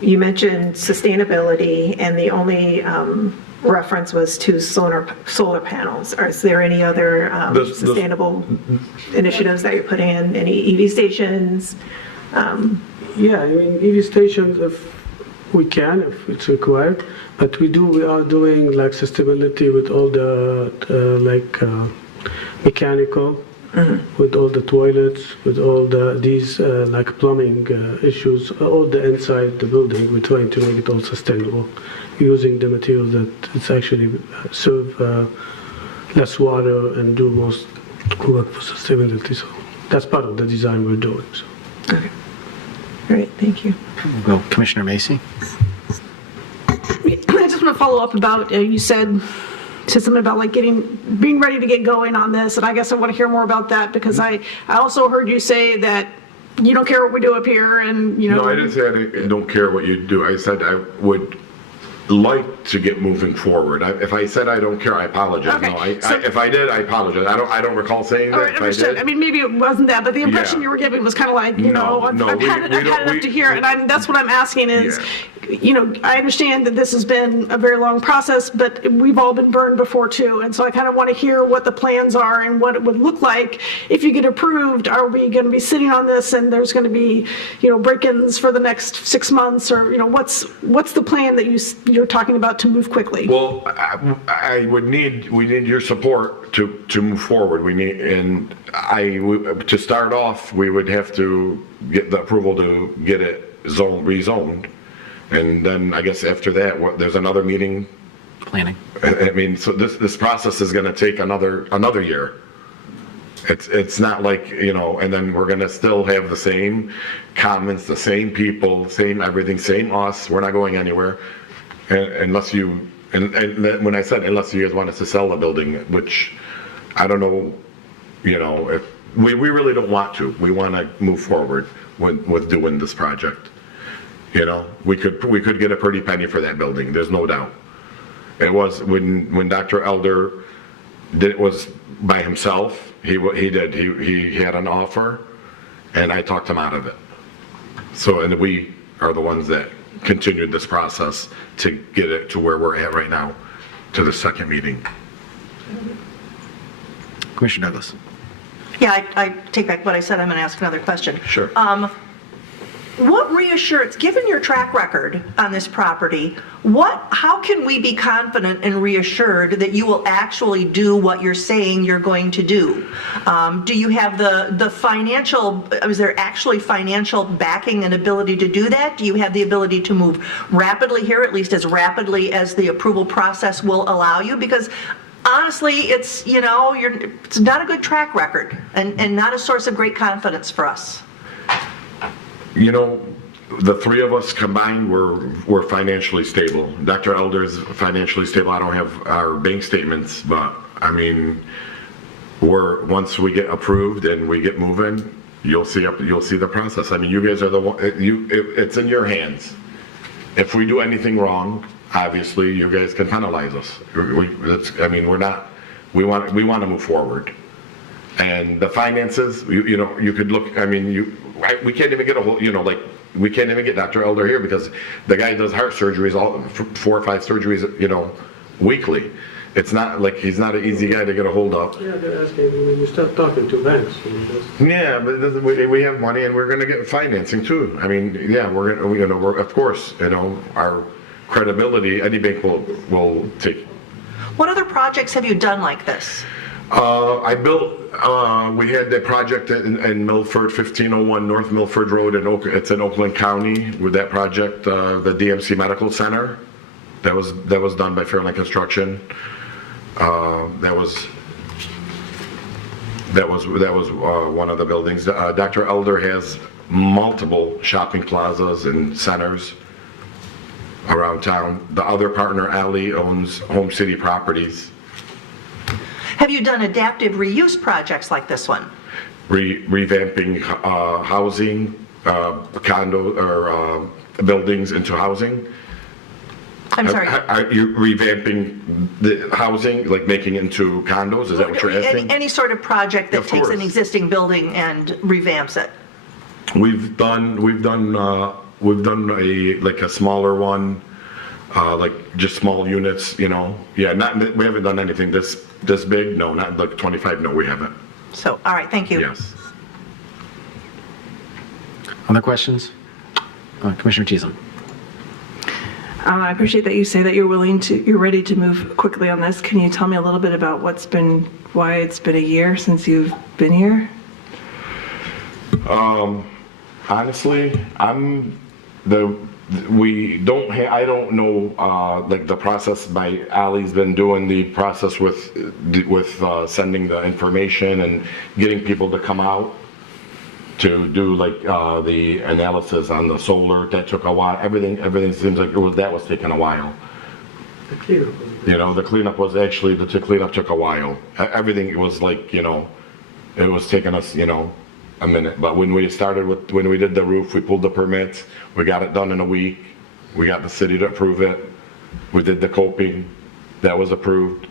you mentioned sustainability, and the only reference was to solar panels. Is there any other sustainable initiatives that you're putting in? Any EV stations? Yeah, I mean, EV stations, if we can, if it's required, but we are doing like sustainability with all the mechanical, with all the toilets, with all these like plumbing issues, all the inside the building. We're trying to make it all sustainable, using the materials that it's actually serve less water and do most work for sustainability. So that's part of the design we're doing. So. Okay. All right, thank you. We'll go Commissioner Macy. I just want to follow up about, you said something about like being ready to get going on this, and I guess I want to hear more about that, because I also heard you say that you don't care what we do up here, and No, I didn't say I don't care what you do. I said I would like to get moving forward. If I said I don't care, I apologize. Okay, No, if I did, I apologize. I don't recall saying that. All right, understood. I mean, maybe it wasn't that, but the impression you were giving was kind of like, I've had enough to hear, and that's what I'm asking is, I understand that this has been a very long process, but we've all been burned before too, and so I kind of want to hear what the plans are and what it would look like if you get approved. Are we going to be sitting on this and there's going to be, break-ins for the next 6 months, or what's the plan that you're talking about to move quickly? Well, we need your support to move forward. To start off, we would have to get the approval to get it rezoned. And then I guess after that, there's another meeting. Planning. I mean, so this process is going to take another year. It's not like, and then we're going to still have the same comments, the same people, same everything, same us. We're not going anywhere unless you, and when I said unless you guys want us to sell the building, which I don't know, if we really don't want to. We want to move forward with doing this project. We could get a pretty penny for that building. There's no doubt. It was when Dr. Elder was by himself. He had an offer, and I talked him out of it. So, and we are the ones that continued this process to get it to where we're at right now, to the second meeting. Commissioner Douglas. Yeah, I take back what I said. I'm going to ask another question. Sure. What reassurance, given your track record on this property, how can we be confident and reassured that you will actually do what you're saying you're going to do? Do you have the financial, is there actually financial backing and ability to do that? Do you have the ability to move rapidly here, at least as rapidly as the approval process will allow you? Because honestly, it's not a good track record and not a source of great confidence for us. the three of us combined, we're financially stable. Dr. Elder's financially stable. I don't have our bank statements, but I mean, once we get approved and we get moving, you'll see the process. I mean, you guys are the one. It's in your hands. If we do anything wrong, obviously, you guys can penalize us. We want to move forward. And the finances, you could look. I mean, we can't even get a whole. We can't even get Dr. Elder here because the guy does heart surgeries, 4 or 5 surgeries, weekly. It's not like he's not an easy guy to get a hold of. Yeah, they're asking when you start talking to banks. Yeah, but we have money and we're going to get financing too. I mean, yeah, we're of course, our credibility, any bank will take. What other projects have you done like this? I built, we had the project in Milford, 1501 North Milford Road, it's in Oakland County with that project, the DMC Medical Center. That was done by Fairline Construction. That was one of the buildings. Dr. Elder has multiple shopping plazas and centers around town. The other partner, Ally, owns Home City Properties. Have you done adaptive reuse projects like this one? Revamping housing, condo or buildings into housing. I'm sorry. Are you revamping the housing, like making it into condos? Is that what you're asking? Any sort of project that Of takes an course. existing building and revamps it. We've done a smaller one, like just small units, Yeah, we haven't done anything this big. No, not like 25. No, we haven't. So, all right, thank you. Yes. Other questions? Commissioner Cheatham. I appreciate that you say that you're ready to move quickly on this. Can you tell me a little bit about why it's been a year since you've been here? Honestly, I don't know, like the process. Ally's been doing the process with sending the information and getting people to come out to do like the analysis on the solar. That took a while. Everything seems like that was taking a while. The cleanup. The cleanup was actually, the cleanup took a while. Everything was like, it was taking us, a minute. But when we did the roof, we pulled the permits, we got it done in a week. We got the city to approve it. We did the coping, that was approved.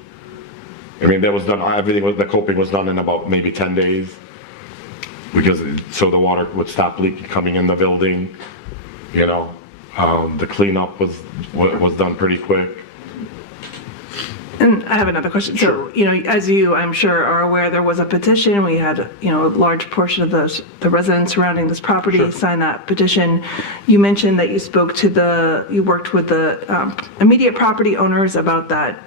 I mean, that was done, the coping was done in about maybe 10 days. So the water would stop leaking coming in the building, the cleanup was done pretty quick. And I have another question. Sure. So, as you, I'm sure, are aware, there was a petition. We had, a large portion of the residents surrounding this property sign that petition. You mentioned that you worked with the immediate property owners about that,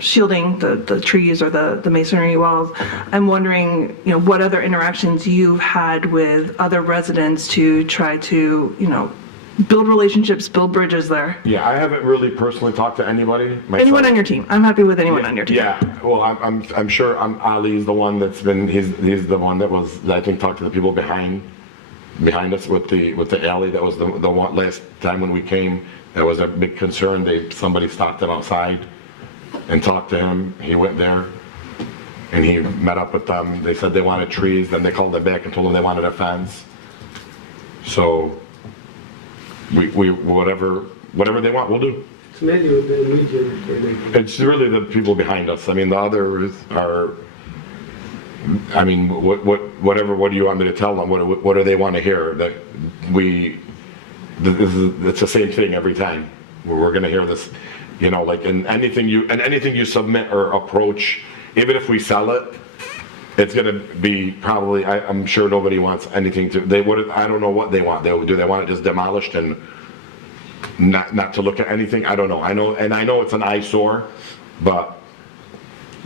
shielding the trees or the masonry walls. I'm wondering, what other interactions you've had with other residents to try to, build relationships, build bridges there. Yeah, I haven't really personally talked to anybody myself. Anyone on your team. I'm happy with anyone on your team. Yeah, well, I'm sure Ali's the one that's been, he's the one that I think talked to the people behind us with the alley. That was the one last time when we came. That was a big concern. Somebody stopped him outside and talked to him. He went there and he met up with them. They said they wanted trees. Then they called them back and told them they wanted a fence. So we whatever they want, we'll do. It's mainly with the immediate. It's really the people behind us. I mean, the others are. I mean, what do you want me to tell them? What do they want to hear? That it's the same thing every time. We're going to hear this, like in anything you submit or approach, even if we sell it, it's going to be probably. I'm sure nobody wants anything to. I don't know what they want. Do they want it just demolished and not to look at anything? I don't know. I know it's an eyesore, but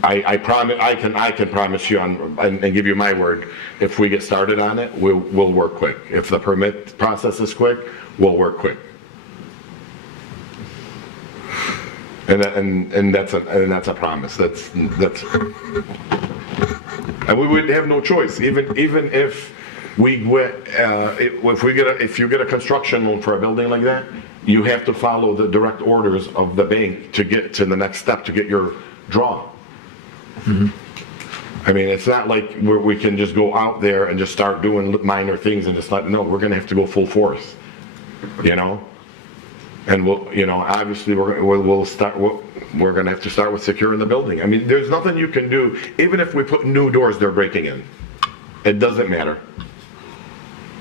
I promise. I can promise you and give you my word. If we get started on it, we'll work quick. If the permit process is quick, we'll work quick. And that's a promise. That's. And we would have no choice, even if if you get a construction loan for a building like that, you have to follow the direct orders of the bank to get to the next step to get your draw. I mean, it's not like we can just go out there and just start doing minor things and just no, we're gonna have to go full force, you know? And obviously we're gonna have to start with securing the building. I mean, there's nothing you can do, even if we put new doors they're breaking in. It doesn't matter.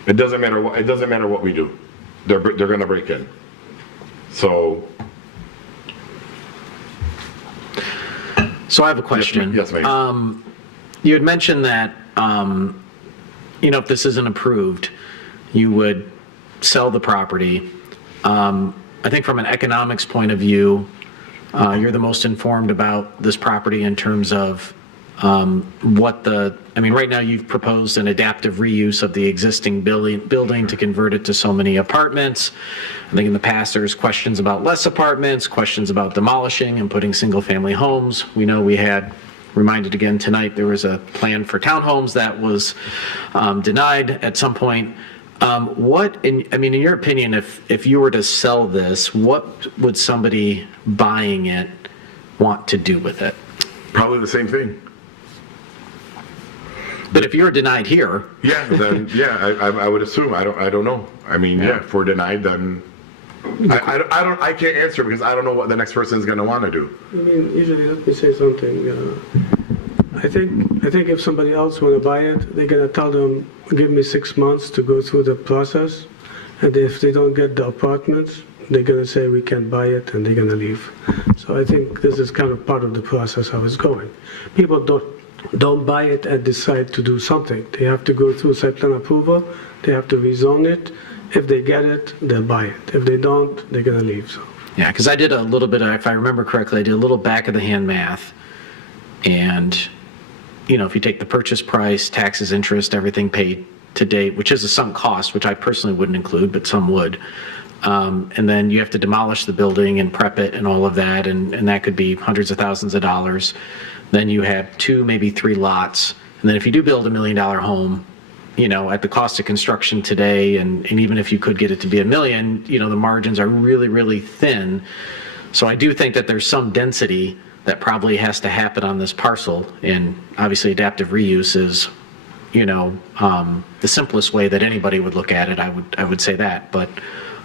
It doesn't matter what we do. They're gonna break in. So I have a question. Yes, ma'am. You had mentioned that, if this isn't approved, you would sell the property. I think from an economics point of view, you're the most informed about this property in terms of right now you've proposed an adaptive reuse of the existing building to convert it to so many apartments. I think in the past there's questions about less apartments, questions about demolishing and putting single-family homes. We know we had, reminded again tonight, there was a plan for townhomes that was denied at some point. In your opinion, if you were to sell this, what would somebody buying it want to do with it? Probably the same thing. But if you're denied here, I would assume. I don't know. I mean, if we're denied, then I can't answer because I don't know what the next person is going to want to do. I mean, usually, let me say something. I think if somebody else want to buy it, they're going to tell them, give me 6 months to go through the process. And if they don't get the apartments, they're going to say we can't buy it and they're going to leave. So I think this is kind of part of the process how it's going. People don't buy it and decide to do something. They have to go through site plan approval. They have to rezone it. If they get it, they'll buy it. If they don't, they're going to leave. So. Yeah, because I did a little bit of, if I remember correctly, I did a little back of the hand math. And, if you take the purchase price, taxes, interest, everything paid to date, which is a sunk cost, which I personally wouldn't include, but some would. And then you have to demolish the building and prep it and all of that. And that could be hundreds of thousands of dollars. Then you have 2, maybe 3 lots. And then if you do build $1 million home, at the cost of construction today, and even if you could get it to be $1 million, the margins are really, really thin. So I do think that there's some density that probably has to happen on this parcel. And obviously adaptive reuse is, the simplest way that anybody would look at it. I would say that. But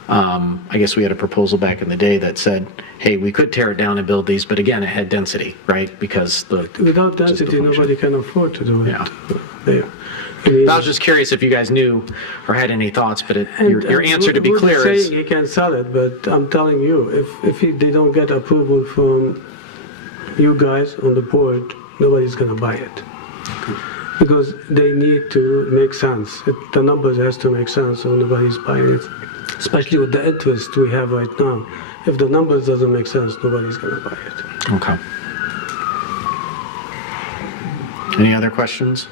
I guess we had a proposal back in the day that said, hey, we could tear it down and build these, but again, it had density, right? Because without density, nobody can afford to do it. Yeah. I was just curious if you guys knew or had any thoughts, but your answer, to be clear, is... saying he can't sell it, but I'm telling you, if they don't get approval from you guys on the board, nobody's going to buy it. Because they need to make sense. The numbers has to make sense, so nobody's buying it. Especially with the interest we have right now. If the numbers doesn't make sense, nobody's going to buy it. Okay. Any other questions?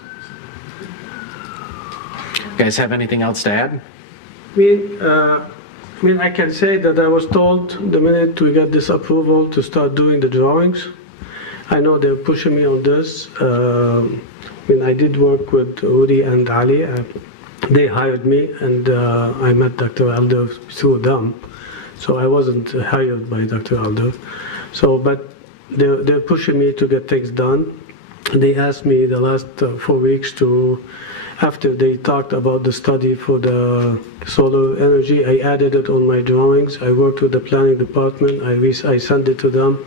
You guys have anything else to add? I can say that I was told the minute we get this approval to start doing the drawings. I know they're pushing me on this. I did work with Uri and Ali. They hired me, and I met Dr. Elder through them. So I wasn't hired by Dr. Elder. But they're pushing me to get things done. They asked me the last 4 weeks after they talked about the study for the solar energy, I added it on my drawings. I worked with the planning department. I sent it to them,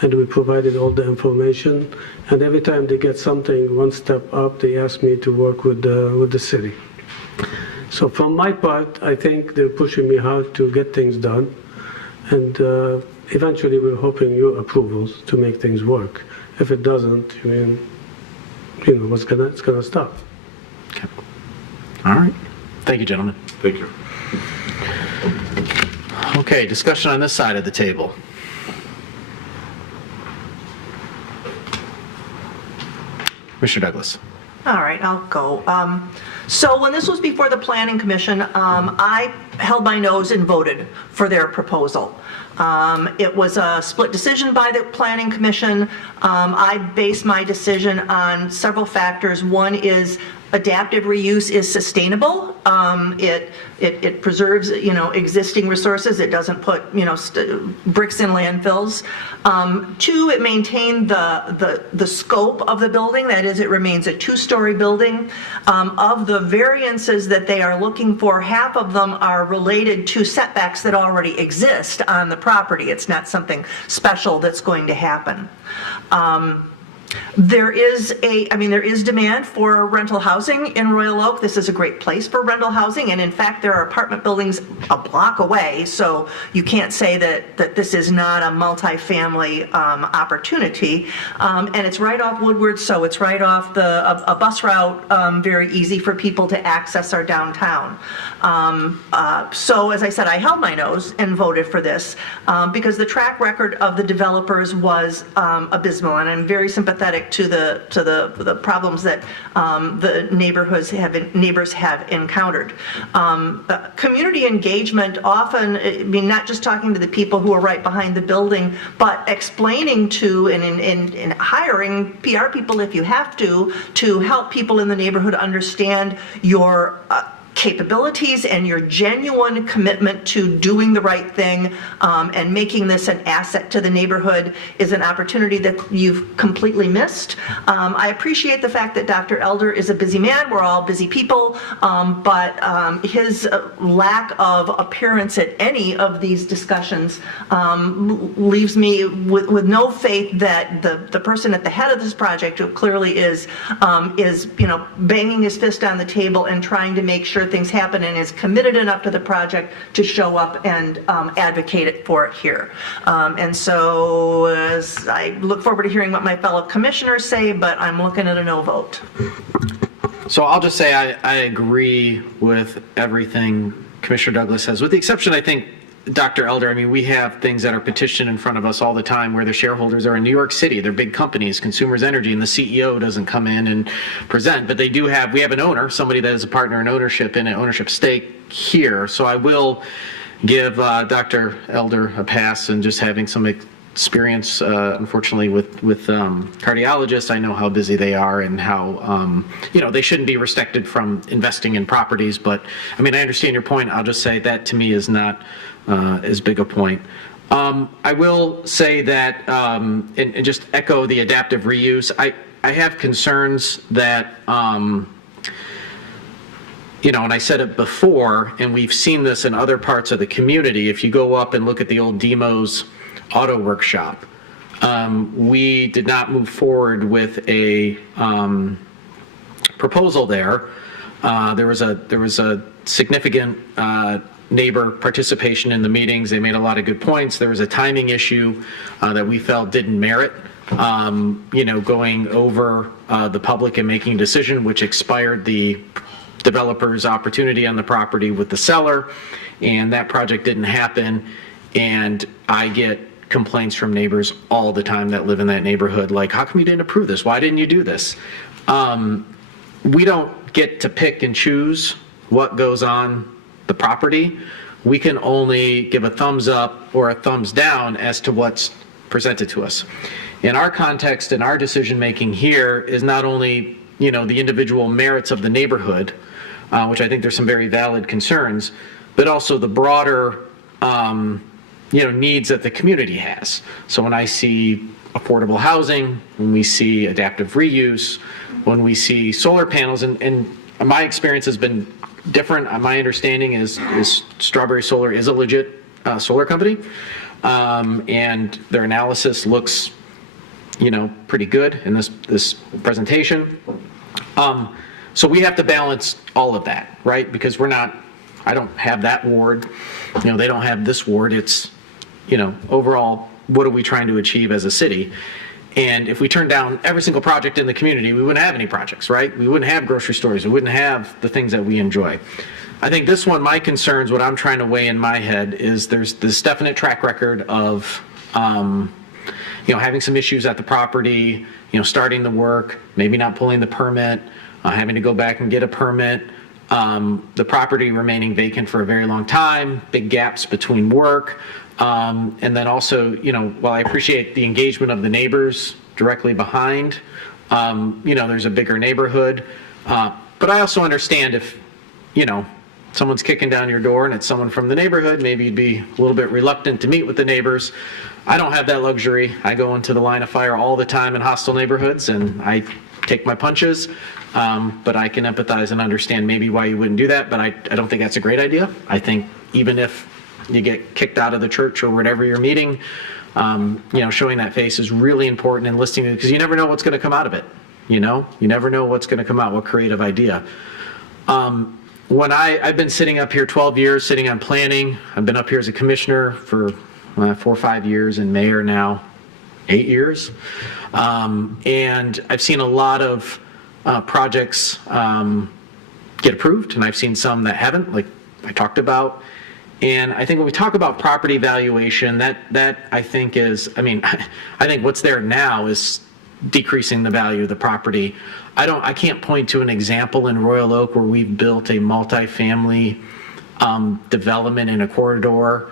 and we provided all the information. And every time they get something one step up, they ask me to work with the city. So from my part, I think they're pushing me hard to get things done. And eventually we're hoping your approvals to make things work. If it doesn't, it's gonna stop. Okay. All right. Thank you, gentlemen. Thank you. Okay, discussion on this side of the table. Mr. Douglas. All right, I'll go. So when this was before the Planning Commission, I held my nose and voted for their proposal. It was a split decision by the Planning Commission. I based my decision on several factors. One is adaptive reuse is sustainable. It preserves, existing resources. It doesn't put, bricks in landfills. 2, it maintained the scope of the building. That is, it remains a 2-story building. Of the variances that they are looking for, half of them are related to setbacks that already exist on the property. It's not something special that's going to happen. There is demand for rental housing in Royal Oak. This is a great place for rental housing, and in fact, there are apartment buildings a block away, so you can't say that this is not a multifamily opportunity. And it's right off Woodward, so it's right off a bus route, very easy for people to access our downtown. So as I said, I held my nose and voted for this because the track record of the developers was abysmal, and I'm very sympathetic to the problems that the neighbors have encountered. Community engagement often, not just talking to the people who are right behind the building, but explaining to and hiring PR people if you have to help people in the neighborhood understand your capabilities and your genuine commitment to doing the right thing and making this an asset to the neighborhood is an opportunity that you've completely missed. I appreciate the fact that Dr. Elder is a busy man. We're all busy people, but his lack of appearance at any of these discussions leaves me with no faith that the person at the head of this project, who clearly is banging his fist on the table and trying to make sure things happen and is committed enough to the project to show up and advocate for it here. And so I look forward to hearing what my fellow commissioners say, but I'm looking at a no vote. So I'll just say I agree with everything Commissioner Douglas says, with the exception, I think, Dr. Elder, we have things that are petitioned in front of us all the time where the shareholders are in New York City. They're big companies, Consumers Energy, and the CEO doesn't come in and present. But we have an owner, somebody that is a partner in ownership and an ownership stake here. So I will give Dr. Elder a pass, and just having some experience, unfortunately, with cardiologists. I know how busy they are and how, they shouldn't be restricted from investing in properties. But, I understand your point. I'll just say that to me is not as big a point. I will say that, and just echo the adaptive reuse, I have concerns that, and I said it before, and we've seen this in other parts of the community. If you go up and look at the old Demos Auto Workshop, we did not move forward with a proposal there. There was a significant neighbor participation in the meetings. They made a lot of good points. There was a timing issue that we felt didn't merit, going over the public and making a decision, which expired the developer's opportunity on the property with the seller, and that project didn't happen. And I get complaints from neighbors all the time that live in that neighborhood, like, how come you didn't approve this? Why didn't you do this? We don't get to pick and choose what goes on the property. We can only give a thumbs up or a thumbs down as to what's presented to us. In our context and our decision making here is not only the individual merits of the neighborhood, which I think there's some very valid concerns, but also the broader needs that the community has. So when I see affordable housing, when we see adaptive reuse, when we see solar panels, and my experience has been different. My understanding is Strawberry Solar is a legit solar company, and their analysis looks, pretty good in this presentation. So we have to balance all of that, right? Because I don't have that ward, they don't have this ward. It's, overall, what are we trying to achieve as a city? And if we turn down every single project in the community, we wouldn't have any projects, right? We wouldn't have grocery stores. We wouldn't have the things that we enjoy. I think this one, my concerns, what I'm trying to weigh in my head is there's this definite track record of, having some issues at the property, starting the work, maybe not pulling the permit, having to go back and get a permit, the property remaining vacant for a very long time, big gaps between work. And then also, while I appreciate the engagement of the neighbors directly behind, there's a bigger neighborhood. But I also understand if, someone's kicking down your door and it's someone from the neighborhood, maybe you'd be a little bit reluctant to meet with the neighbors. I don't have that luxury. I go into the line of fire all the time in hostile neighborhoods, and I take my punches. But I can empathize and understand maybe why you wouldn't do that, but I don't think that's a great idea. I think even if you get kicked out of the church or whatever you're meeting, showing that face is really important and listening, because you never know what's going to come out of it. You never know what's going to come out, what creative idea. When I've been sitting up here 12 years, sitting on planning. I've been up here as a commissioner for 4 or 5 years, and mayor now 8 years. And I've seen a lot of projects get approved, and I've seen some that haven't, like I talked about. And I think when we talk about property valuation, that I think is, I think what's there now is decreasing the value of the property. I can't point to an example in Royal Oak where we've built a multifamily development in a corridor,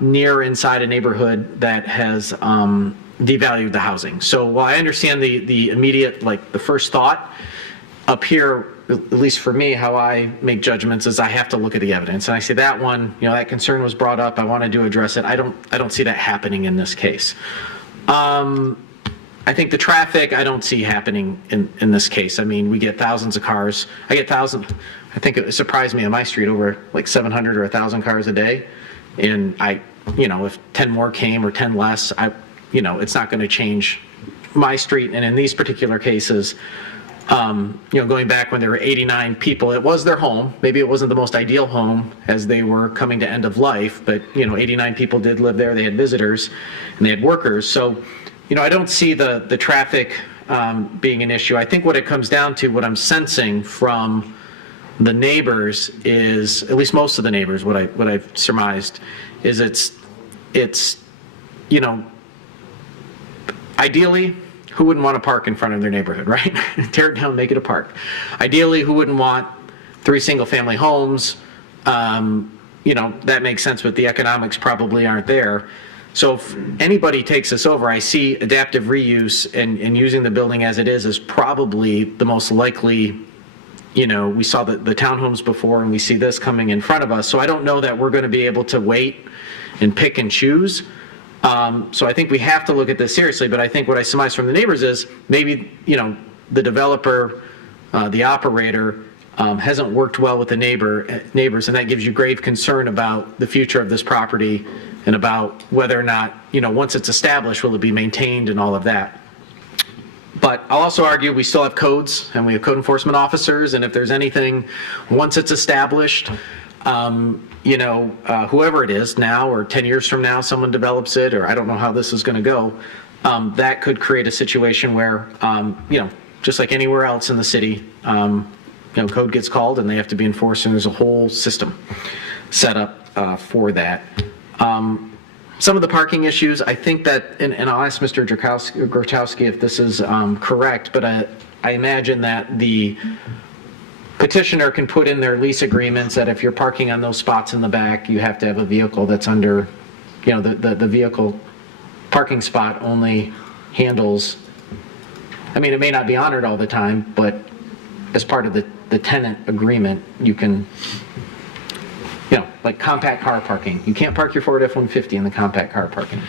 near inside a neighborhood that has devalued the housing. So while I understand the immediate, the first thought up here, at least for me, how I make judgments is I have to look at the evidence. And I say that one, that concern was brought up. I wanted to address it. I don't see that happening in this case. I think the traffic, I don't see happening in this case. We get thousands of cars. I think it surprised me on my street over 700 or 1,000 cars a day. And if 10 more came or 10 less, it's not going to change my street. And in these particular cases, going back when there were 89 people, it was their home. Maybe it wasn't the most ideal home as they were coming to end of life, but 89 people did live there. They had visitors and they had workers. So, I don't see the traffic being an issue. I think what it comes down to, what I'm sensing from the neighbors is, at least most of the neighbors, what I've surmised is it's ideally, who wouldn't want to park in front of their neighborhood, right? Tear it down, make it a park. Ideally, who wouldn't want 3 single-family homes? That makes sense, but the economics probably aren't there. So if anybody takes this over, I see adaptive reuse and using the building as it is probably the most likely. We saw the townhomes before, and we see this coming in front of us. So I don't know that we're going to be able to wait and pick and choose. So I think we have to look at this seriously, but I think what I surmise from the neighbors is maybe, the developer, the operator, hasn't worked well with the neighbors, and that gives you grave concern about the future of this property and about whether or not, once it's established, will it be maintained and all of that. But I'll also argue we still have codes, and we have code enforcement officers, and if there's anything, once it's established, whoever it is now or 10 years from now, someone develops it, or I don't know how this is going to go, that could create a situation where, just like anywhere else in the city, code gets called and they have to be enforced, and there's a whole system set up for that. Some of the parking issues, I think that, and I'll ask Mr. Grachowski if this is correct, but I imagine that the petitioner can put in their lease agreements that if you're parking on those spots in the back, you have to have a vehicle that's under, the vehicle parking spot only handles, it may not be honored all the time, but as part of the tenant agreement, you can, like compact car parking. You can't park your Ford F-150 in the compact car parking.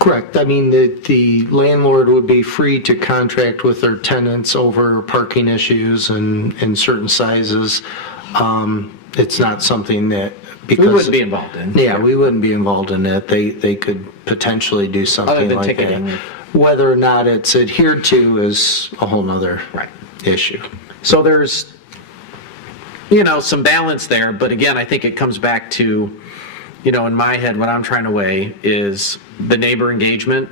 Correct. The landlord would be free to contract with their tenants over parking issues and certain sizes. It's not something that, because we wouldn't be involved in. Yeah, we wouldn't be involved in it. They could potentially do something other than like ticketing. that. Whether or not it's adhered to is a whole nother issue. So there's, some balance there, but again, I think it comes back to, in my head, what I'm trying to weigh is the neighbor engagement,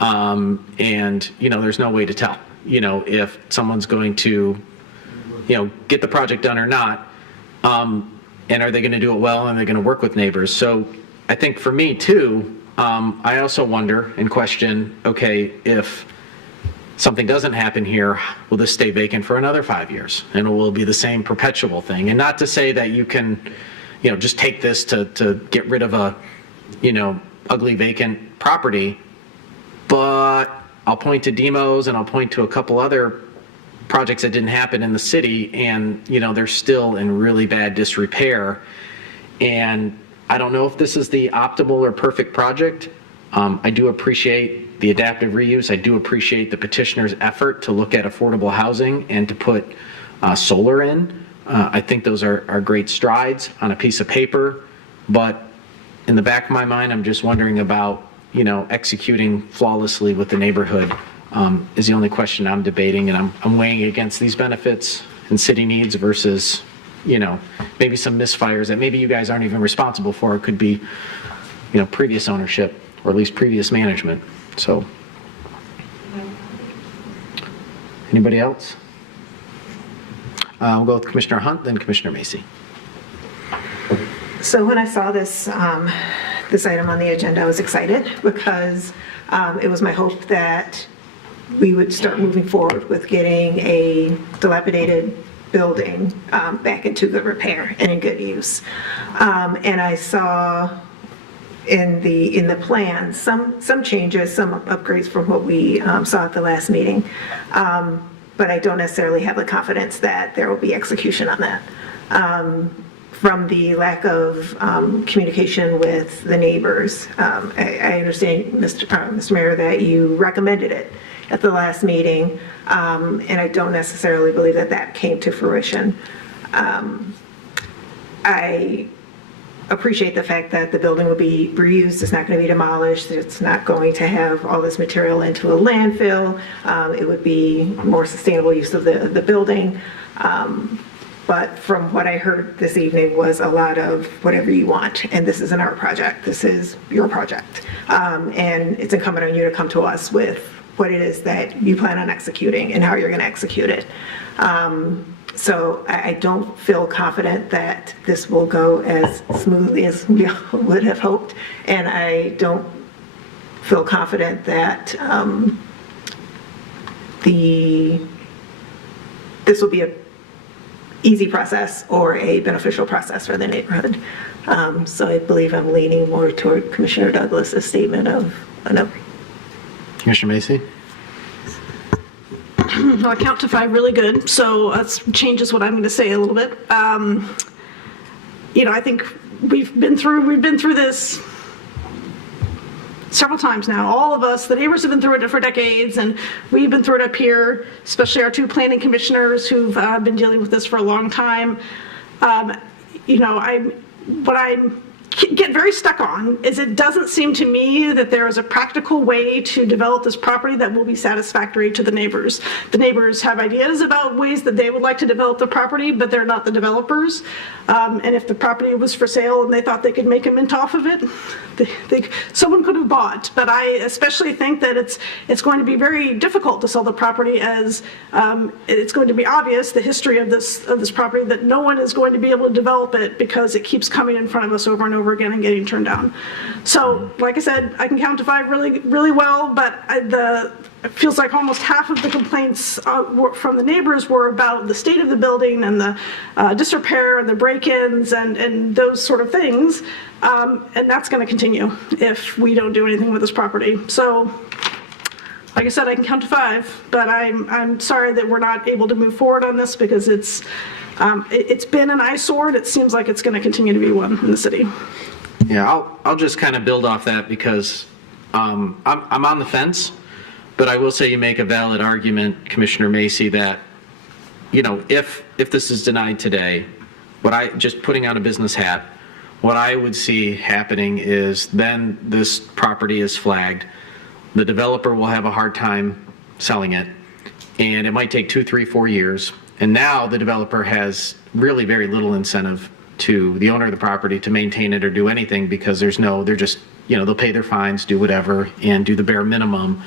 and, there's no way to tell, if someone's going to, get the project done or not, and are they going to do it well, and they're going to work with neighbors. So I think for me, too, I also wonder and question, okay, if something doesn't happen here, will this stay vacant for another 5 years? And will it be the same perpetual thing? And not to say that you can, just take this to get rid of a, ugly vacant property, but I'll point to Demos and I'll point to a couple other projects that didn't happen in the city, and, they're still in really bad disrepair. And I don't know if this is the optimal or perfect project. I do appreciate the adaptive reuse. I do appreciate the petitioner's effort to look at affordable housing and to put solar in. I think those are great strides on a piece of paper, but in the back of my mind, I'm just wondering about, executing flawlessly with the neighborhood is the only question I'm debating, and I'm weighing against these benefits and city needs versus, maybe some misfires that maybe you guys aren't even responsible for. It could be, previous ownership or at least previous management. So, anybody else? We'll go with Commissioner Hunt, then Commissioner Macy. So when I saw this, this item on the agenda, I was excited because it was my hope that we would start moving forward with getting a dilapidated building back into good repair and in good use. And I saw in the plan some changes, some upgrades from what we saw at the last meeting. But I don't necessarily have the confidence that there will be execution on that. From the lack of communication with the neighbors. I understand, Mr. Mayor, that you recommended it at the last meeting, and I don't necessarily believe that that came to fruition. I appreciate the fact that the building will be reused. It's not going to be demolished. It's not going to have all this material into a landfill. It would be more sustainable use of the building. But from what I heard this evening was a lot of whatever you want, and this isn't our project, this is your project. And it's incumbent on you to come to us with what it is that you plan on executing and how you're gonna execute it. So I don't feel confident that this will go as smoothly as we would have hoped, and I don't feel confident that this will be a easy process or a beneficial process for the neighborhood. So I believe I'm leaning more toward Commissioner Douglas's statement of a no. Commissioner Macy? Well, I count to 5 really good, so that changes what I'm going to say a little bit. I think we've been through this several times now. All of us, the neighbors have been through it for decades, and we've been through it up here, especially our 2 planning commissioners who've been dealing with this for a long time. What I get very stuck on is it doesn't seem to me that there is a practical way to develop this property that will be satisfactory to the neighbors. The neighbors have ideas about ways that they would like to develop the property, but they're not the developers. And if the property was for sale and they thought they could make a mint off of it, someone could have bought. But I especially think that it's going to be very difficult to sell the property, as it's going to be obvious, the history of this property, that no one is going to be able to develop it because it keeps coming in front of us over and over again and getting turned down. So, like I said, I can count to 5 really, really well, but it feels like almost half of the complaints from the neighbors were about the state of the building and the disrepair and the break-ins and those sort of things. And that's going to continue if we don't do anything with this property. So, like I said, I can count to 5, but I'm sorry that we're not able to move forward on this because it's been an eyesore, and it seems like it's going to continue to be one in the city. Yeah, I'll just kind of build off that because I'm on the fence, but I will say you make a valid argument, Commissioner Macy, that if this is denied today, just putting on a business hat, what I would see happening is then this property is flagged. The developer will have a hard time selling it, and it might take 2, 3, 4 years. And now the developer has really very little incentive to the owner of the property to maintain it or do anything because they're just, they'll pay their fines, do whatever, and do the bare minimum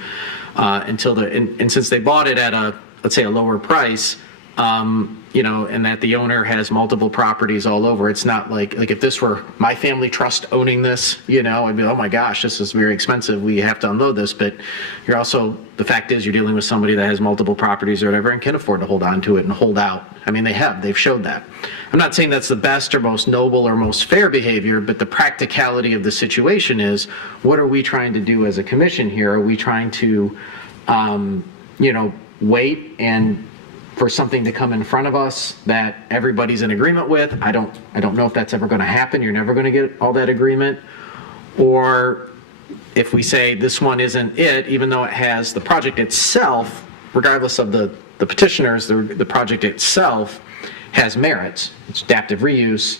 until and since they bought it at let's say a lower price, and that the owner has multiple properties all over. It's not like if this were my family trust owning this, I'd be, oh my gosh, this is very expensive. We have to unload this. But the fact is you're dealing with somebody that has multiple properties or whatever and can afford to hold on to it and hold out. I mean, they've showed that. I'm not saying that's the best or most noble or most fair behavior, but the practicality of the situation is, what are we trying to do as a commission here? Are we trying to, wait and for something to come in front of us that everybody's in agreement with. I don't know if that's ever going to happen. You're never going to get all that agreement. Or if we say this one isn't it, even though it has the project itself, regardless of the petitioners, the project itself has merits. It's adaptive reuse.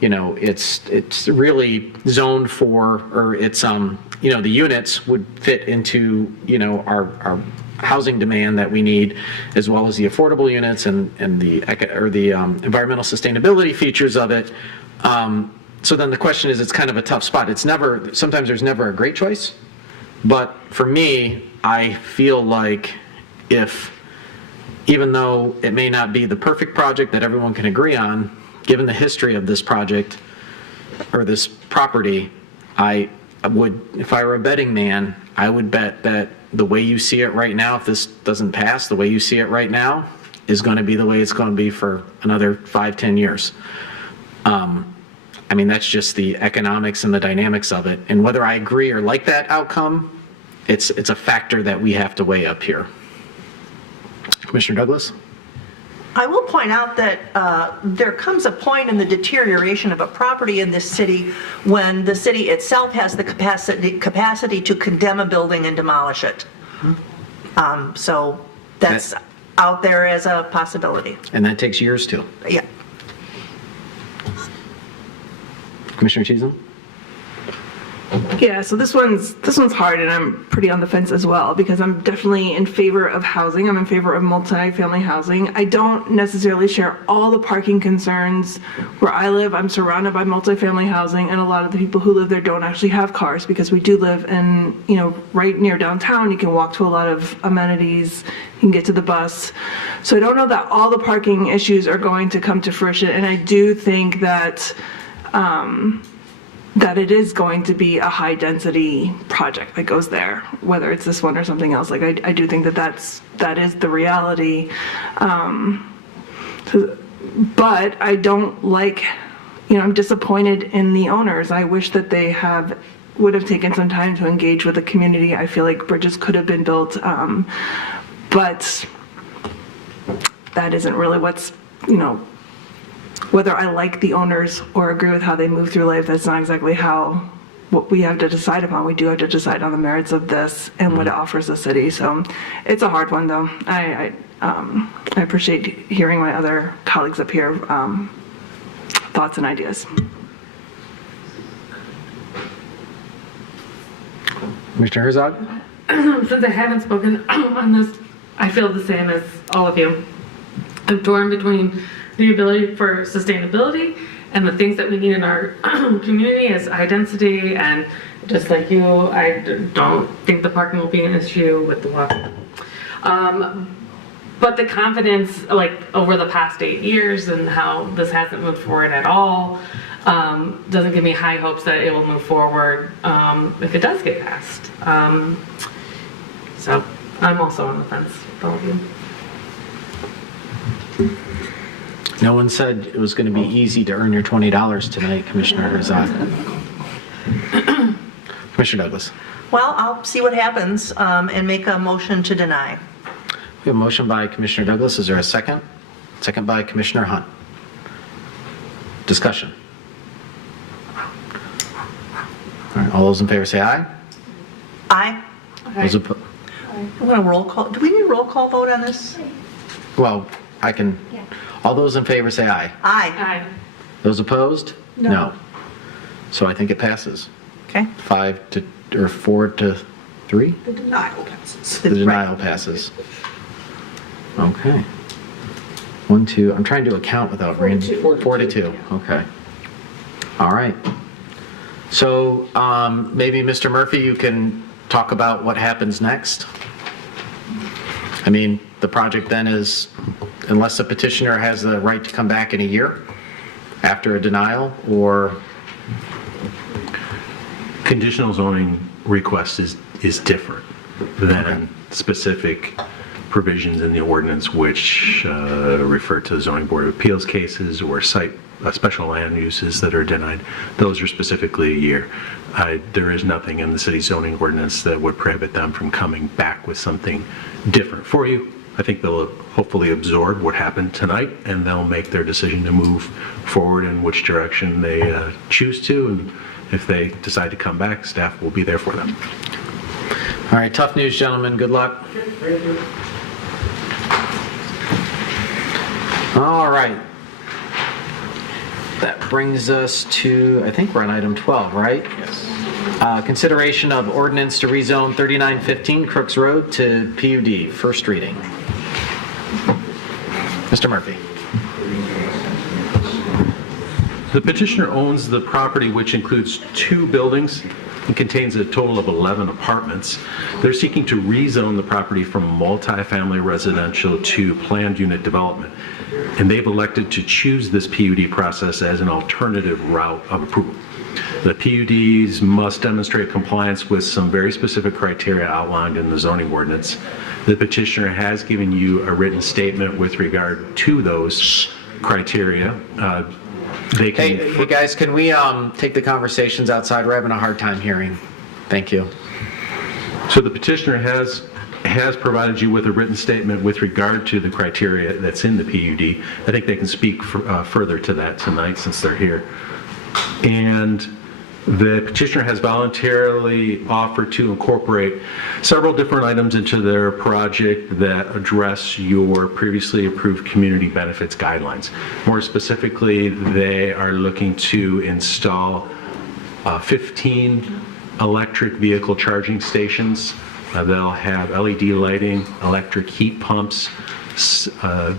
You know, it's really zoned for, or it's you know, the units would fit into, you know, our housing demand that we need, as well as the affordable units and the environmental sustainability features of it. So then the question is, it's kind of a tough spot. Sometimes there's never a great choice, but for me, I feel like even though it may not be the perfect project that everyone can agree on, given the history of this project or this property, I would, if I were a betting man, I would bet that the way you see it right now, if this doesn't pass, the way you see it right now is going to be the way it's going to be for another 5-10 years. I mean, that's just the economics and the dynamics of it. And whether I agree or like that outcome, it's a factor that we have to weigh up here. Commissioner Douglas? I will point out that there comes a point in the deterioration of a property in this city when the city itself has the capacity to condemn a building and demolish it. So that's out there as a possibility. And that takes years too. Yeah. Commissioner Cheatham? Yeah, so this one's hard, and I'm pretty on the fence as well, because I'm definitely in favor of housing. I'm in favor of multi-family housing. I don't necessarily share all the parking concerns. Where I live, I'm surrounded by multi-family housing, and a lot of the people who live there don't actually have cars, because we do live in, you know, right near downtown. You can walk to a lot of amenities. You can get to the bus. So I don't know that all the parking issues are going to come to fruition, and I do think that that it is going to be a high-density project that goes there, whether it's this one or something else. Like, I do think that is the reality. But I don't like, you know, I'm disappointed in the owners. I wish that they would have taken some time to engage with the community. I feel like bridges could have been built, but that isn't really what's, you know, whether I like the owners or agree with how they move through life, that's not exactly what we have to decide upon. We do have to decide on the merits of this and what it offers the city. So it's a hard one, though. I appreciate hearing my other colleagues up here thoughts and ideas. Mr. Herzog? Since I haven't spoken on this, I feel the same as all of you. I'm torn between the ability for sustainability and the things that we need in our community as high density, and just like you, I don't think the parking will be an issue with the walking. But the confidence, like over the past 8 years and how this hasn't moved forward at all, doesn't give me high hopes that it will move forward if it does get passed. So I'm also on the fence with all of you. No one said it was going to be easy to earn your $20 tonight, Commissioner Herzog. Commissioner Douglas. Well, I'll see what happens and make a motion to deny. We have a motion by Commissioner Douglas. Is there a second? Second by Commissioner Hunt. Discussion. All right, all those in favor say aye. Aye. Those Do we want a roll call? Do we need a roll call vote on this? Well, I can. All those in favor say aye. Aye. Those opposed? No. So I think it passes. Okay. 4 to 3? The denial passes. The denial passes. Okay. 1, 2. I'm trying to do a count without Randy. 4 to 2. Okay. All right. So maybe Mr. Murphy, you can talk about what happens next. I mean, the project then is, unless the petitioner has the right to come back in a year after a denial, or conditional zoning request is different than specific provisions in the ordinance which refer to zoning board of appeals cases or site special land uses that are denied. Those are specifically a year. There is nothing in the city zoning ordinance that would prohibit them from coming back with something different for you I think they'll hopefully absorb what happened tonight, and they'll make their decision to move forward in which direction they choose to, and if they decide to come back, staff will be there for them. All right, tough news, gentlemen. Good luck. All right. That brings us to, I think we're on item 12, right? Yes. Consideration of ordinance to rezone 3915 Crooks Road to PUD, first reading. Mr. Murphy. The petitioner owns the property, which includes 2 buildings and contains a total of 11 apartments. They're seeking to rezone the property from multifamily residential to planned unit development, and they've elected to choose this PUD process as an alternative route of approval. The PUDs must demonstrate compliance with some very specific criteria outlined in the zoning ordinance. The petitioner has given you a written statement with regard to those criteria. Hey guys, can we take the conversations outside? We're having a hard time hearing. Thank you. So the petitioner has provided you with a written statement with regard to the criteria that's in the PUD. I think they can speak further to that tonight since they're here. And the petitioner has voluntarily offered to incorporate several different items into their project that address your previously approved community benefits guidelines. More specifically, they are looking to install 15 electric vehicle charging stations. They'll have LED lighting, electric heat pumps.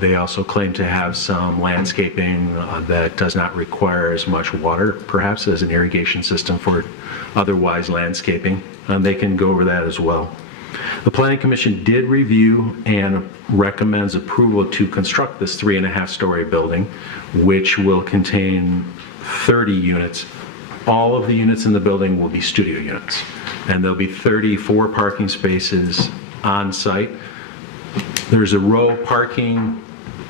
They also claim to have some landscaping that does not require as much water, perhaps, as an irrigation system for otherwise landscaping. They can go over that as well. The Planning Commission did review and recommends approval to construct this 3.5-story building, which will contain 30 units. All of the units in the building will be studio units, and there'll be 34 parking spaces on site. There's a row parking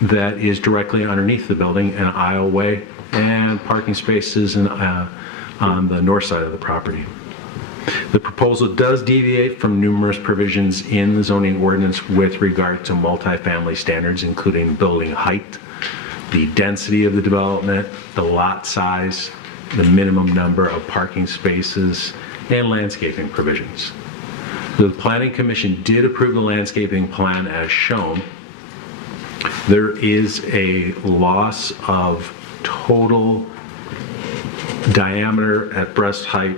that is directly underneath the building, an aisleway, and parking spaces on the north side of the property. The proposal does deviate from numerous provisions in the zoning ordinance with regard to multifamily standards, including building height, the density of the development, the lot size, the minimum number of parking spaces, and landscaping provisions. The Planning Commission did approve the landscaping plan as shown. There is a loss of total diameter at breast height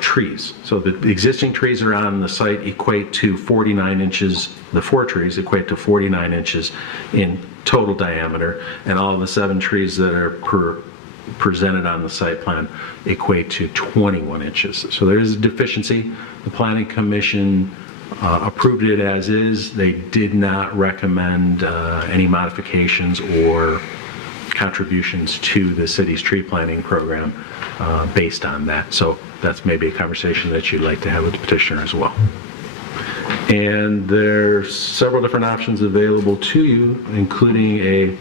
trees. So the existing trees are on the site equate to 49 inches, the 4 trees equate to 49 inches in total diameter, and all of the 7 trees that are presented on the site plan equate to 21 inches. So there is a deficiency. The Planning Commission approved it as is. They did not recommend any modifications or contributions to the city's tree planting program based on that. So that's maybe a conversation that you'd like to have with the petitioner as well. And there's several different options available to you, including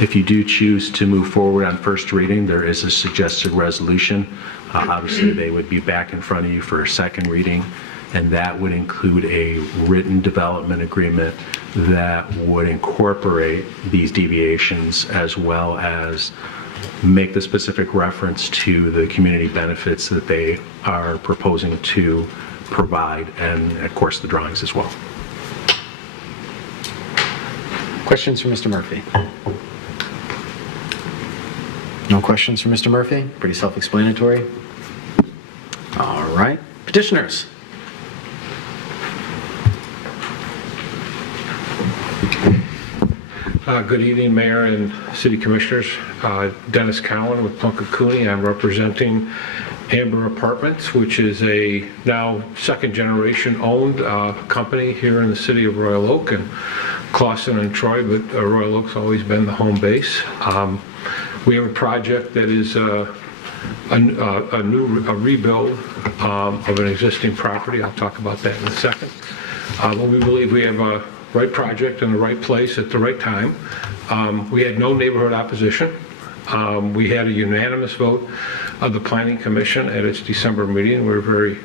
if you do choose to move forward on first reading, there is a suggested resolution. Obviously, they would be back in front of you for a second reading, and that would include a written development agreement that would incorporate these deviations as well as make the specific reference to the community benefits that they are proposing to provide, and of course the drawings as well. Questions for Mr. Murphy? No questions for Mr. Murphy? Pretty self-explanatory. All right. Petitioners. Good evening, Mayor and City Commissioners. Dennis Cowan with Plunket Cooney. I'm representing Amber Apartments, which is a now second-generation owned company here in the city of Royal Oak and Clawson and Troy, but Royal Oak's always been the home base. We have a project that is a rebuild of an existing property. I'll talk about that in a second. But we believe we have a right project in the right place at the right time. We had no neighborhood opposition. We had a unanimous vote of the Planning Commission at its December meeting. We're very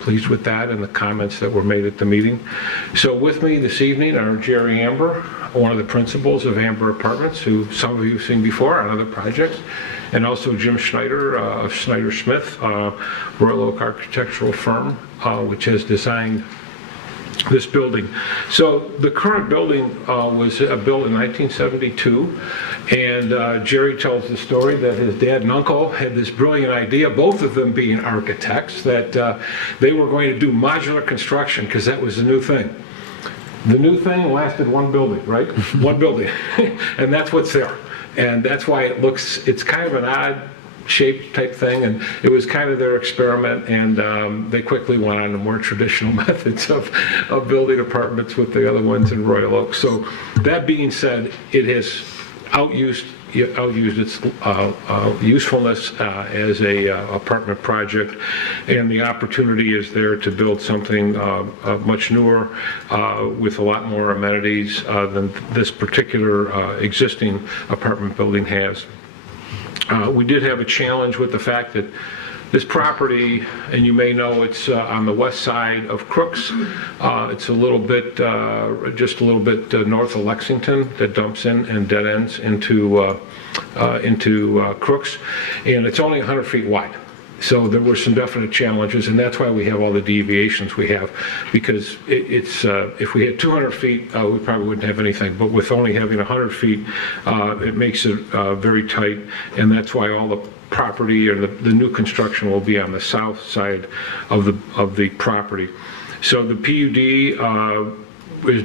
pleased with that and the comments that were made at the meeting. So with me this evening are Jerry Amber, one of the principals of Amber Apartments, who some of you have seen before on other projects, and also Jim Schneider of Schneider Smith, Royal Oak architectural firm, which has designed this building. So the current building was built in 1972, and Jerry tells the story that his dad and uncle had this brilliant idea, both of them being architects, that they were going to do modular construction because that was the new thing. The new thing lasted one building, right? One building, and that's what's there. And that's why it's kind of an odd shaped type thing, and it was kind of their experiment, and they quickly went on to more traditional methods of building apartments with the other ones in Royal Oak. So that being said, it has outused its usefulness as a apartment project, and the opportunity is there to build something much newer with a lot more amenities than this particular existing apartment building has. We did have a challenge with the fact that this property, and you may know it's on the west side of Crooks. It's a little bit, just a little bit north of Lexington, that dumps in and dead ends into Crooks, and it's only 100 feet wide. So there were some definite challenges, and that's why we have all the deviations we have, because if we had 200 feet, we probably wouldn't have anything, but with only having 100 feet, it makes it very tight, and that's why all the property or the new construction will be on the south side of the property. So the PUD is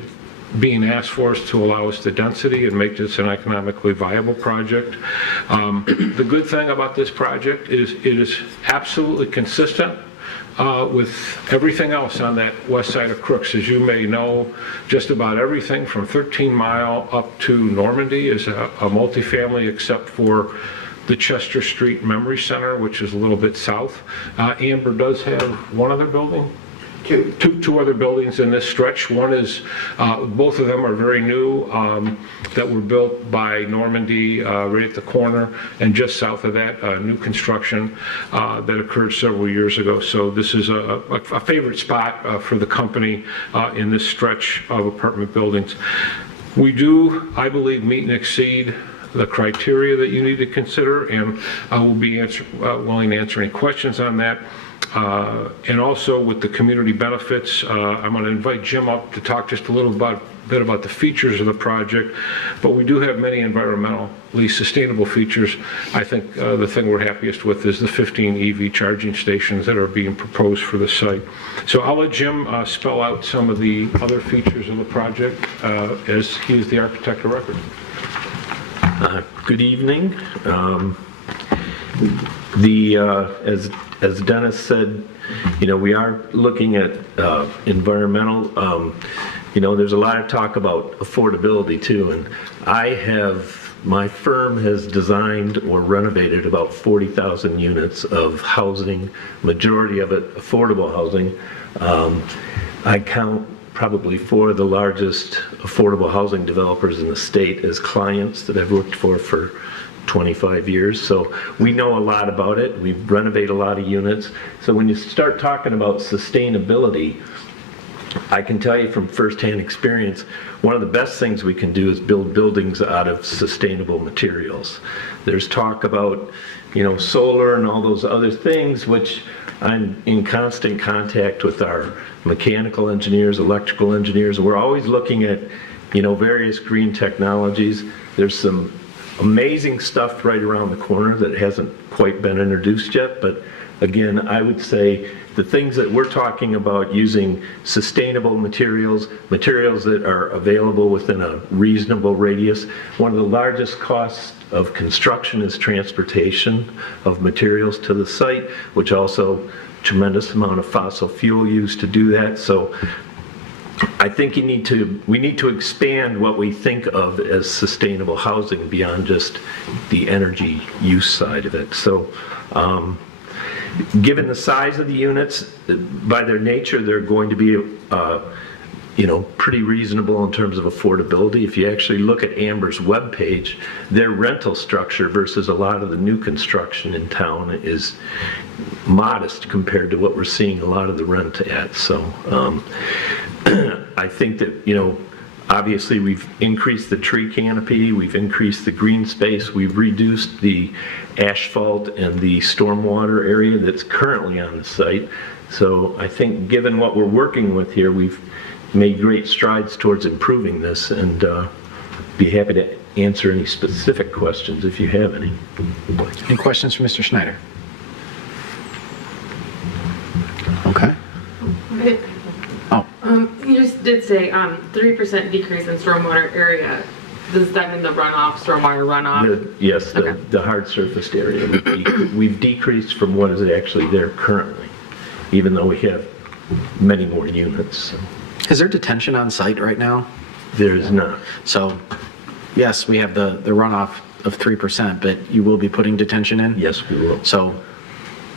being asked for us to allow us the density and make this an economically viable project. The good thing about this project is it is absolutely consistent with everything else on that west side of Crooks. As you may know, just about everything from 13 Mile up to Normandy is a multifamily, except for the Chester Street Memory Center, which is a little bit south. Amber does have one other building. Two other buildings in this stretch. One is, both of them are very new, that were built by Normandy right at the corner, and just south of that, new construction that occurred several years ago. So this is a favorite spot for the company in this stretch of apartment buildings. We do, I believe, meet and exceed the criteria that you need to consider, and I will be willing to answer any questions on that. And also with the community benefits, I'm going to invite Jim up to talk just a little bit about the features of the project, but we do have many environmentally sustainable features. I think the thing we're happiest with is the 15 EV charging stations that are being proposed for the site. So I'll let Jim spell out some of the other features of the project as he is the architect of record. Good evening. As Dennis said, we are looking at environmental. There's a lot of talk about affordability too, and my firm has designed or renovated about 40,000 units of housing, majority of it affordable housing. I count probably 4 of the largest affordable housing developers in the state as clients that I've worked for 25 years. So we know a lot about it. We renovate a lot of units. So when you start talking about sustainability, I can tell you from firsthand experience, one of the best things we can do is build buildings out of sustainable materials. There's talk about, solar and all those other things, which I'm in constant contact with our mechanical engineers, electrical engineers. We're always looking at, various green technologies. There's some amazing stuff right around the corner that hasn't quite been introduced yet, but again, I would say the things that we're talking about, using sustainable materials that are available within a reasonable radius. One of the largest costs of construction is transportation of materials to the site, which also tremendous amount of fossil fuel used to do that. So I think we need to expand what we think of as sustainable housing beyond just the energy use side of it. So given the size of the units, by their nature, they're going to be pretty reasonable in terms of affordability. If you actually look at Amber's webpage, their rental structure versus a lot of the new construction in town is modest compared to what we're seeing a lot of the rent at. So I think that, obviously we've increased the tree canopy, we've increased the green space, we've reduced the asphalt and the stormwater area that's currently on the site. So I think given what we're working with here, we've made great strides towards improving this, and be happy to answer any specific questions if you have any. Any questions for Mr. Schneider? Okay. You just did say 3% decrease in stormwater area. Does that mean the runoff, stormwater runoff? Yes, the hard surfaced area. We've decreased from what is actually there currently, even though we have many more units. So. Is there detention on site right now? There is not. So, yes, we have the runoff of 3%, but you will be putting detention in? Yes, we will. So,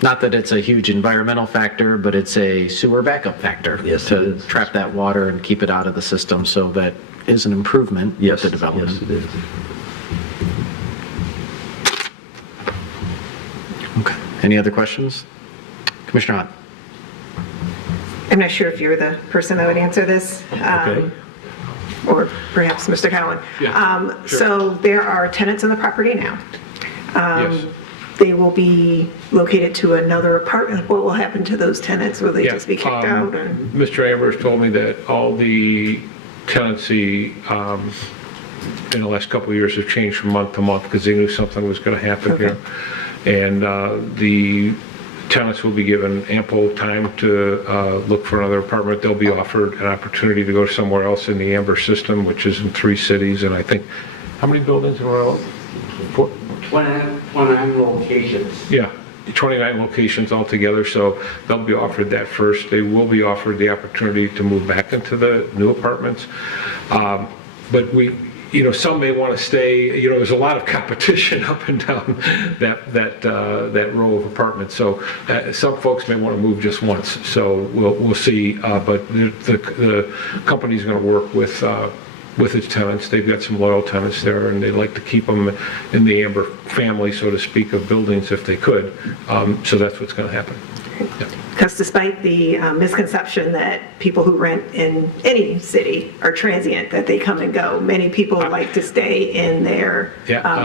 not that it's a huge environmental factor, but it's a sewer backup factor. Yes, to trap that water and keep it out of the system, so that is an improvement with the development. Yes, it is. Okay. Any other questions? Commissioner Hahn. I'm not sure if you're the person that would answer this. Okay. Or perhaps Mr. Cowan. Yeah, sure. So there are tenants on the property now. Yes. They will be located to another apartment. What will happen to those tenants? Will they just be kicked out? Or? Mr. Amber's told me that all the tenancy in the last couple of years have changed from month to month because they knew something was going to happen here. And the tenants will be given ample time to look for another apartment. They'll be offered an opportunity to go somewhere else in the Amber system, which is in 3 cities. And I think, how many buildings in Royal Oak? 29 locations. Yeah, 29 locations altogether, so they'll be offered that first. They will be offered the opportunity to move back into the new apartments. But some may want to stay, there's a lot of competition up and down that row of apartments. So some folks may want to move just once. So we'll see. But the company's going to work with its tenants. They've got some loyal tenants there, and they'd like to keep them in the Amber family, so to speak, of buildings if they could. So that's what's going to happen. Because despite the misconception that people who rent in any city are transient, that they come and go, many people like to stay in their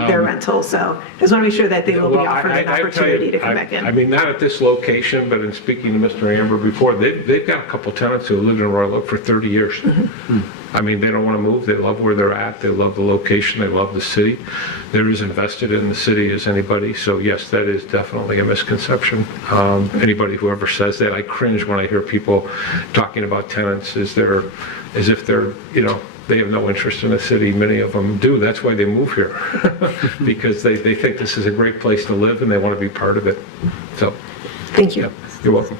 rental. So I just want to make sure that they will be offered an opportunity to come back in. I mean, not at this location, but in speaking to Mr. Amber before, they've got a couple tenants who lived in Royal Oak for 30 years. Mm-hmm. I mean, they don't want to move. They love where they're at. They love the location. They love the city. They're as invested in the city as anybody. So yes, that is definitely a misconception. Anybody who ever says that, I cringe when I hear people talking about tenants as if they're, they have no interest in the city. Many of them do. That's why they move here, because they think this is a great place to live and they want to be part of it. So, thank you. Yeah, you're welcome.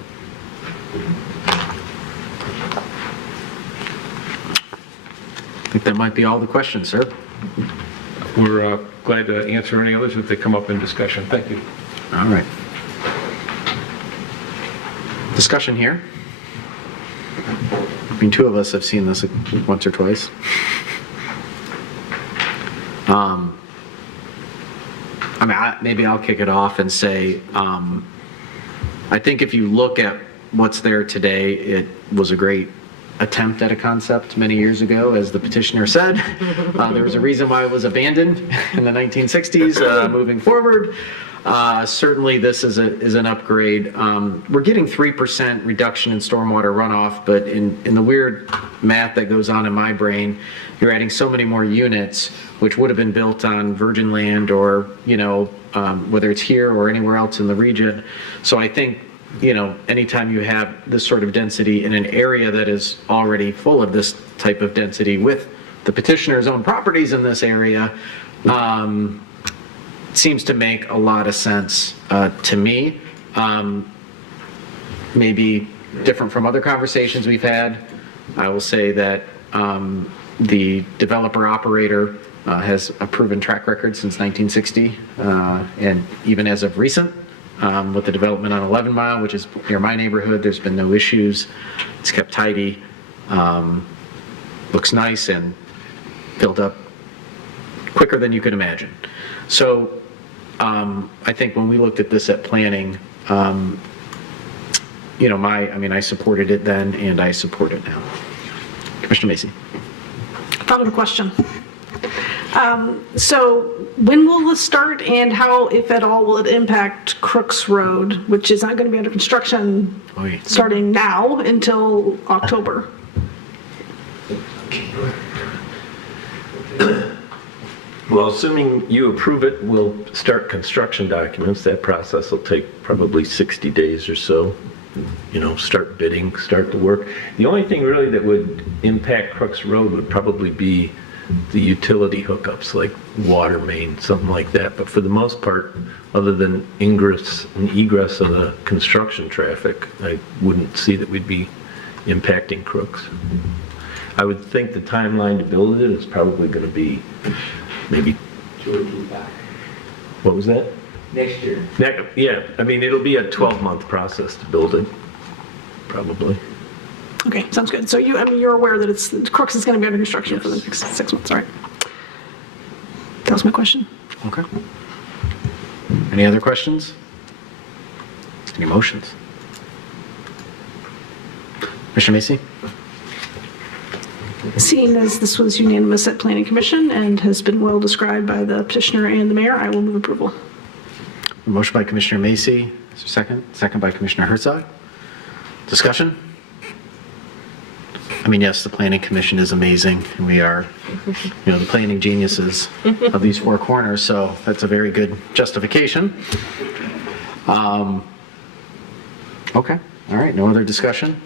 I think that might be all the questions, sir. We're glad to answer any others if they come up in discussion. Thank you. All right. Discussion here. I mean, 2 of us have seen this once or twice. Maybe I'll kick it off and say, I think if you look at what's there today, it was a great attempt at a concept many years ago, as the petitioner said. There was a reason why it was abandoned in the 1960s. Moving forward, certainly this is an upgrade. We're getting 3% reduction in stormwater runoff, but in the weird math that goes on in my brain, you're adding so many more units, which would have been built on virgin land or, whether it's here or anywhere else in the region. So I think, anytime you have this sort of density in an area that is already full of this type of density with the petitioner's own properties in this area, seems to make a lot of sense to me. Maybe different from other conversations we've had. I will say that the developer operator has a proven track record since 1960, and even as of recent, with the development on 11 Mile, which is near my neighborhood, there's been no issues. It's kept tidy. looks nice and filled up quicker than you could imagine. So I think when we looked at this at planning, I supported it then and I support it now. Commissioner Macy. Thought of a question. So when will this start and how, if at all, will it impact Crooks Road, which is not going to be under construction starting now until October? Well, assuming you approve it, we'll start construction documents. That process will take probably 60 days or so. Start bidding, start the work. The only thing really that would impact Crooks Road would probably be the utility hookups, like water main, something like that. But for the most part, other than ingress and egress of the construction traffic, I wouldn't see that we'd be impacting Crooks. I would think the timeline to build it is probably going to be maybe 2 or 2 back. What was that? Next year. Yeah, it'll be a 12-month process to build it, probably. Okay, sounds good. So you're aware that Crooks is going to be under construction for the next 6 months, all right? That was my question. Okay. Any other questions? Any motions? Commissioner Macy? Seeing as this was unanimous at Planning Commission and has been well described by the petitioner and the mayor, I will move approval. A motion by Commissioner Macy. Is there a second? Second by Commissioner Herzog. Discussion? Yes, the Planning Commission is amazing, and we are, the planning geniuses of these four corners, so that's a very good justification. Okay, all right, no other discussion?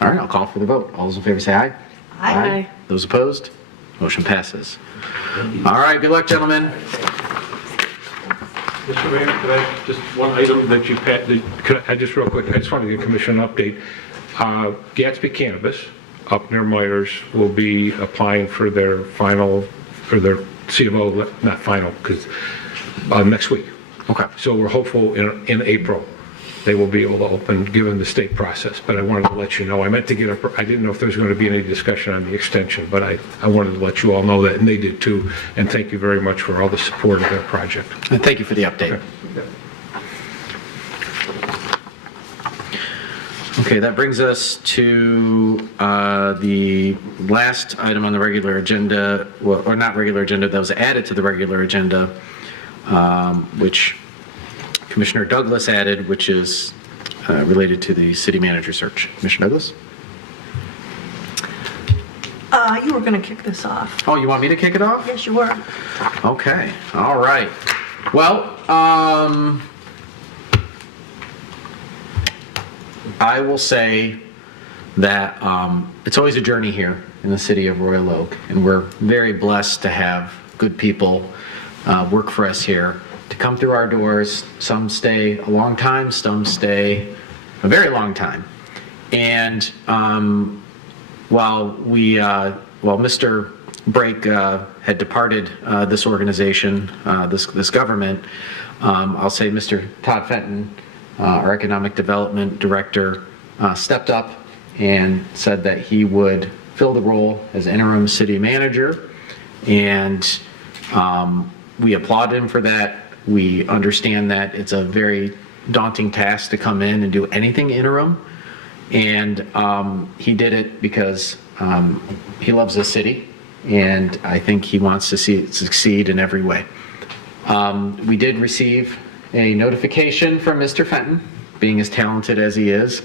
All right, I'll call for the vote. All those in favor say aye. Aye. Those opposed? Motion passes. All right, good luck, gentlemen. Mr. Mayor, could I, just one item that you, just real quick, I just want to give Commission an update. Gatsby Cannabis up near Myers will be applying for their C of O, not final, because next week. Okay. So we're hopeful in April they will be able to open, given the state process. But I wanted to let you know, I didn't know if there was going to be any discussion on the extension, but I wanted to let you all know that, and they did too. And thank you very much for all the support of their project. And thank you for the update. Okay, that brings us to the last item on the regular agenda, or not regular agenda, that was added to the regular agenda, which Commissioner Douglas added, which is related to the city manager search. Commissioner Douglas? You were going to kick this off. Oh, you want me to kick it off? Yes, you were. Okay, all right. Well, I will say that it's always a journey here in the city of Royal Oak, and we're very blessed to have good people work for us here, to come through our doors. Some stay a long time, some stay a very long time. And while Mr. Brake had departed this organization, this government, I'll say Mr. Todd Fenton, our Economic Development Director, stepped up and said that he would fill the role as interim city manager, and we applaud him for that. We understand that it's a very daunting task to come in and do anything interim, and he did it because he loves the city, and I think he wants to see it succeed in every way. We did receive a notification from Mr. Fenton, being as talented as he is,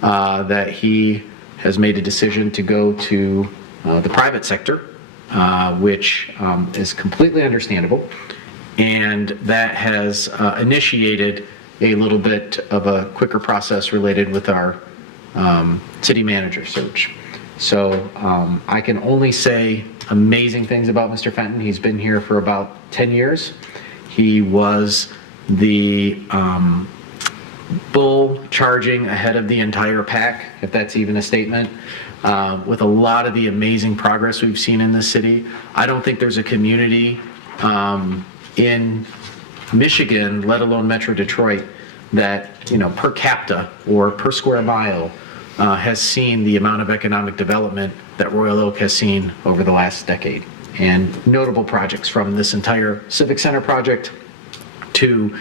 that he has made a decision to go to the private sector, which is completely understandable, and that has initiated a little bit of a quicker process related with our city manager search. So I can only say amazing things about Mr. Fenton. He's been here for about 10 years. He was the bull charging ahead of the entire pack, if that's even a statement, with a lot of the amazing progress we've seen in this city. I don't think there's a community in Michigan, let alone Metro Detroit, that, per capita or per square mile, has seen the amount of economic development that Royal Oak has seen over the last decade. And notable projects from this entire Civic Center project to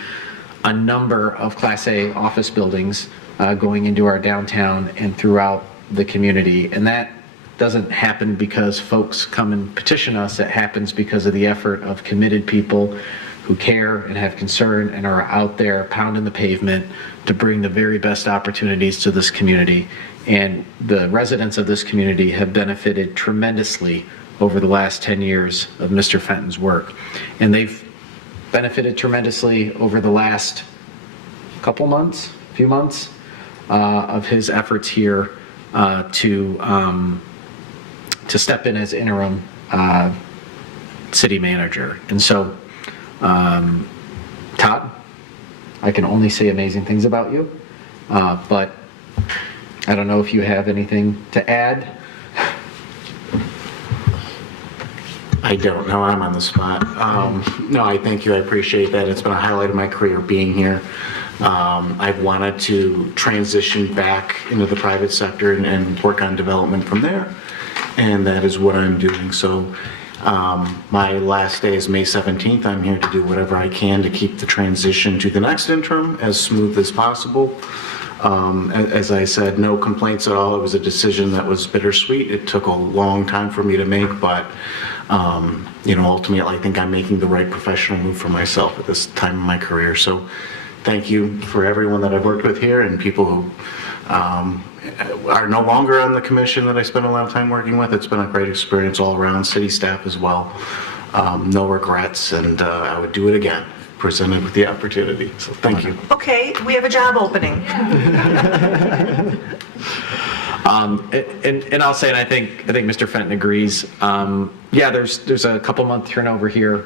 a number of Class A office buildings going into our downtown and throughout the community. And that doesn't happen because folks come and petition us. It happens because of the effort of committed people who care and have concern and are out there pounding the pavement to bring the very best opportunities to this community. And the residents of this community have benefited tremendously over the last 10 years of Mr. Fenton's work. And they've benefited tremendously over the last few months of his efforts here to step in as interim city manager. And so, Todd, I can only say amazing things about you, but I don't know if you have anything to add. I don't know, I'm on the spot. No, I thank you, I appreciate that. It's been a highlight of my career being here. I've wanted to transition back into the private sector and work on development from there, and that is what I'm doing. So my last day is May 17th. I'm here to do whatever I can to keep the transition to the next interim as smooth as possible. As I said, no complaints at all. It was a decision that was bittersweet. It took a long time for me to make, but ultimately I think I'm making the right professional move for myself at this time in my career. So thank you for everyone that I've worked with here and people who are no longer on the commission that I spent a lot of time working with. It's been a great experience all around, city staff as well. No regrets, and I would do it again, presented with the opportunity. So thank you. Okay, we have a job opening. And I'll say, and I think Mr. Fenton agrees. There's a couple month turnover here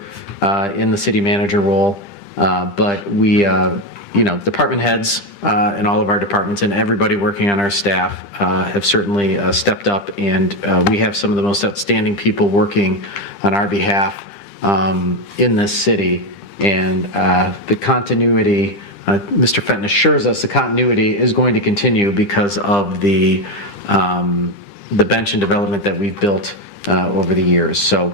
in the city manager role, but we, department heads in all of our departments and everybody working on our staff have certainly stepped up, and we have some of the most outstanding people working on our behalf in this city. And the continuity, Mr. Fenton assures us the continuity is going to continue because of the bench and development that we've built over the years. So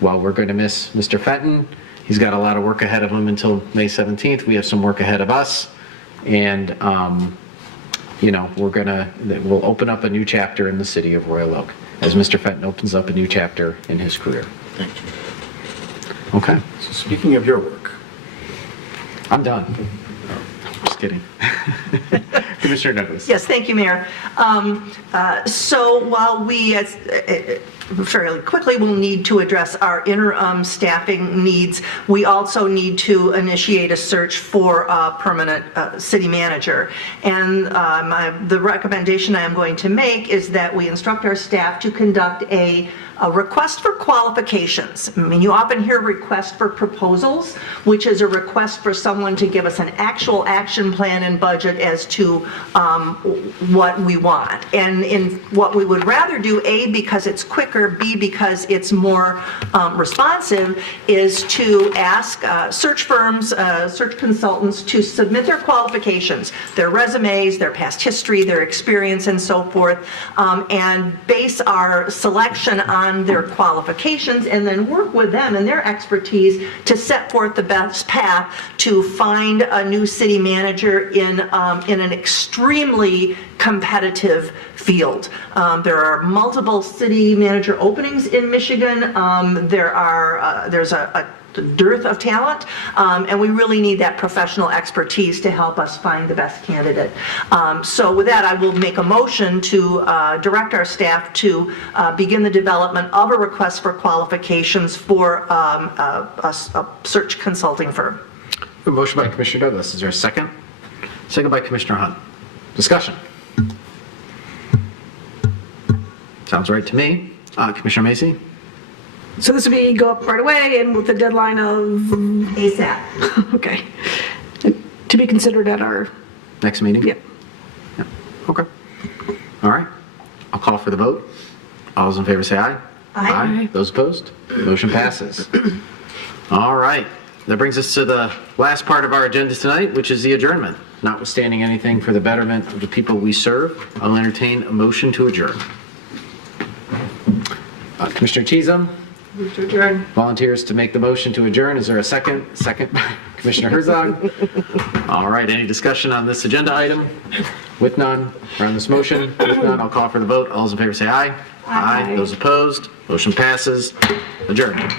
while we're going to miss Mr. Fenton, he's got a lot of work ahead of him until May 17th. We have some work ahead of us, and we'll open up a new chapter in the city of Royal Oak as Mr. Fenton opens up a new chapter in his career. Thank you. Okay. So speaking of your work, I'm done. Just kidding. Commissioner Douglas. Yes, thank you, Mayor. So while we, fairly quickly, will need to address our interim staffing needs, we also need to initiate a search for a permanent city manager. And the recommendation I am going to make is that we instruct our staff to conduct a request for qualifications. I mean, you often hear request for proposals, which is a request for someone to give us an actual action plan and budget as to what we want. And in what we would rather do, A, because it's quicker, B, because it's more responsive, is to ask search firms, search consultants to submit their qualifications, their resumes, their past history, their experience, and so forth, and base our selection on their qualifications, and then work with them and their expertise to set forth the best path to find a new city manager in an extremely competitive field. There are multiple city manager openings in Michigan. There's a dearth of talent, and we really need that professional expertise to help us find the best candidate. So with that, I will make a motion to direct our staff to begin the development of a request for qualifications for a search consulting firm. A motion by Commissioner Douglas. Is there a second? Second by Commissioner Hunt. Discussion. Sounds right to me. Commissioner Macy? So this would go up right away and with the deadline of? ASAP. Okay. To be considered at our? Next meeting? Yep. Yeah. Okay. All right. I'll call for the vote. All those in favor say aye. Aye. Those opposed? Motion passes. All right. That brings us to the last part of our agenda tonight, which is the adjournment. notwithstanding anything for the betterment of the people we serve, I'll entertain a motion to adjourn. Commissioner Cheatham Move to adjourn. volunteers to make the motion to adjourn. Is there a second? Second by Commissioner Herzog. All right, any discussion on this agenda item? With none, or on this motion? With none, I'll call for the vote. All those in favor say aye. Aye. Those opposed, motion passes. Adjourned.